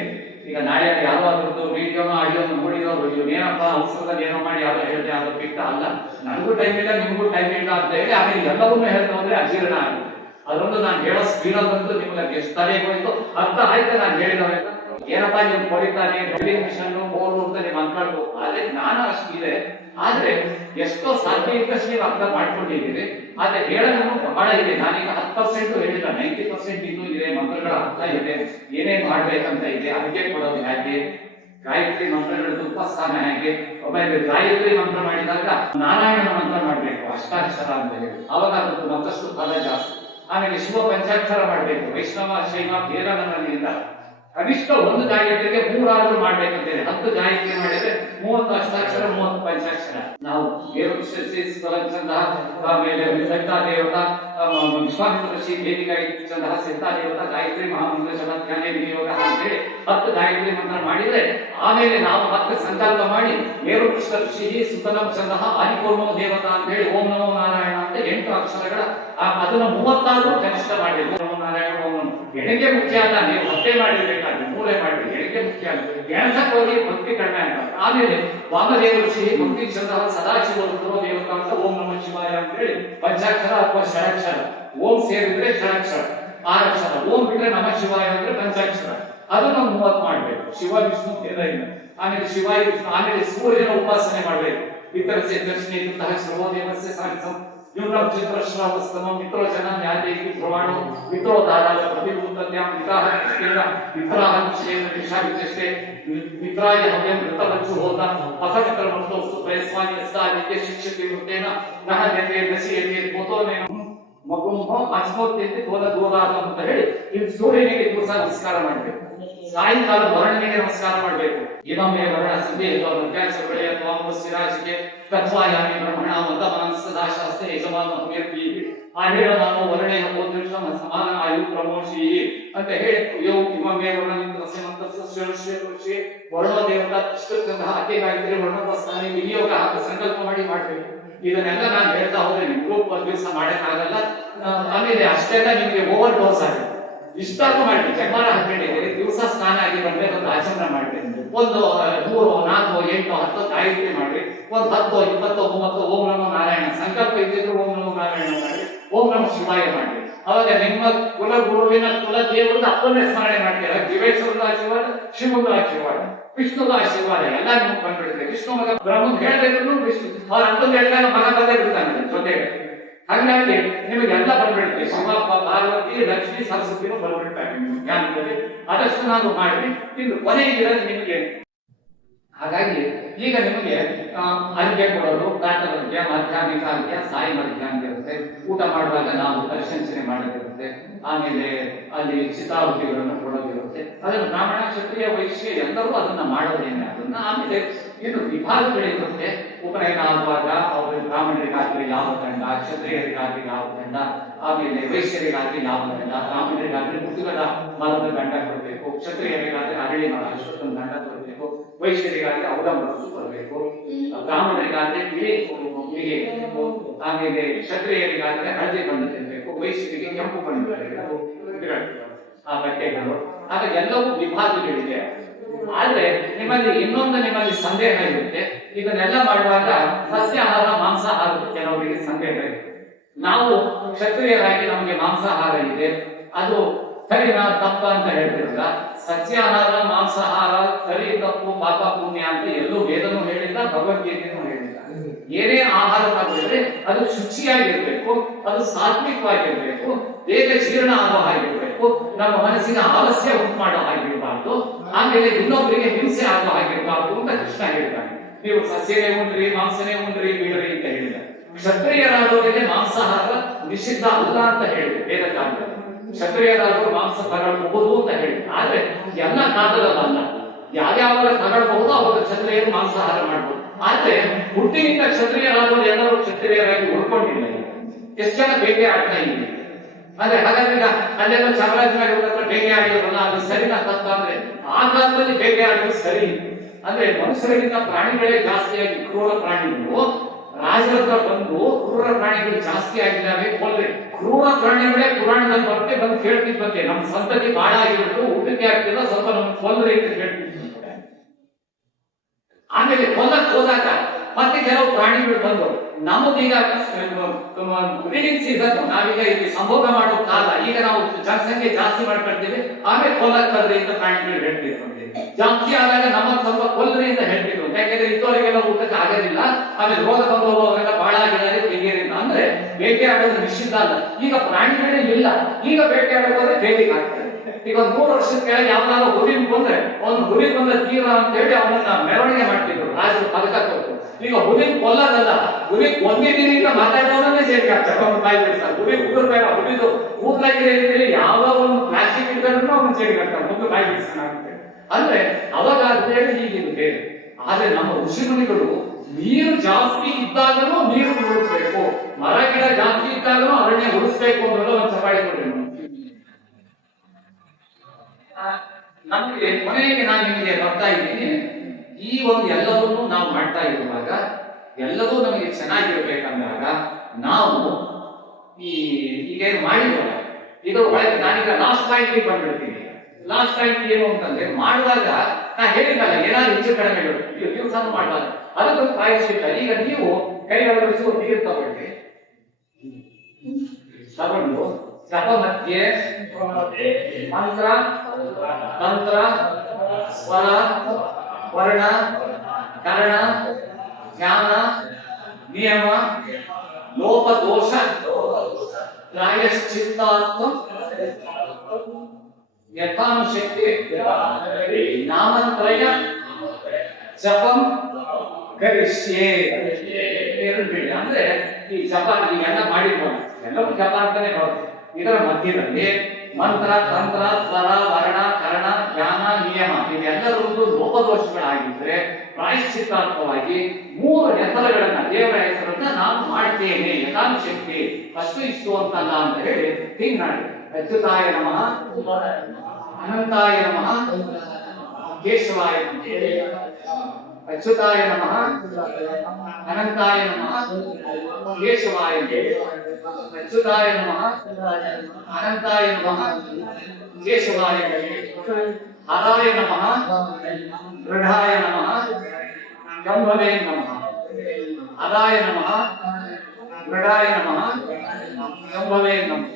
ಈಗ ನಾಳೆ ಯಾವ್ದಾದ್ರು ವಿಡಿಯೋನೋ ಆಡಿಯೋನೋ ನೋಡಿದವರು ಏನಪ್ಪ ಅವಸರದಲ್ಲಿ ಏನೋ ಮಾಡಿ ಯಾವ್ದೋ ಹೇಳಿದೆ, ಯಾವ್ದೋ ಬಿಟ್ಟ ಅಲ್ಲ. ನನಗೂ ಟೈಮ್ ಇಲ್ಲ, ನಿಮಗೂ ಟೈಮ್ ಇಲ್ಲ ಅಂತ ಹೇಳಿ ಆಮೇಲೆ ಎಲ್ಲವನ್ನೂ ಹೇಳ್ತಾ ಹೋದ್ರೆ ಅಜೀರ್ಣ ಆಗುತ್ತೆ. ಅದೊಂದು ನಾನು ಹೇಳೋ ಸ್ಪೀಡಲ್ಲಂತೂ ನಿಮ್ಗೆ ಎಷ್ಟು ತಲೆಗೆ ಹೋಯ್ತು ಅರ್ಥ ಆಯ್ತು. ನಾನು ಹೇಳಿದವ ಏನಪ್ಪಾ ನೀವು ಕೊಡಿತಾನೆ ಡ್ರಿಲ್ಲಿಂಗ್ ಮಿಷನ್ ಬೋರ್ಡು ಅಂತ ನೀವು ಅನ್ಕೊಳ್ಬೋದು. ಆದ್ರೆ ಜ್ಞಾನ ಅಷ್ಟು ಇದೆ, ಆದ್ರೆ ಎಷ್ಟೋ ಸಾಧ್ಯ ಇದ್ದಷ್ಟು ನೀವು ಅರ್ಥ ಮಾಡ್ಕೊಂಡಿದ್ದೀರಿ. ಆದ್ರೆ ಹೇಳೋದು ಬಹಳ ಇದೆ. ನಾನೀಗ 10% ಹೇಳಿಲ್ಲ, 90% ಇನ್ನೂ ಇದೆ. ಮಂತ್ರಗಳ ಅರ್ಥ ಇದೆ, ಏನೇನ್ ಮಾಡ್ಬೇಕಂತ ಇದೆ, ಅಡಿಗೆ ಕೊಡೋದು ಹೇಗೆ, ಗಾಯತ್ರಿ ಮಂತ್ರಗಳದ್ದು ಉಪಸ್ಥಾನ ಹೇಗೆ. ಒಬ್ಬರಿಗೆ ಗಾಯತ್ರಿ ಮಂತ್ರ ಮಾಡಿದಾಗ ನಾರಾಯಣ ಮಂತ್ರ ಮಾಡ್ಬೇಕು, ಅಷ್ಟಾಕ್ಷರ ಅಂತ ಹೇಳಿ, ಅವಾಗ ಅದಕ್ಕೆ ಮತ್ತಷ್ಟು ಫಲ ಜಾಸ್ತಿ. ಆಮೇಲೆ ಶಿವ ಪಂಚಾಕ್ಷರ ಮಾಡ್ಬೇಕು. ವೈಷ್ಣವ ಶೈವ ಭೇದ ನನ್ನಲ್ಲಿಂದ ಕನಿಷ್ಠ ಒಂದು ಗಾಯತ್ರಿಗೆ 3 ಆದ್ರೂ ಮಾಡ್ಬೇಕಂತೇಳಿ 10 ಗಾಯತ್ರಿ ಮಾಡಿದ್ರೆ 30 ಅಷ್ಟಾಕ್ಷರ 30 ಪಂಚಾಕ್ಷರ. ನಾವು ಆಮೇಲೆ ಸಹಿತಾ ದೇವತಾ ವಿಶ್ವಾಮಿತ್ರ ಋಷಿ ವೇದಿಕಾ ಚಂದ ಸಹಿತಾ ದೇವತಾ ಗಾಯತ್ರಿ ಮಹಾಮಂಗಳ ಧ್ಯಾನ ವಿನಿಯೋಗ ಅಂತೇಳಿ 10 ಗಾಯತ್ರಿ ಮಂತ್ರ ಮಾಡಿದ್ರೆ ಆಮೇಲೆ ನಾವು ಮತ್ತೆ ಸಂಕಲ್ಪ ಮಾಡಿ ಮೇರುಕೃಷ್ಣ ಋಷಿ ಸುತಲಂ ಚಂದ ಆದಿಕೋರ್ಮೋ ದೇವತಾ ಅಂತ ಹೇಳಿ ಓಂ ನಮೋ ನಾರಾಯಣ ಅಂತ 8 ಅಕ್ಷರಗಳ ಅದನ್ನ 36 ಕನಿಷ್ಠ ಮಾಡಿದ್ರು. ಓಂ ನಮೋ ನಾರಾಯಣ ಓಂ ಎಣಿಕೆ ಮುಖ್ಯ ಅಲ್ಲ, ನೀವು ಹತ್ತೆ ಮಾಡಿರ್ಬೇಕಾದ್ರೆ ಮೂಲೆ ಮಾಡಿ ಎಣಿಕೆ ಮುಖ್ಯ ಅಲ್ಲ. ಎಣಸಕ್ಕೆ ಹೋಗಿ ಭಕ್ತಿ ಕಡಿಮೆ ಅಂತ. ಆಮೇಲೆ ವಾಮದೇವ ಋಷಿ ಭಕ್ತಿ ಚಂದ್ರ ಸದಾಶಿವ ದೇವತಾ ಅಂತ ಓಂ ನಮಃ ಶಿವಾಯ ಅಂತ ಹೇಳಿ ಪಂಚಾಕ್ಷರ ಅಥವಾ ಷಡಕ್ಷರ. ಓಂ ಸೇರಿದ್ರೆ ಷಡಕ್ಷರ 6 ಅಕ್ಷರ, ಓಂ ಬಿಟ್ರೆ ನಮಃ ಶಿವಾಯ ಅಂದ್ರೆ ಪಂಚಾಕ್ಷರ. ಅದು ನಾವು 30 ಮಾಡ್ಬೇಕು. ಶಿವ ವಿಷ್ಣು ಭೇದ ಇಲ್ಲ. ಆಮೇಲೆ ಶಿವಾಯ ವಿಷ್ಣು, ಆಮೇಲೆ ಸೂರ್ಯನ ಉಪಾಸನೆ ಮಾಡ್ಬೇಕು. ಇತರಸ್ಯ ದರ್ಶನೆ ಇಂತಹ ಸರ್ವದೇವಸ್ಯ ಸಾಹಿತ್ಯಂ ನ್ಯೂನಂ ಚಿತ್ರಶ್ರಾವಸ್ತಮಂ ಮಿತ್ರೋ ಜನ ನ್ಯಾಯೇಕಿ ಧ್ರುವಾಣೋ ಮಿತ್ರೋ ದಾರಾಳ ಪ್ರತಿಭೂತತ್ಯಾಂ ವಿಕಾಹ ಕೃಷ್ಣೇನ ವಿಫಲಾಹ ವಿಷಯೇನ ದಿಶಾವಿಚಷ್ಟೇ ಮಿತ್ರಾಯ ಹವ್ಯಂ ಮೃತವಚ್ಚು ಹೋತ ಪಥಮಿತ್ರ ಮೃತೋಸ್ತು ಪ್ರಯಸ್ವಾನಿ ಯಸ್ತಾದಿತ್ಯ ಶಿಕ್ಷತಿ ವೃತ್ತೇನ ನಹ ನೆತೆ ನಸಿಯತೆ ಪೋತೋನೇನ ಮಗುಂಭೋ ಅಸ್ಮೋತ್ಯಂತೆ ತೋಲ ದೂರಾದ ಅಂತ ಹೇಳಿ ಇಲ್ಲಿ ಸೂರ್ಯನಿಗೆ ದಿವಸ ನಮಸ್ಕಾರ ಮಾಡಬೇಕು. ಸಾಯಂಕಾಲ ವರ್ಣನಿಗೆ ನಮಸ್ಕಾರ ಮಾಡಬೇಕು. ಇಮಮೇ ವರ್ಣ ಸಂಧಿ ಬೆಳೆಯ ತ್ವಾಂಬಸ್ಸಿರಾಜಿಗೆ ತತ್ವಾಯಾಮಿ ಬ್ರಹ್ಮಣ ಮಂದಮಾನಸದಾಶಾಸ್ತೆ ಯಜಮಾನ ಹಮ್ಯರ್ಪಿ ಆ ಹೇಳ ನಾನು ವರ್ಣೇನ ಪೋದೃಶ ಸಮಾನ ಆಯು ಪ್ರಮೋಷಿ ಅಂತ ಹೇಳಿ ಯೋ ಇಮಮೇ ವರ್ಣ ಶ್ರೀ ವರ್ಣೋ ದೇವತಾ ಪುಸ್ತಕದಿಂದ ಅತಿ ಗಾಯತ್ರಿ ವರ್ಣೋಪಸ್ಥಾನಿ ವಿನಿಯೋಗ ಸಂಕಲ್ಪ ಮಾಡಿ ಮಾಡಬೇಕು. ಇದನ್ನೆಲ್ಲ ನಾನು ಹೇಳ್ತಾ ಹೋದ್ರೆ ಗ್ರೂಪ್ ಒಂದು ದಿವಸ ಮಾಡಕ್ಕಾಗಲ್ಲ. ಆಮೇಲೆ ಅಷ್ಟೆಲ್ಲ ನಿಮಗೆ ಓವರ್ ಡೋಸ್ ಆಗುತ್ತೆ. ಇಷ್ಟಾದ್ರೂ ಮಾಡಿ ಜನ್ಮಾರ ಹಾಕೊಂಡಿದ್ದೀರಿ, ದಿವಸ ಸ್ನಾನ ಆಗಿ ಬಂದ್ರೆ ಒಂದು ಆಚಮನ ಮಾಡ್ರಿ. ಒಂದು 3, 4, 8, 10 ಗಾಯತ್ರಿ ಮಾಡ್ರಿ. ಒಂದು 10, 20, 30 ಓಂ ನಮೋ ನಾರಾಯಣ ಸಂಕಲ್ಪ ಇದ್ದಿದ್ರು ಓಂ ನಮೋ ನಾರಾಯಣ ಮಾಡಿ, ಓಂ ನಮೋ ಶಿವಾಯ ಮಾಡಿ. ಅವಾಗ ನಿಮ್ಮ ಕುಲ ಗುರುವಿನ ಕುಲ ದೇವರದ ಅಪ್ಪನ್ನೇ ಸ್ಮರಣೆ ಮಾಡ್ತೀರ. ಜೀವೇಶ್ವರದ ಆಶೀರ್ವಾದ, ಶಿವದ ಆಶೀರ್ವಾದ, ವಿಷ್ಣುದ ಆಶೀರ್ವಾದ ಎಲ್ಲ ನಿಮ್ಗೆ ಬಂದ್ಬಿಡುತ್ತೆ. ವಿಷ್ಣು ಮಗ ಬ್ರಹ್ಮನ್ ಹೇಳ್ಬೇಕು, ವಿಷ್ಣು ಅವ್ರ ಅಪ್ಪನ ಹೇಳಿದಾಗ ಮಗ ಬಂದೇ ಬಿಡ್ತಾನೆ ಜೊತೆಗೆ. ಹಾಗಾಗಿ ನಿಮಗೆಲ್ಲ ಬಂದ್ಬಿಡುತ್ತೆ. ಶಿವ ಪಾರ್ವತಿ ಲಕ್ಷ್ಮಿ ಸರಸ್ವತಿನೂ ಬಂದ್ಬಿಡ್ತಾರೆ ಜ್ಞಾನದಲ್ಲಿ. ಅದಷ್ಟು ನಾನು ಮಾಡಿ ಇನ್ನು ಕೊನೆಗಿರೋದು ನಿಮಗೆ. ಹಾಗಾಗಿ ಈಗ ನಿಮಗೆ ಅರ್ಘ್ಯ ಕೊಡೋದು ಪ್ರಾತಃರ್ಘ್ಯ, ಮಧ್ಯಾಹ್ನಿಕ ಅರ್ಘ್ಯ, ಸಾಯಿ ಮಧ್ಯಾಹ್ನ ಇರುತ್ತೆ. ಊಟ ಮಾಡುವಾಗ ನಾವು ದರ್ಶನಿಸನೆ ಮಾಡೋದಿರುತ್ತೆ. ಆಮೇಲೆ ಅಲ್ಲಿ ಚಿತಾಹುತಿಗಳನ್ನು ಕೊಡೋದಿರುತ್ತೆ. ಅದನ್ನು ಬ್ರಾಹ್ಮಣ ಕ್ಷತ್ರಿಯ ವೈಶ್ಯ ಎಲ್ಲರೂ ಅದನ್ನ ಮಾಡೋದೇನೆ. ಅದನ್ನ ಆಮೇಲೆ ಇನ್ನು ವಿಭಾಗಗಳಿರುತ್ತೆ. ಉಪನಯನ ಆಗುವಾಗ ಅವರು ಬ್ರಾಹ್ಮಣರಿಗಾಗಲಿ ಯಾವ ದಂಡ, ಕ್ಷತ್ರಿಯರಿಗಾಗಲಿ ಯಾವ ದಂಡ, ಆಮೇಲೆ ವೈಶ್ಯರಿಗಾಗಲಿ ಯಾವ ದಂಡ, ಬ್ರಾಹ್ಮಣರಿಗಾಗಲಿ ಮುದುಗದ ಮರದ ದಂಡ ಕೊಡಬೇಕು, ಕ್ಷತ್ರಿಯರಿಗಾಗಲಿ ಅರಳಿ ಮರ ಅಶ್ವತ್ಥನ ದಂಡ ಕೊಡಬೇಕು, ವೈಶ್ಯರಿಗಾಗಲಿ ಔಡಂಬರಸು ಕೊಡಬೇಕು, ಬ್ರಾಹ್ಮಣರಿಗಾಗಲಿ ಬಿಳಿ ಆಮೇಲೆ ಕ್ಷತ್ರಿಯರಿಗಾಗಲಿ ಹಳದಿ ಬಣ್ಣ ತಿನ್ನಬೇಕು, ವೈಶ್ಯರಿಗೆ ಕೆಂಪು ಬಣ್ಣ ತಿನ್ನಬೇಕು ಆ ಬಟ್ಟೆಗಳು. ಆಗ ಎಲ್ಲವೂ ವಿಭಾಗಗಳಿದೆ. ಆದ್ರೆ ನಿಮ್ಮಲ್ಲಿ ಸಂದೇಹ ಇರುತ್ತೆ. ಇದನ್ನೆಲ್ಲ ಮಾಡುವಾಗ ಸಸ್ಯಾಹಾರ ಮಾಂಸಾಹಾರ ಕೆಲವರಿಗೆ ಸಂದೇಹ ಇದೆ. ನಾವು ಕ್ಷತ್ರಿಯರಾಗಿ ನಮಗೆ ಮಾಂಸಾಹಾರ ಇದೆ, ಅದು ಸರಿನಾ ತಪ್ಪ ಅಂತ ಹೇಳ್ತಿರಲ್ಲ. ಸಸ್ಯಾಹಾರ ಮಾಂಸಾಹಾರ ಸರಿ ತಪ್ಪು ಪಾಪ ಪುಣ್ಯ ಅಂತ ಎಲ್ಲೂ ವೇದನೂ ಹೇಳಿಲ್ಲ, ಭಗವದ್ಗೀತೆನೂ ಹೇಳಿಲ್ಲ. ಏನೇ ಆಹಾರ ಮಾಡಿದ್ರೆ ಅದು ಶುಚಿಯಾಗಿರ್ಬೇಕು, ಅದು ಸಾತ್ವಿಕವಾಗಿರ್ಬೇಕು, ಬೇಗ ಜೀರ್ಣ ಆಗೋ ಹಾಗಿರ್ಬೇಕು, ನಮ್ಮ ಮನಸ್ಸಿನ ಆಲಸ್ಯ ಉಂಟು ಮಾಡೋ ಹಾಗಿರ್ಬಾರ್ದು, ಆಮೇಲೆ ಇನ್ನೊಬ್ಬರಿಗೆ ಹಿಂಸೆ ಆಗೋ ಹಾಗಿರ್ಬಾರ್ದು ಅಂತ ಕೃಷ್ಣ ಹೇಳಿದ್ದಾನೆ. ನೀವು ಸಸ್ಯನೇ ಉಂಡ್ರಿ, ಮಾಂಸನೇ ಉಂಡ್ರಿ, ಬಿಡ್ರಿ ಅಂತ ಹೇಳಿದ. ಕ್ಷತ್ರಿಯರಾದವರಿಗೆ ಮಾಂಸಾಹಾರ ನಿಷಿದ್ಧ ಅಲ್ಲ ಅಂತ ಹೇಳಿದೆ ವೇದ ಕಾಲದಲ್ಲಿ. ಕ್ಷತ್ರಿಯರಾದವರು ಮಾಂಸ ತಗೊಳ್ಬಹುದು ಅಂತ ಹೇಳಿದೆ. ಆದ್ರೆ ಎಲ್ಲ ಕಾಲದಲ್ಲ, ಯಾವ್ಯಾವ ತಗೊಳ್ಬಹುದು ಅವಾಗ ಕ್ಷತ್ರಿಯರು ಮಾಂಸಾಹಾರ ಮಾಡ್ಬೋದು. ಆದ್ರೆ ಹುಟ್ಟಿನಿಂದ ಕ್ಷತ್ರಿಯರಾದವರು ಎಲ್ಲರೂ ಕ್ಷತ್ರಿಯರಾಗಿ ಉಳ್ಕೊಂಡಿಲ್ಲ. ಎಷ್ಟು ಜನ ಬೇಟೆ ಆಡ್ತಾ ಇದ್ದೀವಿ ಅಂದ್ರೆ. ಹಾಗಾದ್ರೆ ಈಗ ಅಲ್ಲೆಲ್ಲ ಚಾಮರಾಜನಗರ ಬೇಟೆ ಆಡಿರೋಲ್ಲ, ಅದು ಸರಿನಾ ತಪ್ಪ ಅಂದ್ರೆ ಆ ಕಾಲದಲ್ಲಿ ಬೇಟೆ ಆಡೋದು ಸರಿ. ಅಂದ್ರೆ ಮನುಷ್ಯರಿಗಿಂತ ಪ್ರಾಣಿಗಳೇ ಜಾಸ್ತಿಯಾಗಿ ಕ್ರೂರ ಪ್ರಾಣಿಗಳು ರಾಜರ ಹತ್ರ ಬಂದು ಕ್ರೂರ ಪ್ರಾಣಿಗಳು ಜಾಸ್ತಿ ಆಗಿದ್ದಾವೆ ಕೊಲ್ರಿ. ಕ್ರೂರ ಪ್ರಾಣಿಗಳೇ ಪುರಾಣದಲ್ಲಿ ಬರುತ್ತೆ, ಬಂದು ಕೇಳ್ತಿದ್ವಂತೆ ನಮ್ಮ ಸಂತತಿ ಬಾಳ ಆಗಿರೋದು ಊಟಕ್ಕೆ ಆಗ್ತಿಲ್ಲ, ಸ್ವಲ್ಪ ನಮ್ಗೆ ಕೊಲ್ರಿ ಅಂತ ಕೇಳ್ತಿದ್ವಿ. ಆಮೇಲೆ ಕೊಲ್ಲಕ್ ಹೋದಾಗ ಮತ್ತೆ ಕೆಲವು ಪ್ರಾಣಿಗಳು ಬಂದು ನಮಗೀಗ ಬ್ರೀಡಿಂಗ್ ಸೀಸನ್, ನಾವೀಗ ಇಲ್ಲಿ ಸಂಭೋಗ ಮಾಡೋ ಕಾಲ, ಈಗ ನಾವು ಜನಸಂಖ್ಯೆ ಜಾಸ್ತಿ ಮಾಡ್ಕೊಳ್ತೀವಿ, ಆಮೇಲೆ ಕೊಲ್ಲಕ್ ಬರ್ರಿ ಅಂತ ಪ್ರಾಣಿಗಳು ಹೇಳ್ತಿದ್ವಂತೆ. ಜಾಸ್ತಿ ಆದಾಗ ನಮ್ಮ ಸ್ವಲ್ಪ ಕೊಲ್ರಿ ಅಂತ ಹೇಳ್ತಿದ್ರು. ಯಾಕೆಂದ್ರೆ ಇದ್ದವರಿಗೆಲ್ಲ ಊಟಕ್ಕೆ ಆಗೋದಿಲ್ಲ, ಆಮೇಲೆ ರೋಗ ಬಂದವರೆಲ್ಲ ಬಹಳ ಆಗಿದ್ದಾರೆ ತೆಗೆಯರಿಂದ. ಅಂದ್ರೆ ಬೇಟೆ ಆಡೋದು ನಿಶ್ಚಿತ ಅಲ್ಲ. ಈಗ ಪ್ರಾಣಿಗಳೇ ಇಲ್ಲ, ಈಗ ಬೇಟೆ ಆಡೋದ್ರೆ ಬೇಟೆಗೆ ಆಗ್ತದೆ. ಈಗ ಒಂದು 3 ವರ್ಷದ ಕೆಳಗೆ ಯಾವ್ದಾದ್ರು ಹುಲಿ ಬಂದ್ರೆ ಅವ್ನು ಹುಲಿ ಬಂದ ತೀರ ಅಂತ ಹೇಳಿ ಅವನನ್ನ ಮೆರವಣಿಗೆ ಮಾಡ್ತಿದ್ರು ರಾಜರು, ಪದಕ ಕೊಟ್ಟು ಈಗ ಹುಲಿ ಕೊಲ್ಲದಲ್ಲ, ಹುಲಿ ಕೊಂದಿದ್ದೀನಿ ಅಂತ ಮಾತಾಡೋದನ್ನೇ ಜೈಲಿಗೆ ಹಾಕ್ತಾರೆ. ಅವ್ನು ಬಾಯಿ ಬಿಡ್ತಾರೆ. ಹುಲಿ ಉಗುರ್ಬೇಡ, ಹುಲಿದು ಕೂದಲಾಗಿದೆ ಅಂತೇಳಿ ಯಾವ ಒಂದು ಪ್ಲಾಸ್ಟಿಕ್ ಇಟ್ಕೊಂಡ್ರು ಅವ್ನು ಜೈಲಿಗೆ ಹಾಕ್ತಾರೆ. ಮುಂದೆ ಬಾಯಿ ಬಿಡಿಸ್ತಾನೆ. ಅಂದ್ರೆ ಅವಾಗ ಅದೇಳಿ ಹೀಗಿದೆ. ಆದ್ರೆ ನಮ್ಮ ಋಷಿಮುನಿಗಳು ನೀರು ಜಾಸ್ತಿ ಇದ್ದಾಗಲೂ ನೀರು ಉಳಿಸ್ಬೇಕು, ಮರ ಗಿಡ ಜಾಸ್ತಿ ಇದ್ದಾಗಲೂ ಅರಣ್ಯ ಉಳಿಸ್ಬೇಕು ಅನ್ನೋದು ಒಂದು ಸವಾರಿ ಕೊಡ್ರಿ. ನಮಗೆ ಕೊನೆಗೆ ನಾನು ನಿಮಗೆ ಬರ್ತಾ ಇದ್ದೀನಿ. ಈ ಒಂದು ಎಲ್ಲವನ್ನೂ ನಾವು ಮಾಡ್ತಾ ಇರುವಾಗ, ಎಲ್ಲವೂ ನಮಗೆ ಚೆನ್ನಾಗಿರ್ಬೇಕಂದಾಗ ನಾವು ಈಗೇನು ಮಾಡಿದ್ವಲ್ಲ, ಇದು ಒಳಗೆ ನಾನೀಗ ಲಾಸ್ಟ್ ಪಾಯಿಂಟ್ ಬಂದ್ಬಿಡ್ತೀನಿ. ಲಾಸ್ಟ್ ಪಾಯಿಂಟ್ ಏನು ಅಂತಂದ್ರೆ, ಮಾಡುವಾಗ ನಾ ಹೇಳಿದಲ್ಲ ಏನಾದ್ರು ಹೆಚ್ಚು ಕಡಿಮೆಗಳು ದಿವಸ ಮಾಡುವಾಗ ಅದಕ್ಕೊಂದು ಪ್ರಾಯಶ್ಚಿತ್ತ. ಈಗ ನೀವು ಕೈ ಅಳವಡಿಸಿ ಒಂದು ನೀರು ತಗೊಳ್ಳಿ, ತಗೊಂಡು ಜಪ ಮಧ್ಯೆ ಮಂತ್ರ, ತಂತ್ರ, ಸ್ವರ, ವರ್ಣ, ಕರಣ, ಜ್ಞಾನ, ನಿಯಮ, ಲೋಪದೋಷ, ಪ್ರಾಯಶ್ಚಿತ್ತಾತ್ಮ ಯಥಾನುಶಕ್ತಿ ನಾಮತ್ರಯ ಜಪಂ ಕರಿಷ್ಯೆ. ಅಂದ್ರೆ ಈ ಜಪ ಈಗೆಲ್ಲ ಮಾಡಿದ್ವಲ್ಲ, ಎಲ್ಲವೂ ಜಪ ಅಂತಾನೆ ಬರುತ್ತೆ. ಇದರ ಮಧ್ಯದಲ್ಲಿ ಮಂತ್ರ, ತಂತ್ರ, ಸ್ವರ, ವರ್ಣ, ಕರಣ, ಜ್ಞಾನ, ನಿಯಮ ಇವೆಲ್ಲರದ್ದು ಲೋಪದೋಷಗಳಾಗಿದ್ರೆ ಪ್ರಾಯಶ್ಚಿತ್ತಾರ್ಥವಾಗಿ 3 ಹೆಸರುಗಳನ್ನ, ದೇವರ ಹೆಸರನ್ನ ನಾನು ಮಾಡ್ತೇನೆ ಯಥಾನುಶಕ್ತಿ, ಅಷ್ಟು ಇಷ್ಟು ಅಂತಲ್ಲ ಅಂತ ಹೇಳಿ ಹಿಂಗ್ ಮಾಡಿ. ಅಚ್ಯುತಾಯ ನಮಃ, ಅನಂತಾಯ ನಮಃ, ಕೇಶವಾಯ ನಮಃ. ಅಚ್ಯುತಾಯ ನಮಃ, ಅನಂತಾಯ ನಮಃ, ಕೇಶವಾಯ ನಮಃ. ಅಚ್ಯುತಾಯ ನಮಃ, ಅನಂತಾಯ ನಮಃ, ಕೇಶವಾಯ ನಮಃ. ಹರಾಯ ನಮಃ, ದೃಢಾಯ ನಮಃ, ಶಂಭವೇ ನಮಃ. ಹರಾಯ ನಮಃ, ದೃಢಾಯ ನಮಃ, ಶಂಭವೇ ನಮಃ.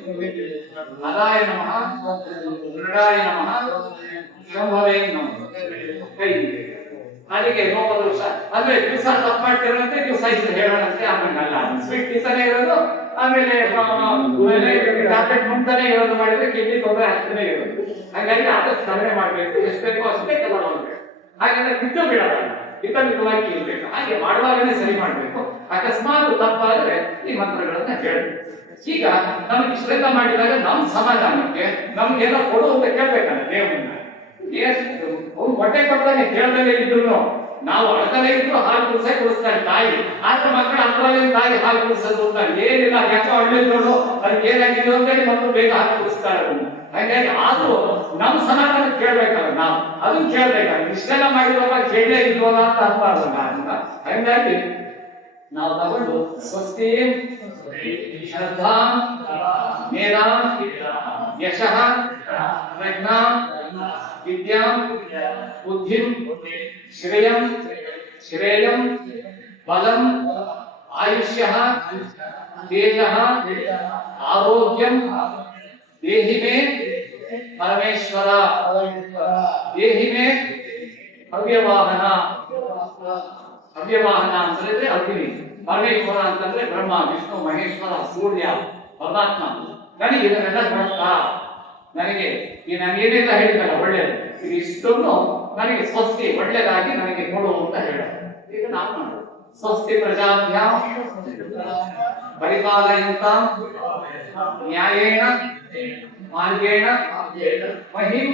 ಹರಾಯ ನಮಃ, ದೃಢಾಯ ನಮಃ, ಶಂಭವೇ ನಮಃ. ಕೈ ಅದಕ್ಕೆ ಲೋಪದೋಷ ಅಂದ್ರೆ ದಿವಸ ತಪ್ಪು ಮಾಡ್ತಿರಂತೆ, ದಿವಸ ಹೆಸರು ಹೇಳೋಣಂತೆ. ಆಮೇಲೆ ಸ್ವೀಟ್ ದಿವಸನೇ ಇರೋದು, ಆಮೇಲೆ ಟ್ಯಾಬ್ಲೆಟ್ ಮುಂತಾನೆ ಇರೋದು ಮಾಡಿದ್ರೆ ಕಿಡ್ನಿ ತೊಂದರೆ ಆಗ್ತಾನೆ ಇರೋದು. ಹಾಗಾಗಿ ಆದಷ್ಟು ಕಡಿಮೆ ಮಾಡ್ಬೇಕು, ಎಷ್ಟು ಬೇಕೋ ಅಷ್ಟೇ ಕಲರ್ ಮಾಡ್ಬೇಕು. ಹಾಗಾದ್ರೆ ಬಿಟ್ಟು ಬಿಡೋದಲ್ಲ, ಹಿತಮಿತವಾಗಿ ಇರ್ಬೇಕು. ಹಾಗೆ ಮಾಡುವಾಗಲೇ ಸರಿ ಮಾಡ್ಬೇಕು. ಅಕಸ್ಮಾತ್ ತಪ್ಪಾದ್ರೆ ಈ ಮಂತ್ರಗಳನ್ನ ಹೇಳ್ಬೇಕು. ಈಗ ನಮ್ಗೆ ಇಷ್ಟೆಲ್ಲ ಮಾಡಿದಾಗ ನಮ್ ಸಮಾಧಾನಕ್ಕೆ ನಮ್ಗೇನೋ ಕೊಡು ಅಂತ ಕೇಳ್ಬೇಕಲ್ಲ ದೇವರನ್ನ. ಅವ್ನು ಹೊಟ್ಟೆ ಕೊಡ್ತಾನೆ, ಕೇಳ್ದಲೇ ಇದ್ರು ನಾವು ಅಳ್ತಲೇ ಇದ್ರು ಹಾಲು ಕುಡಿಸೇ ಕುಡಿಸ್ತಾನೆ ತಾಯಿ. ಆದ್ರೆ ಮಕ್ಕಳು ಹತ್ರದಲ್ಲಿ ತಾಯಿ ಹಾಲು ಕುಡಿಸೋದು ಅಂತ ಏನಿಲ್ಲ, ಯಾಕೋ ಹಳ್ಳಿದ್ರು ಅದಕ್ಕೆ ಏನಾಗಿದೆಯೋ ಅಂತೇಳಿ ಮಕ್ಕಳು ಬೇಗ ಹಾಲು ಕುಡಿಸ್ತಾರೆ ಅದನ್ನು. ಹಾಗಾಗಿ ಆದ್ರೂ ನಮ್ ಸಮಾಧಾನ ಕೇಳ್ಬೇಕಲ್ಲ ನಾವು, ಅದನ್ನ ಕೇಳ್ಬೇಕಲ್ಲ. ಇಷ್ಟೆಲ್ಲ ಮಾಡಿರುವಾಗ ಕೇಳಲೇ ಇದ್ವಲ್ಲ ಅಂತ ಅರ್ಥ ಆಗಲ್ಲ ಅಂತ. ಹಾಗಾಗಿ ನಾವು ತಗೊಂಡು ಸ್ವಸ್ತಿ ಶ್ರದ್ಧಾ ಮೇಧಾ ಯಶಃ ಪ್ರಜ್ಞಾ ವಿದ್ಯಾ ಬುದ್ಧಿಂ ಶ್ರೇಯಂ ಶ್ರೇಯಂ ಬಲಂ ಆಯುಷ್ಯಃ ತೇಜಃ ಆರೋಗ್ಯಂ ದೇಹಿ ಮೇ ಪರಮೇಶ್ವರ, ದೇಹಿ ಮೇ ಅವ್ಯವಾಹನ. ಅವ್ಯವಾಹನ ಅಂತಂದ್ರೆ ಅಗ್ನಿ, ಪರಮೇಶ್ವರ ಅಂತಂದ್ರೆ ಬ್ರಹ್ಮ, ವಿಷ್ಣು, ಮಹೇಶ್ವರ, ಸೂರ್ಯ, ಪರಮಾತ್ಮ. ನನಗೆ ಇದನ್ನೆಲ್ಲ ಕೊಡ್ತಾ, ನನಗೆ ಈ ನಾನು ಏನೆಲ್ಲ ಹೇಳಿದಲ್ಲ ಒಳ್ಳೇದು, ಇದು ಇಷ್ಟನ್ನು ನನಗೆ ಸ್ವಸ್ತಿ ಒಳ್ಳೇದಾಗಿ ನನಗೆ ಕೊಡು ಅಂತ ಹೇಳ. ಈಗ ನಾವು ಮಾಡೋದು ಸ್ವಸ್ತಿ ಪ್ರಜಾಭ್ಯಾಂ ಪರಿಪಾಲಯಂತಾಂ ನ್ಯಾಯೇನ ಮಾರ್ಗೇಣ ಮಹಿಂ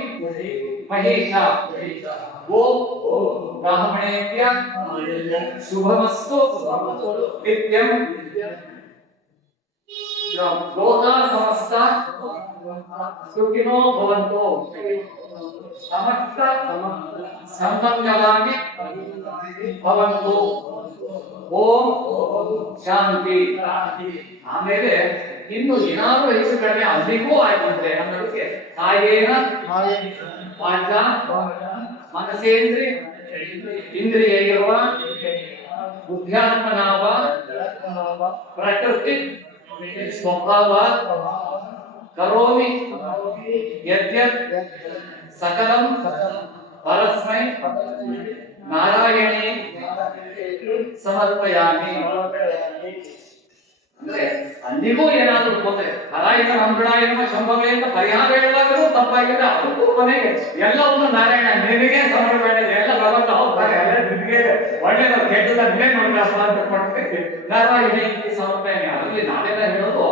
ಮಹೇಶಾ ಗೋ ಬ್ರಾಹ್ಮಣೇಭ್ಯ ಶುಭಮಸ್ತು ನಿತ್ಯಂ ಲೋಕಾ ಸಮಸ್ತ ಸುಖಿನೋ ಭವಂತು ಸಮಸ್ತ ಸಂಪನ್ನವಾಗಿ ಭವಂತು. ಓಂ ಶಾಂತಿ. ಆಮೇಲೆ ಇನ್ನು ಏನಾದ್ರೂ ಹೆಚ್ಚು ಕಡಿಮೆ ಅಲ್ಲಿಗೂ ಆಯ್ತಂದ್ರೆ ಅನ್ನೋದಕ್ಕೆ ಕಾಯೇನ ವಾಚ ಮನಸೇಂದ್ರಿಯ ಇಂದ್ರಿಯೈರ್ವ ಬುದ್ಧ್ಯಾತ್ಮನಾವ ಪ್ರಕೃತಿ ಸ್ವಭಾವ ಕರೋಮಿ ಯದ್ಯತ್ ಸಕಲಂ ಪರಸ್ಮೈ ನಾರಾಯಣೇ ಸಮರ್ಪಯಾಮಿ. ಅಂದ್ರೆ ಅಲ್ಲಿಗೂ ಏನಾದ್ರೂ ತೊಂದರೆ, ಹರಾಯನ ಮಂಗಳಾಯನ ಶಂಭವೇ ಅಂತ ಪರಿಹಾರ ಹೇಳಿದಾಗಲೂ ತಪ್ಪ ಹೊರತಾಗಿದೆ ಅದಕ್ಕೂ ಕೊನೆಗೆ ಎಲ್ಲವನ್ನು ನಾರಾಯಣ ನಿನಗೆ ಸಮರ್ಪಣೆ ಎಲ್ಲ ಭಗವಂತ ಹೋಗ್ತಾರೆ ಎಲ್ಲ ನಿನಗೆ ಒಳ್ಳೆಯದು ಕೆಟ್ಟದ ನಿನ್ನೆ ನೋಡ್ತಾ ಅಂತ ಕೊಡ್ತೇವೆ ನಾರಾಯಣ ಸಮರ್ಪಣೆ. ಅದರಲ್ಲಿ ನಾವೆಲ್ಲ ಹೇಳೋದು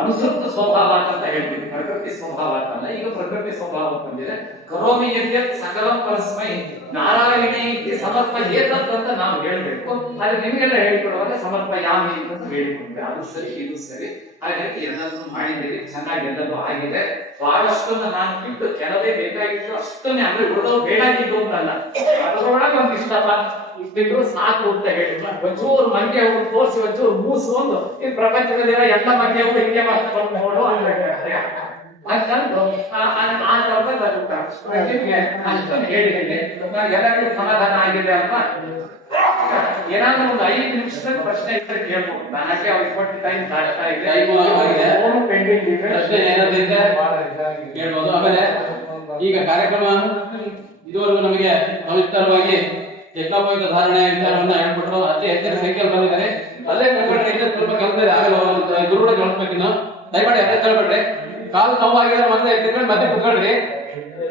ಅನುಸೃತ ಸ್ವಭಾವ ಅಂತ ಹೇಳ್ತೀವಿ, ಪ್ರಕೃತಿ ಸ್ವಭಾವ ಅಂತಲ್ಲ. ಈಗ ಪ್ರಕೃತಿ ಸ್ವಭಾವ ಬಂದಿದೆ. ಕರೋಮಿ ಯದ್ಯತ್ ಸಕಲಂ ಪರಸ್ಮೈ ನಾರಾಯಣಿ ಸಮರ್ಪಯೇತತ್ ಅಂತ ನಾವು ಹೇಳ್ಬೇಕು. ಆದ್ರೆ ನಿಮಗೆಲ್ಲ ಹೇಳಿಕೊಡುವಾಗ ಸಮರ್ಪಯಾಮಿ ಅಂತ ಹೇಳಿಕೊಂಡ್ರೆ ಅದು ಸರಿ ಇದು ಸರಿ. ಹಾಗಾಗಿ ಎಲ್ಲದನ್ನು ಮಾಡಿದ್ದೀವಿ, ಚೆನ್ನಾಗಿ ಎಲ್ಲದೂ ಆಗಿದೆ. ಬಹಳಷ್ಟನ್ನು ನಾನು ಬಿಟ್ಟು ಕೆಲವೇ ಬೇಕಾಗಿತ್ತು ಅಷ್ಟನ್ನೇ, ಅಂದ್ರೆ ಉಳಿದವು ಬೇಡಾಗಿದ್ದು ಅಂತಲ್ಲ, ಅದರೊಳಗೆ ಒಂದು ಇಷ್ಟಪ್ಪ ಇಷ್ಟಿದ್ರು ಸಾಕು ಅಂತ ಹೇಳಿ ಒಂಚೂರು ಮಂಗೆ ಹೋಗಿ ತೋರಿಸಿ ಒಂಚೂರು ಮೂಸುಕೊಂಡು ಈ ಪ್ರಪಂಚದಲ್ಲಿರೋ ಎಲ್ಲ ಮಂಗೆ ಹೋಗಿ ಹಿಂಗೆ ಮಾಡ್ಕೊಂಡು ನೋಡು ಅಂತಂದು ನಿಮ್ಗೆ ಅಷ್ಟೊಂದು ಹೇಳಿದ್ದೇನೆ. ಎಲ್ಲರಿಗೂ ಸಮಾಧಾನ ಆಗಿದೆ ಅಲ್ವಾ? ಏನಾದ್ರೂ ಒಂದು 5 ನಿಮಿಷದ ಪ್ರಶ್ನೆ ಇದ್ರೆ ಕೇಳ್ಬೋದು. ನನಗೆ ಅವ್ರಿಗೆ ಕೊಟ್ಟ ಟೈಮ್ ದಾಟ್ತಾ ಇದೆ, ಪೆಂಡಿಂಗ್ ಇದೆ, ಕೇಳ್ಬೋದು. ಆಮೇಲೆ ಈಗ ಕಾರ್ಯಕ್ರಮ ಇದುವರೆಗೂ ನಮಗೆ ಸವಿಸ್ತಾರವಾಗಿ ಯಜ್ಞೋಪಯುಕ್ತ ಧಾರಣೆ ವಿಚಾರವನ್ನ ಹೇಳ್ಬಿಟ್ರು. ಅತಿ ಹೆಚ್ಚಿನ ಸಂಖ್ಯೆಯಲ್ಲಿ ಬಂದಿದ್ದಾರೆ. ಅಲ್ಲೇ ಕುತ್ಕೊಂಡ್ರೆ ಇನ್ನೂ ಸ್ವಲ್ಪ ಕೆಲಸ ಆಗಲ್ಲ, ಗುರುಗಳು ಕಳಿಸ್ಬೇಕಿನ್ನು. ದಯಮಾಡಿ ಅದೇ ಕೇಳ್ಬೇಡ್ರಿ. ಕಾಲು ನೋವಾಗಿರೋ ಮತ್ತೆ ಎತ್ತಿದ್ಮೇಲೆ ಮತ್ತೆ ಕುತ್ಕೊಳ್ರಿ.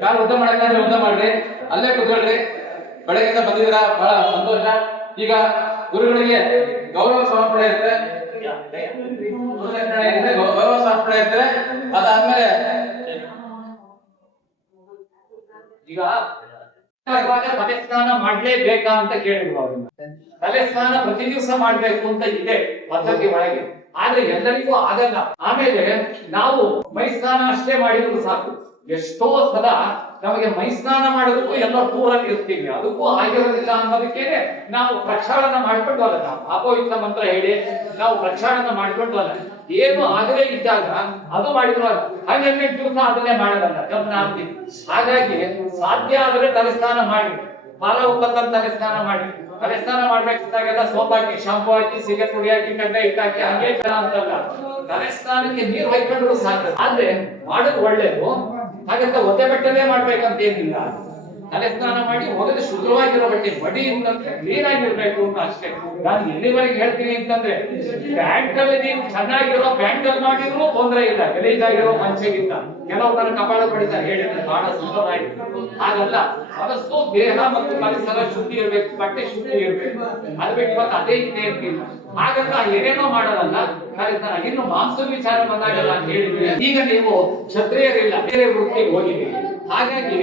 ಕಾಲು ಉದ್ದ ಮಾಡಕ್ಕಾದ್ರೆ ಉದ್ದ ಮಾಡ್ರಿ, ಅಲ್ಲೇ ಕುತ್ಕೊಳ್ರಿ. ಬೆಳಗ್ಗೆಯಿಂದ ಬಂದಿದ್ದೀರಾ, ಬಹಳ ಸಂತೋಷ. ಈಗ ಗುರುಗಳಿಗೆ ಗೌರವ ಸಮರ್ಪಣೆ ಇರುತ್ತೆ, ಗೌರವ ಸಮರ್ಪಣೆ ಇರುತ್ತೆ. ಅದಾದ್ಮೇಲೆ ಈಗ ತಲೆ ಸ್ನಾನ ಮಾಡ್ಲೇಬೇಕಾ ಅಂತ ಕೇಳಿದ್ರು ಅವ್ರನ್ನ. ತಲೆ ಸ್ನಾನ ಪ್ರತಿ ದಿವಸ ಮಾಡ್ಬೇಕು ಅಂತ ಇದೆ ಪದ್ಧತಿ ಒಳಗೆ, ಆದ್ರೆ ಎಲ್ಲರಿಗೂ ಆಗಲ್ಲ. ಆಮೇಲೆ ನಾವು ಮೈ ಸ್ನಾನ ಅಷ್ಟೇ ಮಾಡಿದ್ರು ಸಾಕು. ಎಷ್ಟೋ ಸಲ ನಮಗೆ ಮೈ ಸ್ನಾನ ಮಾಡೋದಕ್ಕೂ ಎಲ್ಲ ದೂರಲ್ಲಿ ಇರ್ತೀವಿ, ಅದಕ್ಕೂ ಆಗಿರೋದಿಲ್ಲ ಅನ್ನೋದಕ್ಕೇನೆ ನಾವು ಪ್ರಕ್ಷಾಳನ ಮಾಡ್ಕೊಂಡು ಅಲ್ಲ, ಅಪವಿತ್ರ ಮಂತ್ರ ಹೇಳಿ ನಾವು ಪ್ರಕ್ಷಾಳನ ಮಾಡ್ಕೊಂಡು ಅಲ್ಲ. ಏನು ಆಗಲೇ ಇದ್ದಾಗ ಅದು ಮಾಡಿದ್ರು ಹಾಗೆ ದಿವಸ ಅದನ್ನೇ ಮಾಡೋದಲ್ಲ, ಗಮನ ಆಗ್ತೀವಿ. ಹಾಗಾಗಿ ಸಾಧ್ಯ ಆದರೆ ತಲೆ ಸ್ನಾನ ಮಾಡಿ, ಬಾಲ ಉಪ್ಪತ್ತಂತ ತಲೆ ಸ್ನಾನ ಮಾಡಿ. ತಲೆ ಸ್ನಾನ ಮಾಡ್ಬೇಕಿದ್ದಾಗೆಲ್ಲ ಸೋಪ್ ಹಾಕಿ, ಶಾಂಪು ಹಾಕಿ, ಸೀಗೆ ಪುಡಿ ಹಾಕಿ, ಕಡ್ಡೆ ಇಟ್ಟಾಕಿ ಹಂಗೆ ಅಂತಲ್ಲ. ತಲೆ ಸ್ನಾನಕ್ಕೆ ನೀರು ಹೊಯ್ಕೊಂಡ್ರು ಸಾಕು, ಆದ್ರೆ ಮಾಡೋದು ಒಳ್ಳೇದು. ಹಾಗಂತ ಒದ್ದೆ ಬಟ್ಟೆನೇ ಮಾಡ್ಬೇಕಂತ ಏನಿಲ್ಲ. ತಲೆ ಸ್ನಾನ ಮಾಡಿ ಒಗೆದು ಶುದ್ಧವಾಗಿರೋ ಬಟ್ಟೆ, ಬಡಿ ಅಂತಂದ್ರೆ ಕ್ಲೀನ್ ಆಗಿರ್ಬೇಕು ಅಂತ ಅಷ್ಟೇ. ನಾನು ಎಲ್ಲಿವರೆಗೆ ಹೇಳ್ತೀನಿ ಅಂತಂದ್ರೆ, ಪ್ಯಾಂಟ್ ಅಲ್ಲಿ ನೀವು ಚೆನ್ನಾಗಿರೋ ಪ್ಯಾಂಟ್ ಅಲ್ಲಿ ಮಾಡಿದ್ರು ತೊಂದರೆ ಇಲ್ಲ, ಗಲೀಜಾಗಿರೋ ಮಂಚೆಗಿಂತ. ಕೆಲವು ನನ್ನ ಕಪಾಳ ಬಡಿತಾರೆ ಹೇಳಿದ್ರೆ ಬಹಳ ಸುಂದರ ಆಯ್ತು. ಹಾಗಲ್ಲ, ಅದಷ್ಟು ದೇಹ ಮತ್ತು ಪರಿಸರ ಶುದ್ಧಿ ಇರ್ಬೇಕು, ಬಟ್ಟೆ ಶುದ್ಧಿ ಇರ್ಬೇಕು. ಅದು ಬಿಟ್ಟು ಮತ್ತೆ ಅದೇ ಇದೆ ಅಂತಿಲ್ಲ. ಹಾಗಂತ ಏನೇನೋ ಮಾಡೋದಲ್ಲ. ಇನ್ನು ಮಾಂಸ ವಿಚಾರ ಬಂದಾಗಲ್ಲ ಅಂತ ಹೇಳಿದ್ರೆ, ಈಗ ನೀವು ಕ್ಷತ್ರಿಯರಿಲ್ಲ, ಬೇರೆ ವೃತ್ತಿಗೆ ಹೋಗಿದ್ದೀರಿ. ಹಾಗಾಗಿ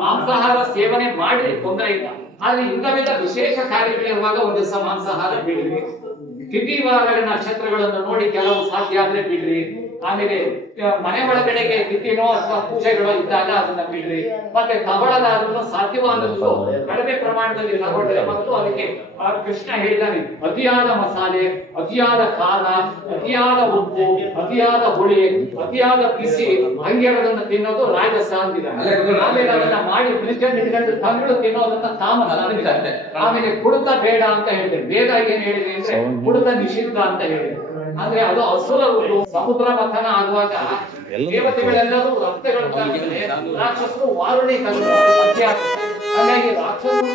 ಮಾಂಸಾಹಾರ ಸೇವನೆ ಮಾಡಿ ತೊಂದರೆ ಇಲ್ಲ. ಆದ್ರೆ ಇಂಥವೆಲ್ಲ ವಿಶೇಷ ಕಾರ್ಯಗಳಿರುವಾಗ ಒಂದು ದಿವಸ ಮಾಂಸಾಹಾರ ಬಿಡ್ರಿ. ತಿಥಿವಾರ ನಕ್ಷತ್ರಗಳನ್ನು ನೋಡಿ ಕೆಲವು ಸಾಧ್ಯ ಆದ್ರೆ ಬಿಡ್ರಿ. ಆಮೇಲೆ ಮನೆ ಒಳಗಡೆಗೆ ತಿಥಿನೋ ಅಥವಾ ಪೂಜೆಗಳೋ ಇದ್ದಾಗ ಅದನ್ನ ಬಿಡ್ರಿ. ಮತ್ತೆ ತಗೊಳ್ಳೋದಾದ್ರೂ ಸಾಧ್ಯವಾದಷ್ಟು ಕಡಿಮೆ ಪ್ರಮಾಣದಲ್ಲಿ ತಗೊಳ್ಳಿ. ಮತ್ತು ಅದಕ್ಕೆ ಕೃಷ್ಣ ಹೇಳಿದಾನೆ, ಅತಿಯಾದ ಮಸಾಲೆ, ಅತಿಯಾದ ಖಾರ, ಅತಿಯಾದ ಉಪ್ಪು, ಅತಿಯಾದ ಹುಳಿ, ಅತಿಯಾದ ಬಿಸಿ ಹಂಗೆಲ್ಲದನ್ನ ತಿನ್ನೋದು ರಾಜಸ ಅಂತಿದ್ದಾರೆ. ಆಮೇಲೆ ಅದನ್ನ ಮಾಡಿ ಫ್ರಿಜ್ ಇಟ್ಕೊಂಡು ತಂಗಳು ತಿನ್ನೋದನ್ನ ತಾಮಸ. ಆಮೇಲೆ ಕುಡಿತ ಬೇಡ ಅಂತ ಹೇಳಿದೆ. ವೇದ ಏನ್ ಹೇಳಿದೆ ಅಂದ್ರೆ ಕುಡಿತ ನಿಷಿದ್ಧ ಅಂತ ಹೇಳಿದೆ. ಅಂದ್ರೆ ಅದು ಅಸುರರು ಸಮುದ್ರ ಮಥನ ಆಗುವಾಗ ದೇವತೆಗಳೆಲ್ಲರೂ ರಕ್ತಗಳು ರಾಕ್ಷಸರು ವಾರುಣಿ ಸತ್ಯ. ಹಾಗಾಗಿ ರಾಕ್ಷಸರು